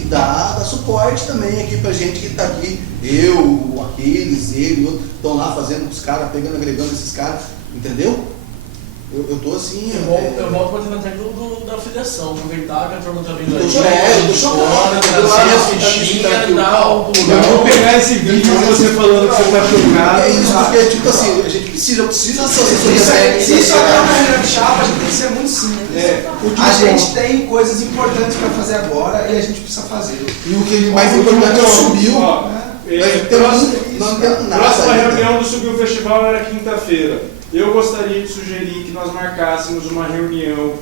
dar suporte também aqui pra gente que tá aqui. Eu, o Aquiles, ele, outro, estão lá fazendo com os caras, pegando, agregando esses caras. Entendeu? Eu tô assim. Eu volto para a técnica da filiação, aproveitar que a turma tá vindo aí. Eu tô chocado, trazer as fichinhas e tal. Vou pegar esse vídeo de você falando que você tá chocado. É isso, porque tipo assim, a gente precisa dessa assessoria técnica. Isso é uma reunião de chapa, a gente tem que ser muito simples. A gente tem coisas importantes para fazer agora e a gente precisa fazer. E o que mais importante é o Subiu. Não temos nada. Próxima reunião do Subiu Festival era quinta-feira. Eu gostaria de sugerir que nós marcássemos uma reunião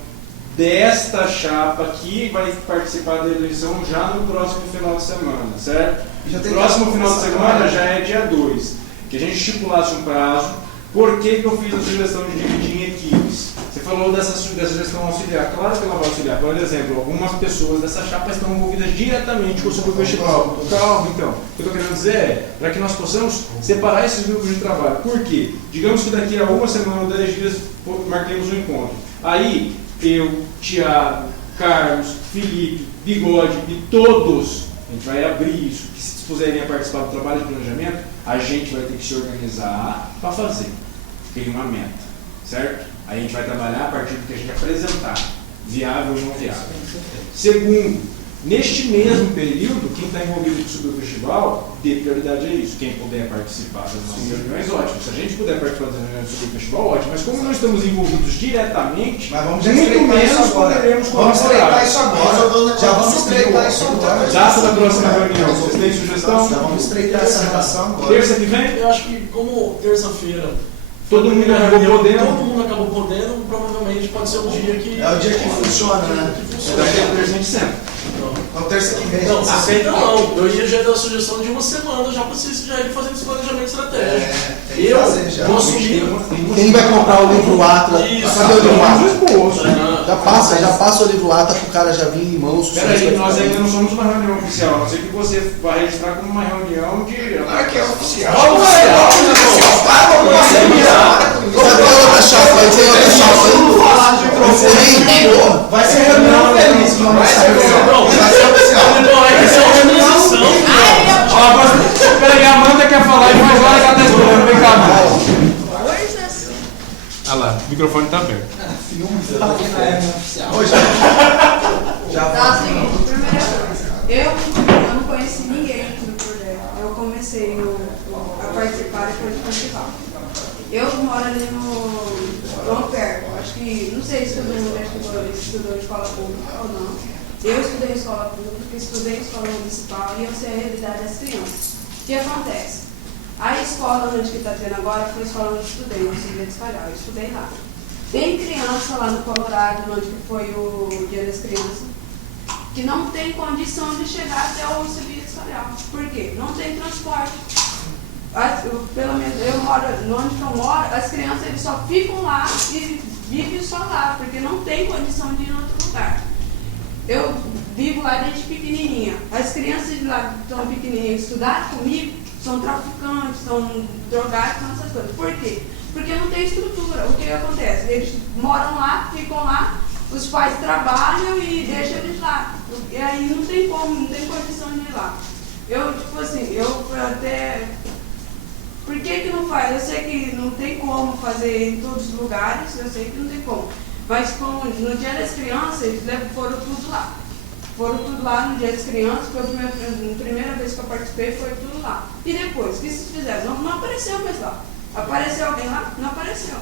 desta chapa que vai participar da eleição já no próximo final de semana, certo? O próximo final de semana já é dia 2. Que a gente estipulasse um prazo. Por que eu fiz a sugestão de dividir em equipes? Você falou dessa gestão auxiliar. Claro que ela vai auxiliar. Por exemplo, algumas pessoas dessa chapa estão envolvidas diretamente com o Subiu Festival. Calma, então. O que eu estou querendo dizer é para que nós possamos separar esses grupos de trabalho. Por quê? Digamos que daqui a uma semana ou 10 dias marquemos um encontro. Aí, eu, Thiago, Carlos, Felipe, Bigode e todos, a gente vai abrir isso, que se dispuserem a participar do trabalho de planejamento, a gente vai ter que se organizar para fazer. Tem uma meta, certo? Aí a gente vai trabalhar a partir do que a gente apresentar, viável ou não viável. Segundo, neste mesmo período, quem está envolvido com o Subiu Festival, dê prioridade a isso. Quem puder participar das nossas reuniões, ótimo. Se a gente puder participar das reuniões do Subiu Festival, ótimo. Mas como não estamos envolvidos diretamente, muito menos poderemos colaborar. Vamos estreitar isso agora. Já vamos estreitar isso agora. Data da próxima reunião, vocês têm sugestão? Já vamos estreitar essa relação agora. Terça que vem? Eu acho que como terça-feira todo mundo acabou podendo, provavelmente pode ser o dia que... É o dia que funciona, né? A gente sempre. Então terça que vem. Não, sexta não. Eu ia já dar a sugestão de uma semana, já preciso já ir fazendo esse planejamento estratégico. Eu vou assumir. Quem vai comprar o livro Atlas? Cadê o livro Atlas? Já passa o livro Atlas para o cara já vir em mãos. Peraí, nós ainda não somos uma reunião oficial, a não ser que você vai registrar como uma reunião de... que é oficial. Cadê outra chapa aí? Tem outra chapa aí? Vai ser reunião feliz, não vai ser reunião. Vai ser oficial. Peraí, a Amanda quer falar e mais hora que ela está esperando. Vem cá, Amanda. Olha lá, o microfone está aberto. Tá, assim, primeira coisa. Eu não conheci ninguém do projeto. Eu comecei a participar depois do festival. Eu moro ali no perto. Acho que, não sei se todo mundo estudou em escola pública ou não. Eu estudei em escola pública, estudei em escola municipal e eu sei a realidade das crianças. O que acontece? A escola onde que está tendo agora foi a escola onde eu estudei, no Silvia de Espalhar. Eu estudei lá. Tem criança lá no Colorado, onde foi o Dia das Crianças, que não tem condição de chegar até o Silvia de Espalhar. Por quê? Não tem transporte. Pelo menos eu moro, onde eu moro, as crianças eles só ficam lá e vivem só lá, porque não tem condição de ir em outro lugar. Eu vivo lá desde pequenininha. As crianças de lá que estão pequenininhas, estudaram comigo, são traficantes, são drogados, são essas coisas. Por quê? Porque não tem estrutura. O que acontece? Eles moram lá, ficam lá, os pais trabalham e deixam eles lá. E aí não tem como, não tem condição de ir lá. Eu, tipo assim, eu até... Por que não faz? Eu sei que não tem como fazer em todos os lugares, eu sei que não tem como. Mas como no Dia das Crianças, eles foram tudo lá. Foram tudo lá no Dia das Crianças, foi a primeira vez que eu participei, foi tudo lá. E depois, o que vocês fizeram? Não apareceu, pessoal. Apareceu alguém lá? Não apareceu.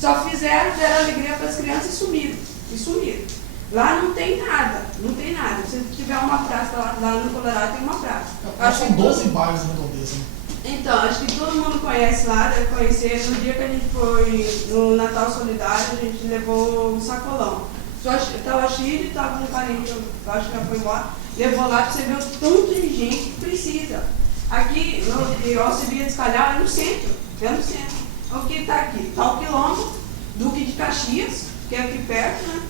Só deram alegria para as crianças e sumiram. Lá não tem nada, não tem nada. Se tiver uma praça lá no Colorado, tem uma praça. Acho que 12 bairros no Redondeza. Então, acho que todo mundo conhece lá, deve conhecer. No dia que a gente foi no Natal Solidário, a gente levou um sacolão. Estava a Chile, estava um carinho, eu acho que já foi embora, levou lá para você ver o tanto de gente que precisa. Aqui, no Alcibia de Espalhar, é no centro. O que está aqui? Está o quilômetro, Duque de Caxias, que é aqui perto, né?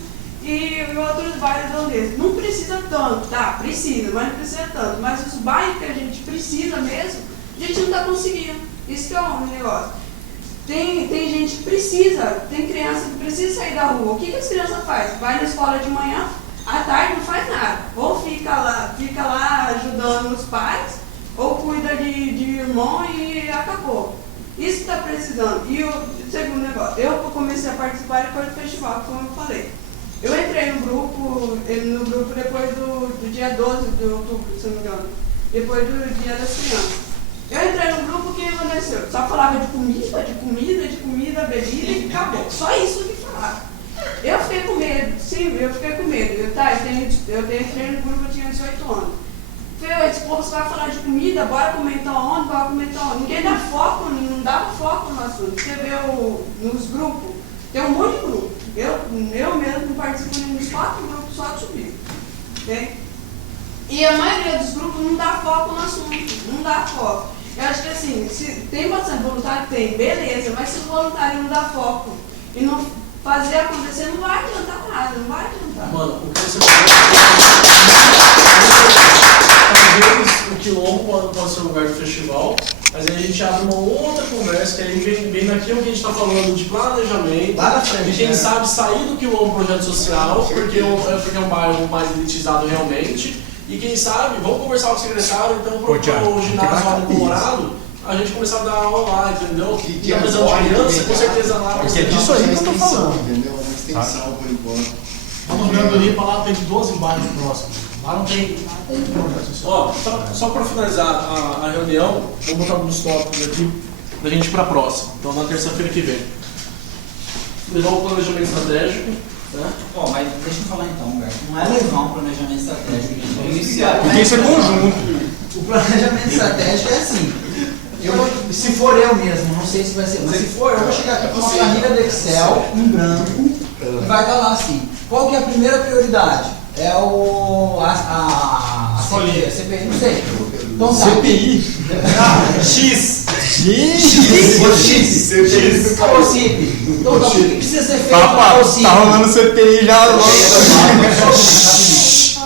E outros bairros redondezas. Não precisa tanto, tá? Precisa, mas não precisa tanto. Mas os bairros que a gente precisa mesmo, a gente não está conseguindo. Isso que é o negócio. Tem gente que precisa, tem criança que precisa sair da rua. O que as crianças fazem? Vai na escola de manhã, à tarde não faz nada. Ou fica lá ajudando os pais, ou cuida de irmão e acabou. Isso que está precisando. E o segundo negócio, eu comecei a participar depois do festival, como eu falei. Eu entrei no grupo depois do dia 12 de outubro, se não me engano. Depois do Dia das Crianças. Eu entrei no grupo, o que aconteceu? Só falava de comida, bebida e acabou. Só isso que falava. Eu fiquei com medo, sim, eu fiquei com medo. Eu entrei no grupo, eu tinha 18 anos. Esse povo vai falar de comida, bora comentar onde. Ninguém dá foco, não dava foco no assunto. Você vê nos grupos, tem um monte de grupo. Eu mesmo participo nos 4 grupos só de subir. Okay? E a maioria dos grupos não dá foco no assunto, não dá foco. Eu acho que assim, se tem bastante voluntário, tem, beleza, mas se o voluntário não dá foco e não fazer acontecer, não vai adiantar nada, não vai adiantar. Mano, o que você o quilombo pode ser um lugar de festival, mas aí a gente abre uma outra conversa, que aí vem naquilo que a gente está falando de planejamento, lá na frente, e quem né? sabe sair do quilombo projeto social, porque é um bairro mais elitizado realmente, e quem sabe, vamos conversar com o secretário, então pro ginásio lá no Colorado, a gente começar a dar aula lá, entendeu? E a visão de criança, com certeza lá. Porque é disso aí que eu tô falando. Entendeu? Uma extensão por enquanto. Vamos vendo ali, para lá tem 12 bairros próximos. Lá não tem projeto social. Ó, só para finalizar a reunião, vamos botar alguns tópicos aqui da gente ir para a próxima. Então, na terça-feira que vem. Levar o planejamento estratégico. Né? Mas deixa eu falar então, Humberto. Não é levar um planejamento estratégico, gente. É iniciar. Porque isso é conjunto. O planejamento estratégico é assim. Se for eu mesmo, não sei se vai ser, mas se for, eu vou chegar aqui com uma planilha do Excel em branco e vai estar lá assim. Qual que é a primeira prioridade? É a CPI, não sei. Então, tá. CPI? X. Então, o que precisa ser feito para o CIP? Tá rolando CPI já.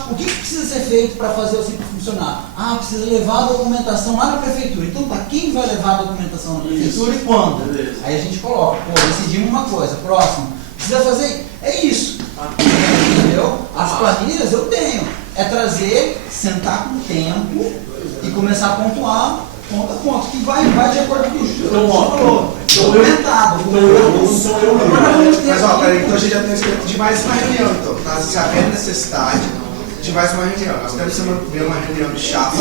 O que precisa ser feito para fazer o CIP funcionar? Precisa levar a documentação lá na prefeitura. Então, tá, quem vai levar a documentação na prefeitura e quando? Beleza. Aí a gente coloca, decidimos uma coisa, próximo. Precisa fazer, é isso. Entendeu? As planilhas eu tenho. É trazer, sentar com o tempo e começar a pontuar ponto a ponto, que vai de acordo com o que Então, falou. Documentado. Mas ó, peraí, então a gente já tem escrito de mais uma reunião, então. Tá sabendo a necessidade de mais uma reunião. Nós temos semana que vem uma reunião de chapa,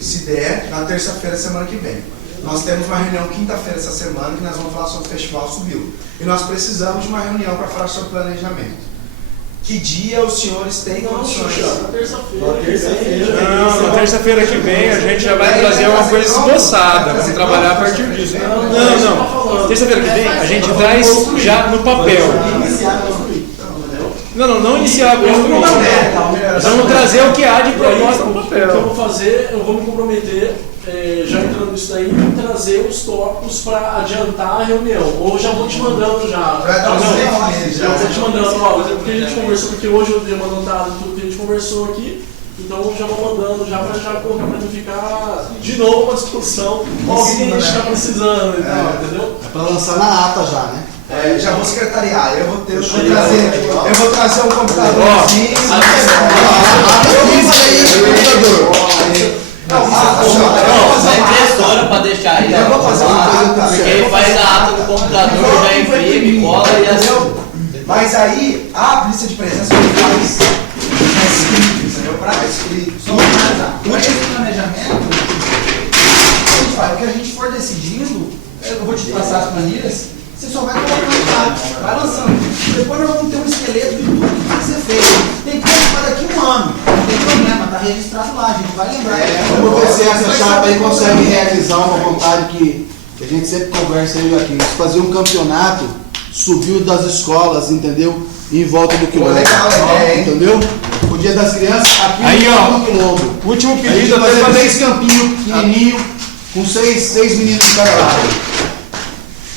se der, na terça-feira, semana que vem. Nós temos uma reunião quinta-feira essa semana que nós vamos falar sobre o Festival Subiu. E nós precisamos de uma reunião para falar sobre planejamento. Que dia os senhores têm condições? Na terça-feira. Não, na terça-feira que vem a gente já vai trazer uma coisa esboçada. Vamos trabalhar a partir disso. Não. Terça-feira que vem a gente traz já no papel. Não iniciar a construir. Vamos trazer o que há de proposta no papel. O que eu vou fazer, eu vou me comprometer, já entrando nisso daí, em trazer os tópicos para adiantar a reunião. Ou já vou te mandando já. Já vou te mandando, ó, porque a gente conversou, porque hoje eu dei uma notada de tudo que a gente conversou aqui. Então eu já vou mandando já para colocar para não ficar de novo uma discussão. Ó, o que a gente está precisando e tal, entendeu? É para lançar na ata já, né? Já vou secretariar, eu vou trazer um computadorzinho. A impressora para deixar aí. Eu vou fazer uma coisa. Porque aí faz a ata no computador, já imprime, cola e assim. Mas aí, a lista de presença faz escrito, entendeu? Para escrito. Só para esse planejamento, o que a gente for decidindo, eu vou te passar as planilhas. Você só vai colocando lá, vai lançando. Depois nós vamos ter um esqueleto de tudo que vai ser feito. Tem que participar daqui um ano. Não tem problema, tá registrado lá, a gente vai lembrar. Como você, essa chapa aí consegue realizar uma vontade que a gente sempre conversa aí aqui. Fazer um campeonato, subiu das escolas, entendeu? Em volta do quilombo. Legal, entendeu? O Dia das Crianças, aqui aí, no quilombo. Último pedido, fazer 10 campinhos pequenininho, com 6 meninos de cada lado.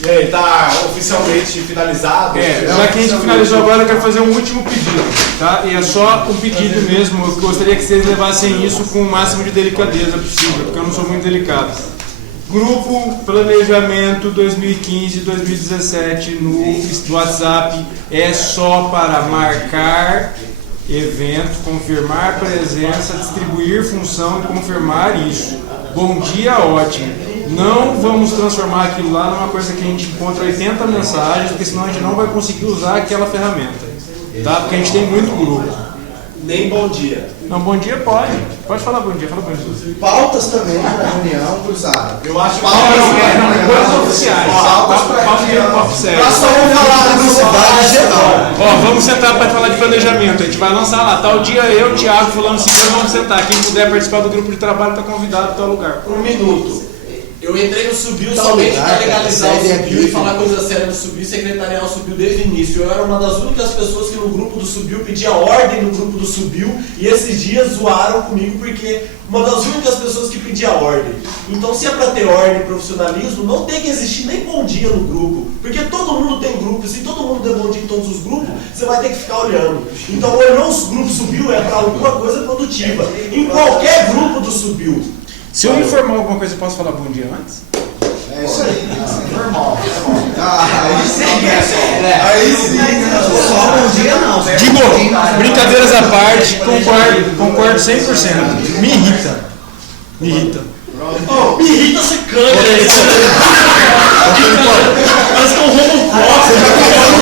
E está oficialmente finalizado. Já que a gente finalizou agora, eu quero fazer um último pedido, tá? E é só um pedido mesmo, eu gostaria que vocês levassem isso com o máximo de delicadeza possível, porque eu não sou muito delicado. Grupo Planejamento 2015-2017 no WhatsApp é só para marcar evento, confirmar presença, distribuir função e confirmar isso. Bom dia, ótimo. Não vamos transformar aquilo lá numa coisa que a gente encontra 80 mensagens, porque senão a gente não vai conseguir usar aquela ferramenta, tá? Porque a gente tem muito grupo. Nem bom dia. Não, bom dia pode. Pode falar bom dia, fala bom dia. Pautas também para reunião cruzada. Eu acho que coisas oficiais. Pautas oficiais. Nós só vamos falar da cidade geral. Ó, vamos sentar para falar de planejamento. A gente vai lançar lá. Tal dia eu, Thiago, fulano, ciclano, vamos sentar. Quem puder participar do grupo de trabalho está convidado a tal lugar. Um minuto. Eu entrei no Subiu somente para legalizar o Subiu e falar coisa séria do Subiu e secretariar o Subiu desde o início. Eu era uma das únicas pessoas que no grupo do Subiu pedia ordem no grupo do Subiu e esses dias zoaram comigo porque uma das únicas pessoas que pedia ordem. Então, se é para ter ordem e profissionalismo, não tem que existir nem bom dia no grupo, porque todo mundo tem grupo. Se todo mundo der bom dia em todos os grupos, você vai ter que ficar olhando. Então, olhou os grupos Subiu é para alguma coisa produtiva. Em qualquer grupo do Subiu. Se eu informar alguma coisa, eu posso falar bom dia antes? É isso aí, normal. Aí sim. Só bom dia não. Digo, brincadeiras à parte, concordo 100%. Me irrita. Me irrita ser câmera.